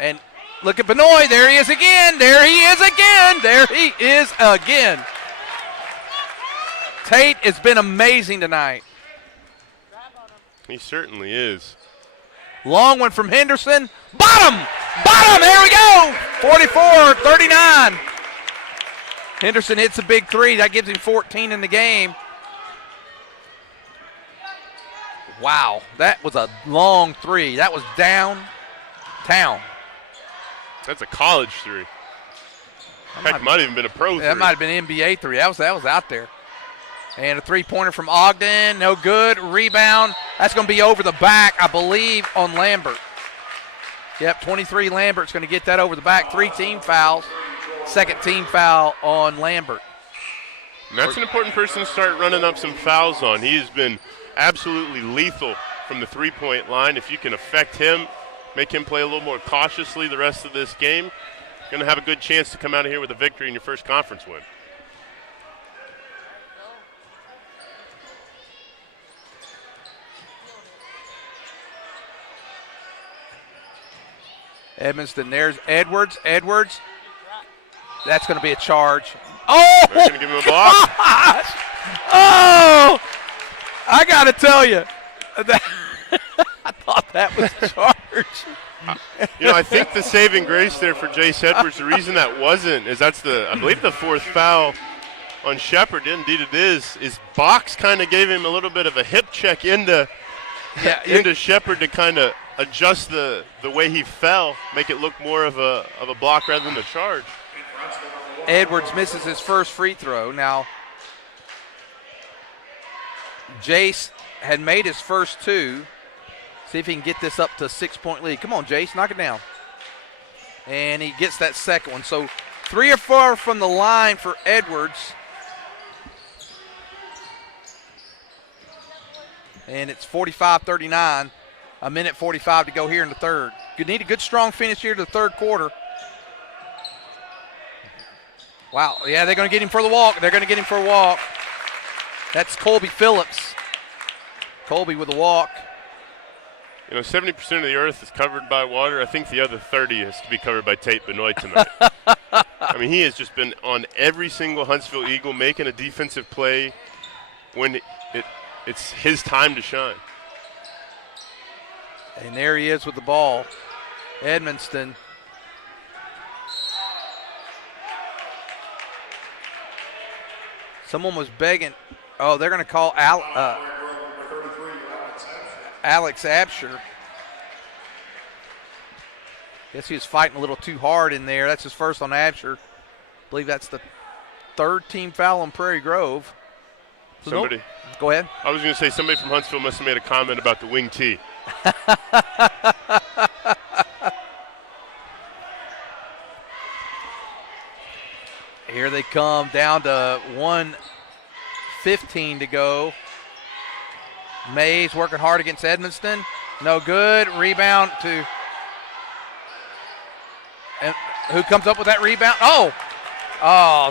And look at Benoit. There he is again. Tate has been amazing tonight. He certainly is. Long one from Henderson. Bottom. There we go. 44-39. Henderson hits a big three. That gives him 14 in the game. Wow, that was a long three. That was downtown. That's a college three. Heck, might have even been a pro three. That might have been an NBA three. That was out there. And a three-pointer from Ogden, no good. Rebound, that's going to be over the back, I believe, on Lambert. Yep, 23 Lambert's going to get that over the back. 3 team fouls. Second team foul on Lambert. And that's an important person to start running up some fouls on. He has been absolutely lethal from the three-point line. If you can affect him, make him play a little more cautiously the rest of this game, going to have a good chance to come out of here with a victory in your first conference win. Edmonston, there's Edwards. Edwards, that's going to be a charge. Oh! They're going to give him a block. Gosh! Oh! I got to tell you, that I thought that was a charge. You know, I think the saving grace there for Jace Edwards, the reason that wasn't is that's I believe the 4th foul on Shepard. Indeed it is Box kind of gave him a little bit of a hip check into Shepard to kind of adjust the way he fell, make it look more of a block rather than a charge. Edwards misses his first free throw. Now, Jace had made his first 2. See if he can get this up to a 6-point lead. Come on, Jace, knock it down. And he gets that second one. So 3 or 4 from the line for Edwards. And it's 45-39. A minute 45 to go here in the third. You need a good, strong finish here to the third quarter. Wow, yeah, they're going to get him for the walk. They're going to get him for a walk. That's Colby Phillips. Colby with a walk. You know, 70% of the earth is covered by water. I think the other 30 has to be covered by Tate Benoit tonight. I mean, he has just been on every single Huntsville Eagle making a defensive play when it's his time to shine. And there he is with the ball. Edmonston. Someone was begging. Oh, they're going to call Alex Absher. Guess he was fighting a little too hard in there. That's his first on Absher. I believe that's the 3rd team foul on Prairie Grove. So somebody. Go ahead. I was going to say somebody from Huntsville must have made a comment about the wing tee. Here they come down to 1:15 to go. Mays working hard against Edmonston. No good. Rebound to. And who comes up with that rebound? Oh,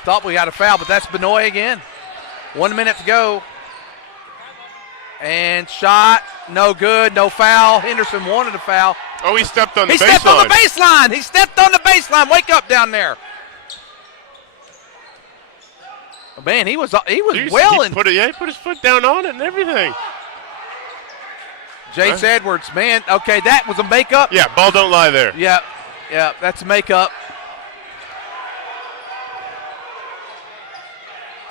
thought we had a foul, but that's Benoit again. 1 minute to go. And shot, no good, no foul. Henderson wanted a foul. Oh, he stepped on the baseline. He stepped on the baseline. He stepped on the baseline. Wake up down there. Oh, man, he was well in. He put his foot down on it and everything. Jace Edwards, man, okay, that was a makeup. Yeah, ball don't lie there. Yeah, that's a makeup.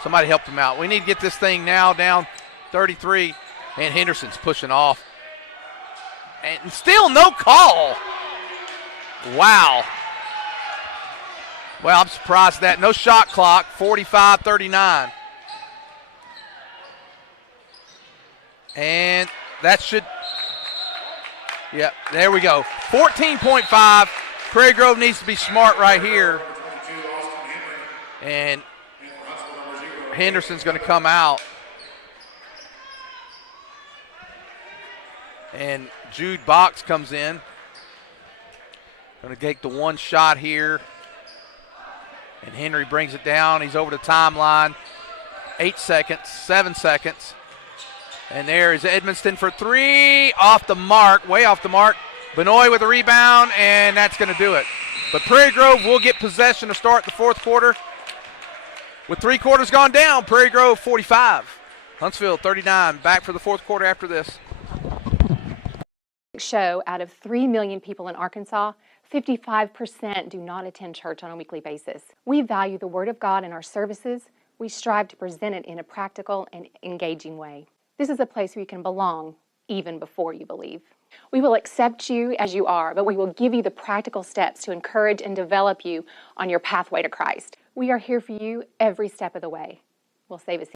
Somebody helped him out. We need to get this thing now down 33. And Henderson's pushing off. And still no call. Wow. Well, I'm surprised at that. No shot clock, 45-39. And that should, yeah, there we go. 14.5. Prairie Grove needs to be smart right here. And Henderson's going to come out. And Jude Box comes in. Going to take the one shot here. And Henry brings it down. He's over the timeline. 8 seconds, 7 seconds. And there is Edmonston for 3. Off the mark, way off the mark. Benoit with a rebound, and that's going to do it. But Prairie Grove will get possession to start the fourth quarter. With 3 quarters gone down, Prairie Grove 45. Huntsville 39. Back for the fourth quarter after this. Show out of 3 million people in Arkansas, 55% do not attend church on a weekly basis. We value the Word of God in our services. We strive to present it in a practical and engaging way. This is a place where you can belong even before you believe. We will accept you as you are, but we will give you the practical steps to encourage and develop you on your pathway to Christ. We are here for you every step of the way. We'll save a seat.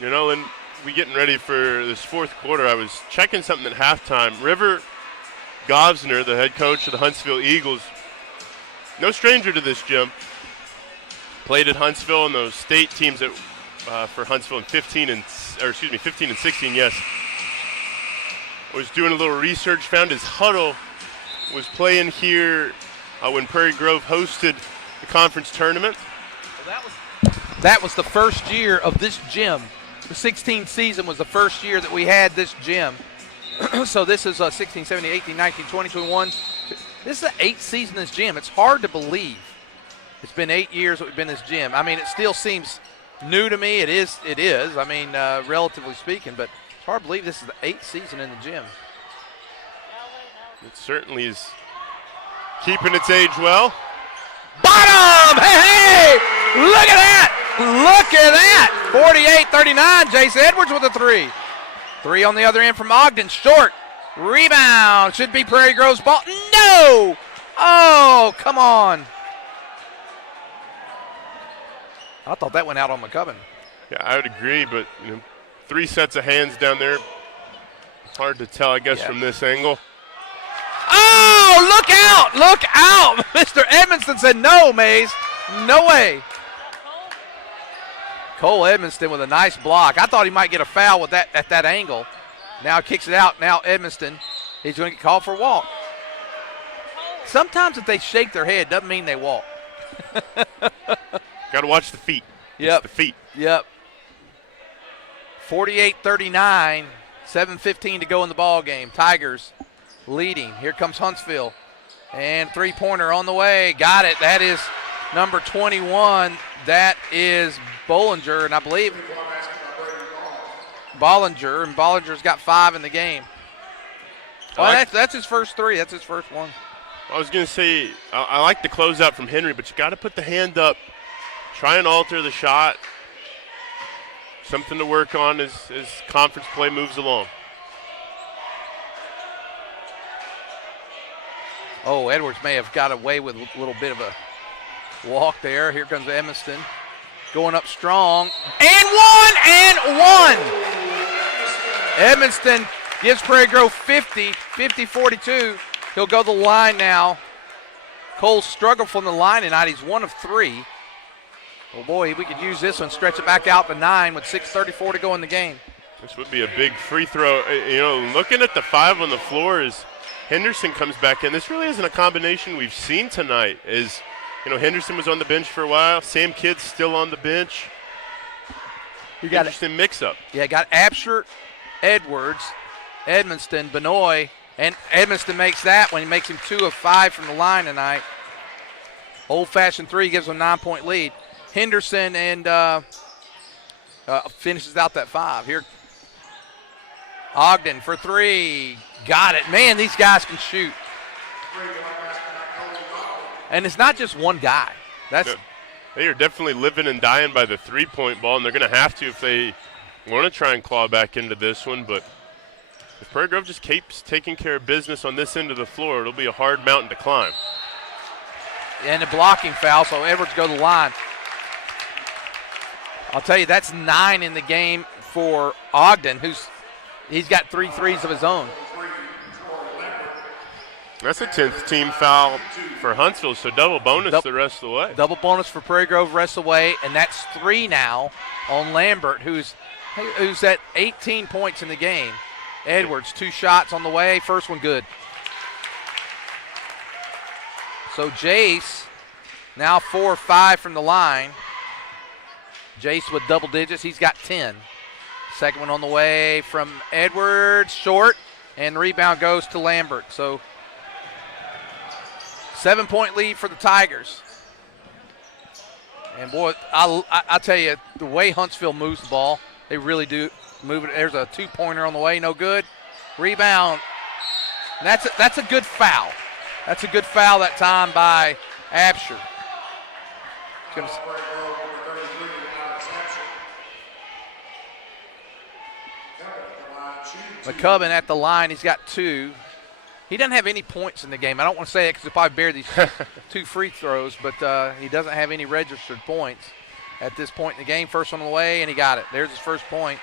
You know, and we getting ready for this fourth quarter, I was checking something at halftime. River Govsner, the head coach of the Huntsville Eagles, no stranger to this gym. Played at Huntsville and those state teams that for Huntsville in 15 and 16. Yes, was doing a little research. Found his huddle was playing here when Prairie Grove hosted the conference tournament. Well, that was the first year of this gym. The 16th season was the first year that we had this gym. So this is 16, 17, 18, 19, 20, 21. This is the 8th season in this gym. It's hard to believe. It's been 8 years that we've been in this gym. I mean, it still seems new to me. It is. I mean, relatively speaking, but it's hard to believe this is the 8th season in the gym. It certainly is keeping its age well. Bottom! Hey! Look at that! Look at that! 48-39. Jace Edwards with a three. Three on the other end from Ogden. Short. Rebound. Should be Prairie Grove's ball. No! Oh, come on. I thought that went out on McCubbin. Yeah, I would agree, but you know, 3 sets of hands down there. Hard to tell, I guess, from this angle. Oh, look out! Look out! Mr. Edmonston said no, Mays. No way. Cole Edmonston with a nice block. I thought he might get a foul with that at that angle. Now kicks it out. Now Edmonston. He's going to get called for a walk. Sometimes if they shake their head, doesn't mean they walk. Got to watch the feet. Yep. It's the feet. Yep. 48-39. 7:15 to go in the ball game. Tigers leading. Here comes Huntsville. And three-pointer on the way. Got it. That is number 21. That is Bollinger, and I believe Bollinger. And Bollinger's got 5 in the game. Well, that's his first 3. That's his first one. I was going to say, I like the closeout from Henry, but you got to put the hand up. Try and alter the shot. Something to work on as conference play moves along. Oh, Edwards may have got away with a little bit of a walk there. Here comes Edmonston. Going up strong. And one! Edmonston gives Prairie Grove 50-42. He'll go the line now. Cole struggled from the line tonight. He's 1 of 3. Oh, boy, we could use this one, stretch it back out to 9 with 6:34 to go in the game. This would be a big free throw. You know, looking at the 5 on the floor as Henderson comes back in. This really isn't a combination we've seen tonight. As you know, Henderson was on the bench for a while. Sam Kidd's still on the bench. You got interesting mix-up. Yeah, got Absher, Edwards, Edmonston, Benoit, and Edmonston makes that when he makes him 2 of 5 from the line tonight. Old-fashioned 3 gives him a 9-point lead. Henderson and finishes out that 5. Here, Ogden for 3. Got it. Man, these guys can shoot. And it's not just one guy. They are definitely living and dying by the three-point ball, and they're going to have to if they want to try and claw back into this one. But if Prairie Grove just keeps taking care of business on this end of the floor, it'll be a hard mountain to climb. And a blocking foul, so Edwards go to the line. I'll tell you, that's 9 in the game for Ogden, he's got 3 threes of his own. That's a 10th team foul for Huntsville, so double bonus the rest of the way. Double bonus for Prairie Grove rest of the way, and that's 3 now on Lambert, who's at 18 points in the game. Edwards, 2 shots on the way, first one good. So Jace, now 4 or 5 from the line. Jace with double digits, he's got 10. Second one on the way from Edwards, short, and the rebound goes to Lambert. So 7-point lead for the Tigers. And boy, I tell you, the way Huntsville moves the ball, they really do move it. There's a 2-pointer on the way, no good. Rebound. And that's a good foul. That's a good foul that time by Absher. McCubbin at the line, he's got 2. He doesn't have any points in the game. I don't want to say it because he'll probably bear these 2 free throws, but he doesn't have any registered points. at this point in the game. First one on the way, and he got it. There's his first point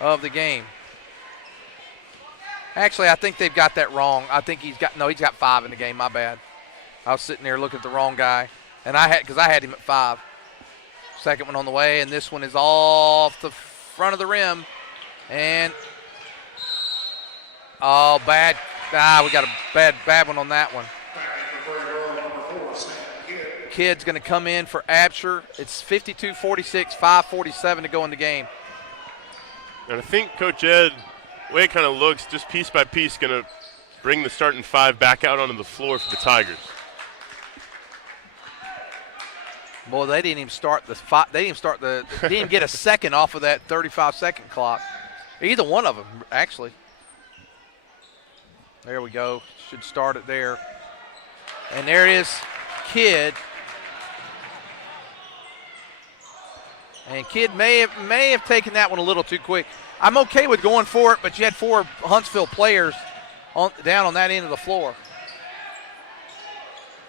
of the game. Actually, I think they've got that wrong. I think he's got 5 in the game. My bad. I was sitting there looking at the wrong guy, and because I had him at 5. Second one on the way, and this one is off the front of the rim, and bad. We got a bad one on that one. Kid's going to come in for Absher. It's 52-46, 5:47 to go in the game. And I think Coach Ed, the way it kind of looks, just piece by piece, going to bring the starting 5 back out onto the floor for the Tigers. Boy, they didn't even start they didn't even get a second off of that 35-second clock. Either one of them, actually. There we go. Should start it there. And there it is, Kidd. And Kidd may have taken that one a little too quick. I'm okay with going for it, but you had 4 Huntsville players down on that end of the floor.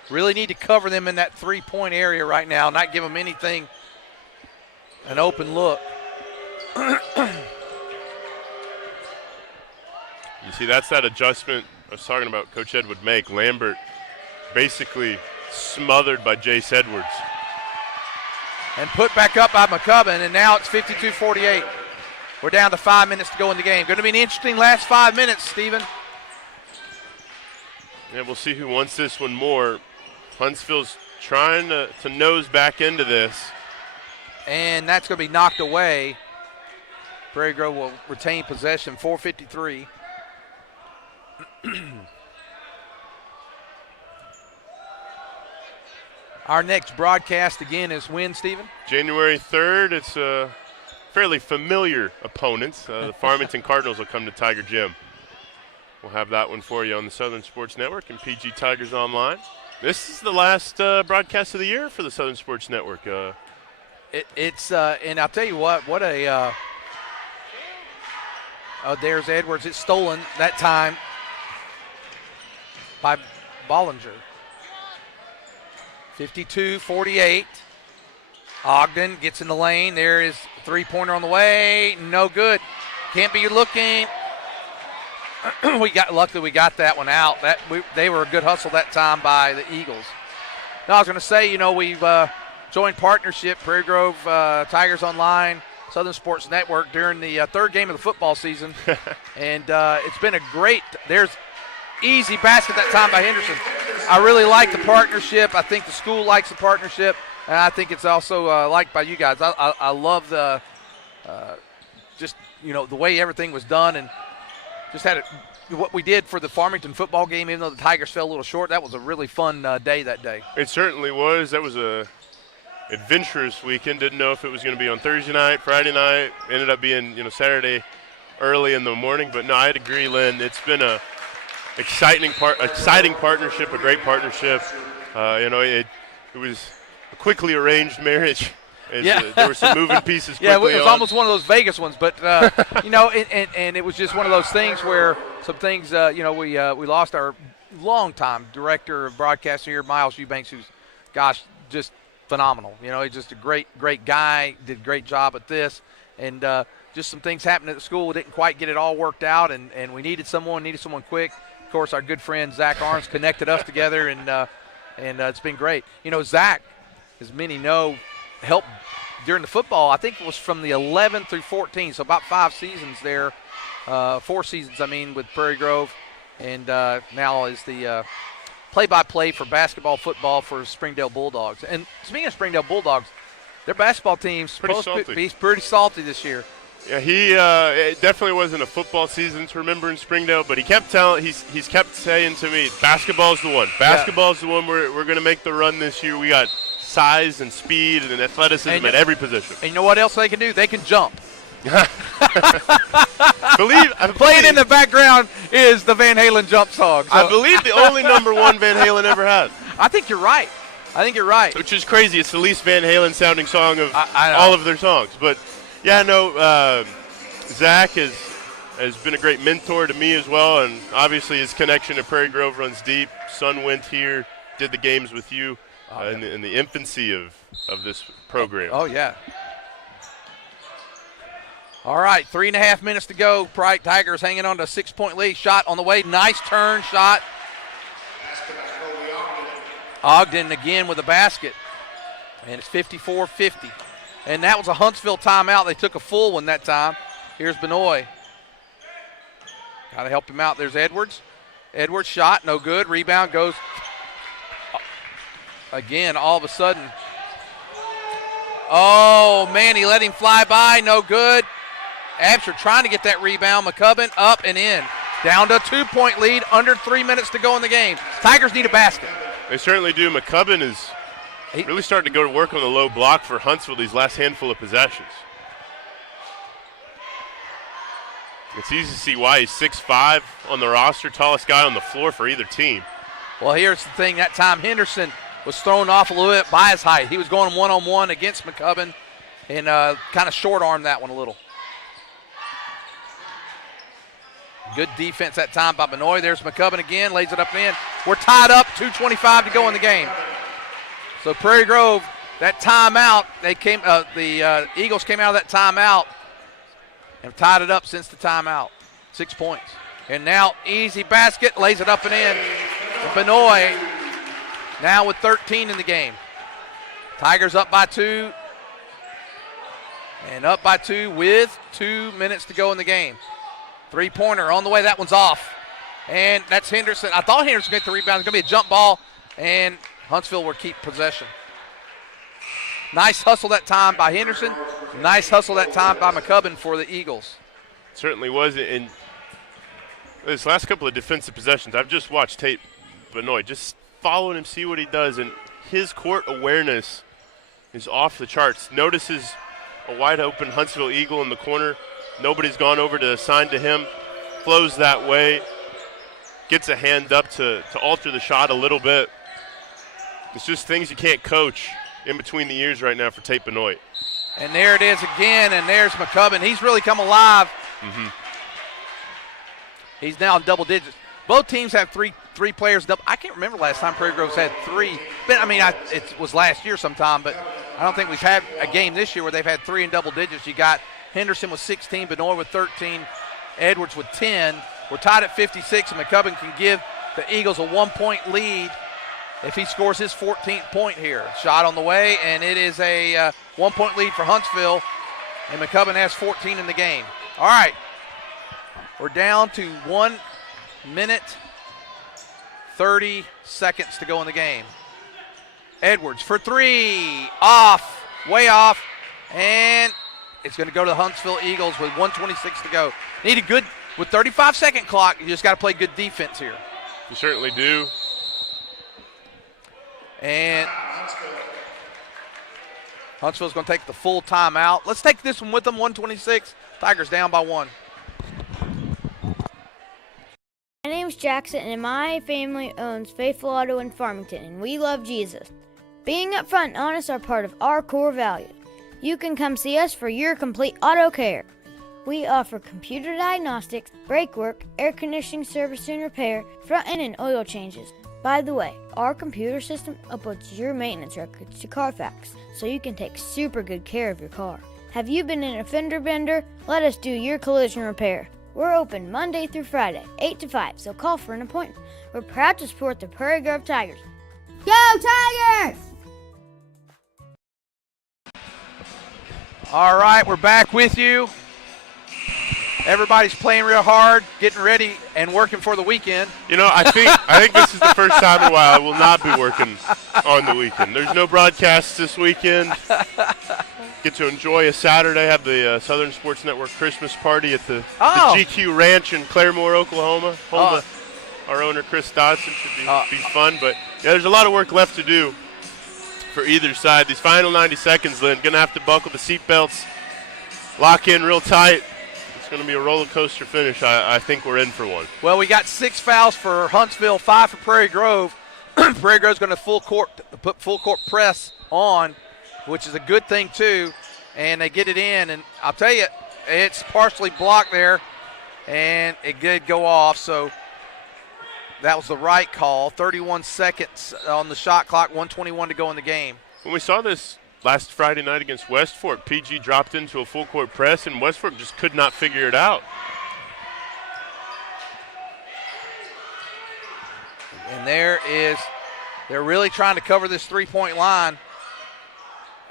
Really need to cover them in that 3-point area right now, not give them anything, an open look. You see, that's that adjustment I was talking about Coach Ed would make. Lambert basically smothered by Jace Edwards. And put back up by McCubbin, and now it's 52-48. We're down to 5 minutes to go in the game. Going to be an interesting last 5 minutes, Stephen. Yeah, we'll see who wants this one more. Huntsville's trying to nose back into this. And that's going to be knocked away. Prairie Grove will retain possession, 4:53. Our next broadcast again is when, Stephen? January 3rd. It's a fairly familiar opponents. The Farmington Cardinals will come to Tiger Gym. We'll have that one for you on the Southern Sports Network and PG Tigers Online. This is the last broadcast of the year for the Southern Sports Network. It's and I'll tell you what a there's Edwards. It's stolen that time by Bollinger. 52-48. Ogden gets in the lane. There is a 3-pointer on the way. No good. Can't be looking. Luckily we got that one out. They were a good hustle that time by the Eagles. Now I was going to say, we've joined partnership Prairie Grove Tigers Online, Southern Sports Network during the third game of the football season, and it's been a great. There's easy basket that time by Henderson. I really like the partnership. I think the school likes the partnership, and I think it's also liked by you guys. I love the the way everything was done, and just had what we did for the Farmington football game, even though the Tigers fell a little short. That was a really fun day that day. It certainly was. That was a adventurous weekend. Didn't know if it was going to be on Thursday night, Friday night. Ended up being, Saturday early in the morning. But no, I'd agree, Lynn. It's been a exciting partnership, a great partnership. It was a quickly arranged marriage. There were some moving pieces quickly. Yeah, it was almost one of those Vegas ones, but and it was just one of those things where some things, we lost our longtime director of broadcasting here, Miles Eubanks, who's, just phenomenal. He's just a great guy, did a great job at this, and just some things happened at the school. We didn't quite get it all worked out, and we needed someone quick. Of course, our good friend Zach Arns connected us together, and it's been great. Zach, as many know, helped during the football. I think it was from the 11 through 14, so about 5 seasons there, 4 seasons, with Prairie Grove, and now is the play-by-play for basketball, football for Springdale Bulldogs. And speaking of Springdale Bulldogs, their basketball team's supposed to be pretty salty this year. Yeah, it definitely wasn't a football season to remember in Springdale, but he's kept saying to me, basketball's the one. Basketball's the one. We're going to make the run this year. We got size and speed and athleticism at every position. And you know what else they can do? They can jump. Playing in the background is the Van Halen jump song. So. I believe the only number 1 Van Halen ever had. I think you're right. Which is crazy. It's the least Van Halen sounding song of all of their songs. But, Zach has been a great mentor to me as well, and obviously his connection to Prairie Grove runs deep. Son went here, did the games with you. in the infancy of this program. Oh, yeah. All right, 3.5 minutes to go. Pride Tigers hanging on to a 6-point lead. Shot on the way. Nice turn shot. Ogden again with a basket. And it's 54-50. And that was a Huntsville timeout. They took a full one that time. Here's Benoit. Got to help him out. There's Edwards. Edwards shot, no good. Rebound goes again all of a sudden. Oh, man, he let him fly by. No good. Absher trying to get that rebound. McCubbin up and in. Down to a 2-point lead. Under 3 minutes to go in the game. Tigers need a basket. They certainly do. McCubbin is really starting to go to work on the low block for Huntsville these last handful of possessions. It's easy to see why he's 6'5" on the roster, tallest guy on the floor for either team. Well, here's the thing. That time Henderson was thrown off a little bit by his height. He was going one-on-one against McCubbin and kind of short-armed that one a little. Good defense that time by Benoit. There's McCubbin again, lays it up in. We're tied up, 2:25 to go in the game. So Prairie Grove, that timeout, the Eagles came out of that timeout and tied it up since the timeout. 6 points. And now easy basket, lays it up and in. And Benoit now with 13 in the game. Tigers up by 2. And up by 2 with 2 minutes to go in the game. Three-pointer on the way. That one's off. And that's Henderson. I thought Henderson would get the rebound. It's going to be a jump ball. And Huntsville will keep possession. Nice hustle that time by Henderson. Nice hustle that time by McCubbin for the Eagles. Certainly was. In this last couple of defensive possessions, I've just watched tape Benoit, just following him, see what he does. And his court awareness is off the charts. Notices a wide-open Huntsville Eagle in the corner. Nobody's gone over to assign to him. Flows that way. Gets a hand up to alter the shot a little bit. It's just things you can't coach in between the years right now for Tate Benoit. And there it is again, and there's McCubbin. He's really come alive. Mm-hmm. He's now in double digits. Both teams have three players double. I can't remember last time Prairie Grove's had 3. But I mean, it was last year sometime, but I don't think we've had a game this year where they've had 3 in double digits. You got Henderson with 16, Benoit with 13, Edwards with 10. We're tied at 56, and McCubbin can give the Eagles a 1-point lead if he scores his 14th point here. Shot on the way, and it is a 1-point lead for Huntsville, and McCubbin has 14 in the game. All right, we're down to 1 minute, 30 seconds to go in the game. Edwards for 3, off, way off, and it's going to go to the Huntsville Eagles with 1:26 to go. Need a good, with 35-second clock, you just got to play good defense here. You certainly do. And Huntsville's going to take the full timeout. Let's take this one with them, 1:26. Tigers down by 1. My name's Jackson, and my family owns Faithful Auto in Farmington, and we love Jesus. Being upfront and honest are part of our core values. You can come see us for your complete auto care. We offer computer diagnostics, brake work, air conditioning service and repair, front end and oil changes. By the way, our computer system uploads your maintenance records to Carfax, so you can take super good care of your car. Have you been in a fender bender? Let us do your collision repair. We're open Monday through Friday, 8 to 5, so call for an appointment. We're proud to support the Prairie Grove Tigers. Go Tigers! All right, we're back with you. Everybody's playing real hard, getting ready, and working for the weekend. You know, I think this is the first time in a while I will not be working on the weekend. There's no broadcasts this weekend. Get to enjoy a Saturday, have the Southern Sports Network Christmas party at the GQ Ranch in Claremore, Oklahoma. Home of our owner, Chris Dodson. Should be fun. But, yeah, there's a lot of work left to do for either side. These final 90 seconds, Lynn, going to have to buckle the seatbelts, lock in real tight. It's going to be a roller coaster finish. I think we're in for one. Well, we got 6 fouls for Huntsville, 5 for Prairie Grove. Prairie Grove's going to put full court press on, which is a good thing too, and they get it in. And I'll tell you, it's partially blocked there, and it did go off. So That was the right call. 31 seconds on the shot clock, 1:21 to go in the game. When we saw this last Friday night against West Fork, PG dropped into a full court press, and West Fork just could not figure it out. And they're really trying to cover this three-point line.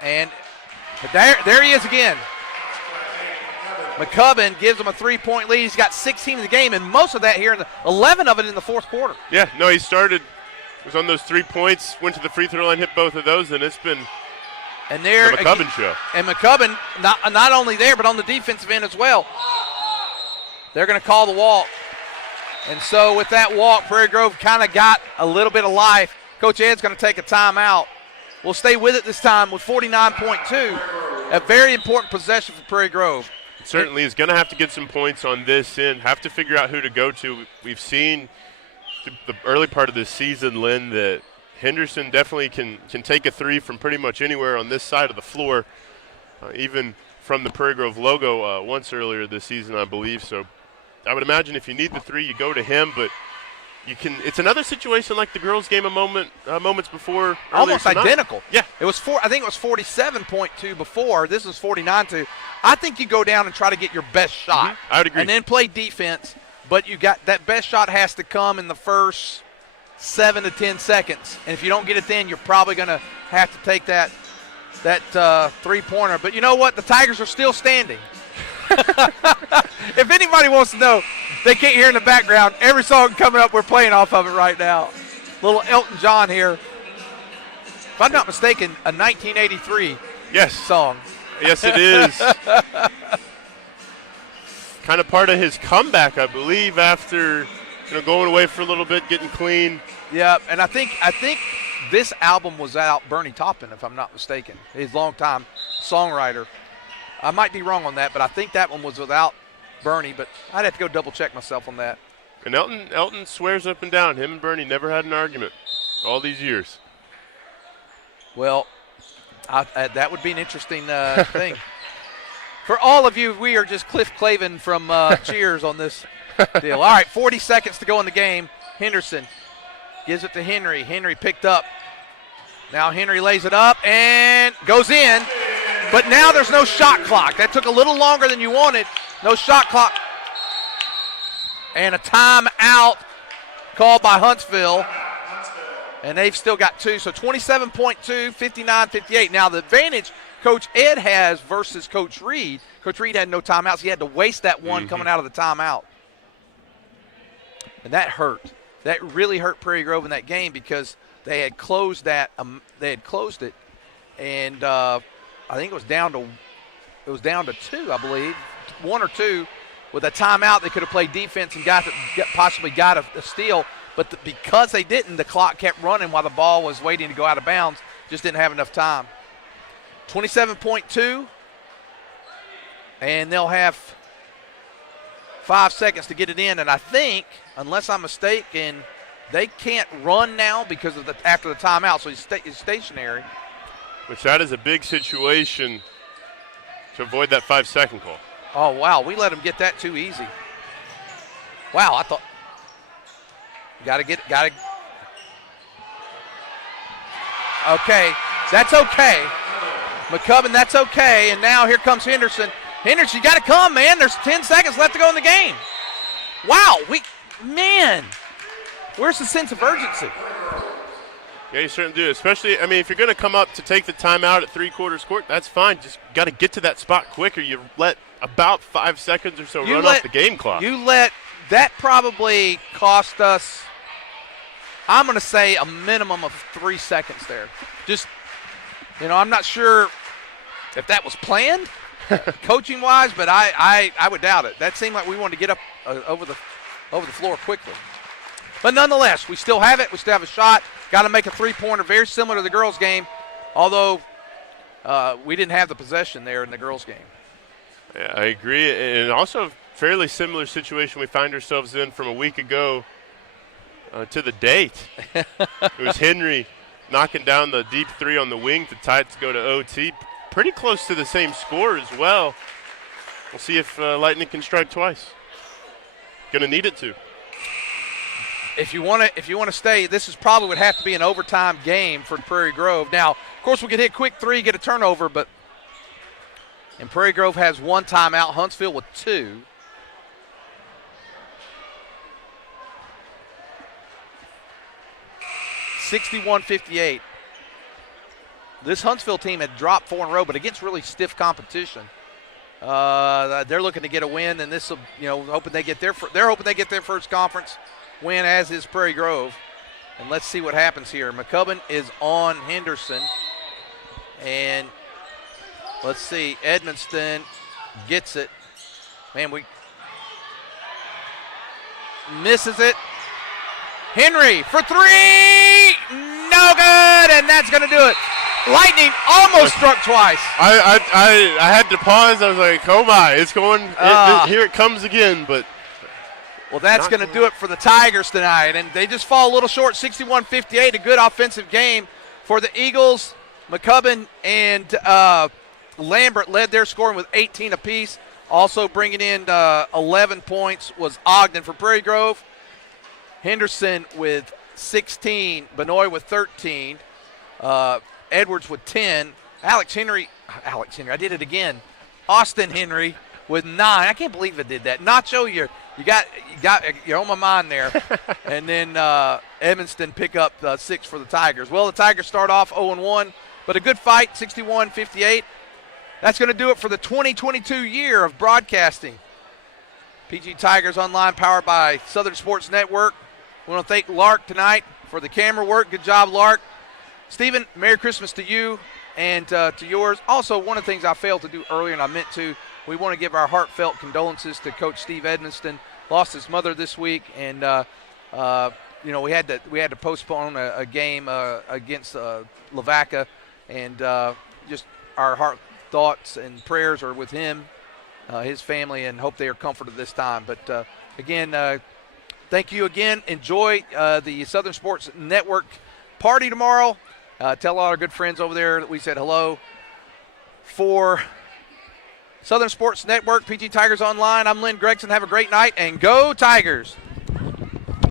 But there he is again. McCubbin gives them a three-point lead. He's got 16 in the game, and most of that here, 11 of it in the fourth quarter. Yeah, no, he was on those 3 points, went to the free throw line, hit both of those, and it's been the McCubbin show. And McCubbin, not only there, but on the defensive end as well. They're going to call the walk. And so with that walk, Prairie Grove kind of got a little bit of life. Coach Ed's going to take a timeout. We'll stay with it this time with 49.2. A very important possession for Prairie Grove. Certainly is going to have to get some points on this end, have to figure out who to go to. We've seen the early part of this season, Lynn, that Henderson definitely can take a three from pretty much anywhere on this side of the floor, even from the Prairie Grove logo once earlier this season, I believe. So I would imagine if you need the three, you go to him, but it's another situation like the girls' game moments before. Almost identical. Yeah. I think it was 47.2 before. This was 49.2. I think you go down and try to get your best shot. I would agree. And then play defense, but you got that best shot has to come in the first 7 to 10 seconds. And if you don't get it then, you're probably going to have to take that three-pointer. But you know what? The Tigers are still standing. If anybody wants to know, they can't hear in the background. Every song coming up, we're playing off of it right now. Little Elton John here. If I'm not mistaken, a 1983 song. Yes, it is. Kind of part of his comeback, I believe, after going away for a little bit, getting clean. Yeah, and I think this album was out Bernie Taupin, if I'm not mistaken, his longtime songwriter. I might be wrong on that, but I think that one was without Bernie, but I'd have to go double-check myself on that. And Elton swears up and down, him and Bernie never had an argument all these years. Well, that would be an interesting thing. For all of you, we are just Cliff Clavin from Cheers on this deal. All right, 40 seconds to go in the game. Henderson gives it to Henry. Henry picked up. Now Henry lays it up and goes in. But now there's no shot clock. That took a little longer than you wanted. No shot clock. And a timeout called by Huntsville. And they've still got two. So 27.2, 59-58. Now the advantage Coach Ed has versus Coach Reed. Coach Reed had no timeouts. He had to waste that one coming out of the timeout. And that hurt. That really hurt Prairie Grove in that game because they had closed that. They had closed it. And I think it was down to two, I believe, 1 or 2. With a timeout, they could have played defense and possibly got a steal. But because they didn't, the clock kept running while the ball was waiting to go out of bounds. Just didn't have enough time. 27.2, and they'll have 5 seconds to get it in. And I think, unless I'm mistaken, they can't run now because of after the timeout, so he's stationary. Which that is a big situation to avoid that 5-second call. Oh, wow, we let him get that too easy. Wow, I thought, okay, that's okay. McCubbin, that's okay, and now here comes Henderson. Henderson, you got to come, man. There's 10 seconds left to go in the game. Wow, where's the sense of urgency? Yeah, you certainly do, especially, if you're going to come up to take the timeout at 3/4 court, that's fine. Just got to get to that spot quicker. You let about 5 seconds or so run off the game clock. That probably cost us, I'm going to say, a minimum of 3 seconds there. Just, I'm not sure if that was planned coaching-wise, but I would doubt it. That seemed like we wanted to get up over the floor quickly. But nonetheless, we still have it. We still have a shot. Got to make a three-pointer, very similar to the girls' game, although we didn't have the possession there in the girls' game. Yeah, I agree. And also a fairly similar situation we find ourselves in from a week ago to the date. It was Henry knocking down the deep three on the wing to tie it to go to OT. Pretty close to the same score as well. We'll see if Lightning can strike twice. Going to need it to. if you want to stay, this is probably would have to be an overtime game for Prairie Grove. Now, of course, we could hit quick three, get a turnover, and Prairie Grove has 1 timeout. Huntsville with 2. (61-58). This Huntsville team had dropped 4 in a row, but against really stiff competition. They're looking to get a win, and this will, hoping they get they're hoping they get their first conference win, as is Prairie Grove. And let's see what happens here. McCubbin is on Henderson, and let's see. Edmonston gets it. Man, misses it. Henry for 3, no good, and that's going to do it. Lightning almost struck twice. I had to pause. I was like, oh my, it's going. Here it comes again. But well, that's going to do it for the Tigers tonight, and they just fall a little short. 61-58, a good offensive game for the Eagles. McCubbin and Lambert led their scoring with 18 apiece. Also bringing in 11 points was Ogden for Prairie Grove. Henderson with 16, Benoit with 13. Edwards with 10. Alex Henry, I did it again. Austin Henry with 9. I can't believe I did that. Nacho, you're on my mind there. And then Evanston pick up 6 for the Tigers. Well, the Tigers start off 0-1, but a good fight, 61-58. That's going to do it for the 2022 year of broadcasting. PG Tigers Online, powered by Southern Sports Network. We want to thank Lark tonight for the camera work. Good job, Lark. Stephen, Merry Christmas to you and to yours. Also, one of the things I failed to do earlier, and I meant to, we want to give our heartfelt condolences to Coach Steve Edmonston. Lost his mother this week, and we had to postpone a game against Lavaca, and just our heart thoughts and prayers are with him, his family, and hope they are comforted this time. But again, thank you again. Enjoy the Southern Sports Network party tomorrow. Tell all our good friends over there that we said hello. For Southern Sports Network, PG Tigers Online, I'm Lynn Gregson. Have a great night, and go Tigers.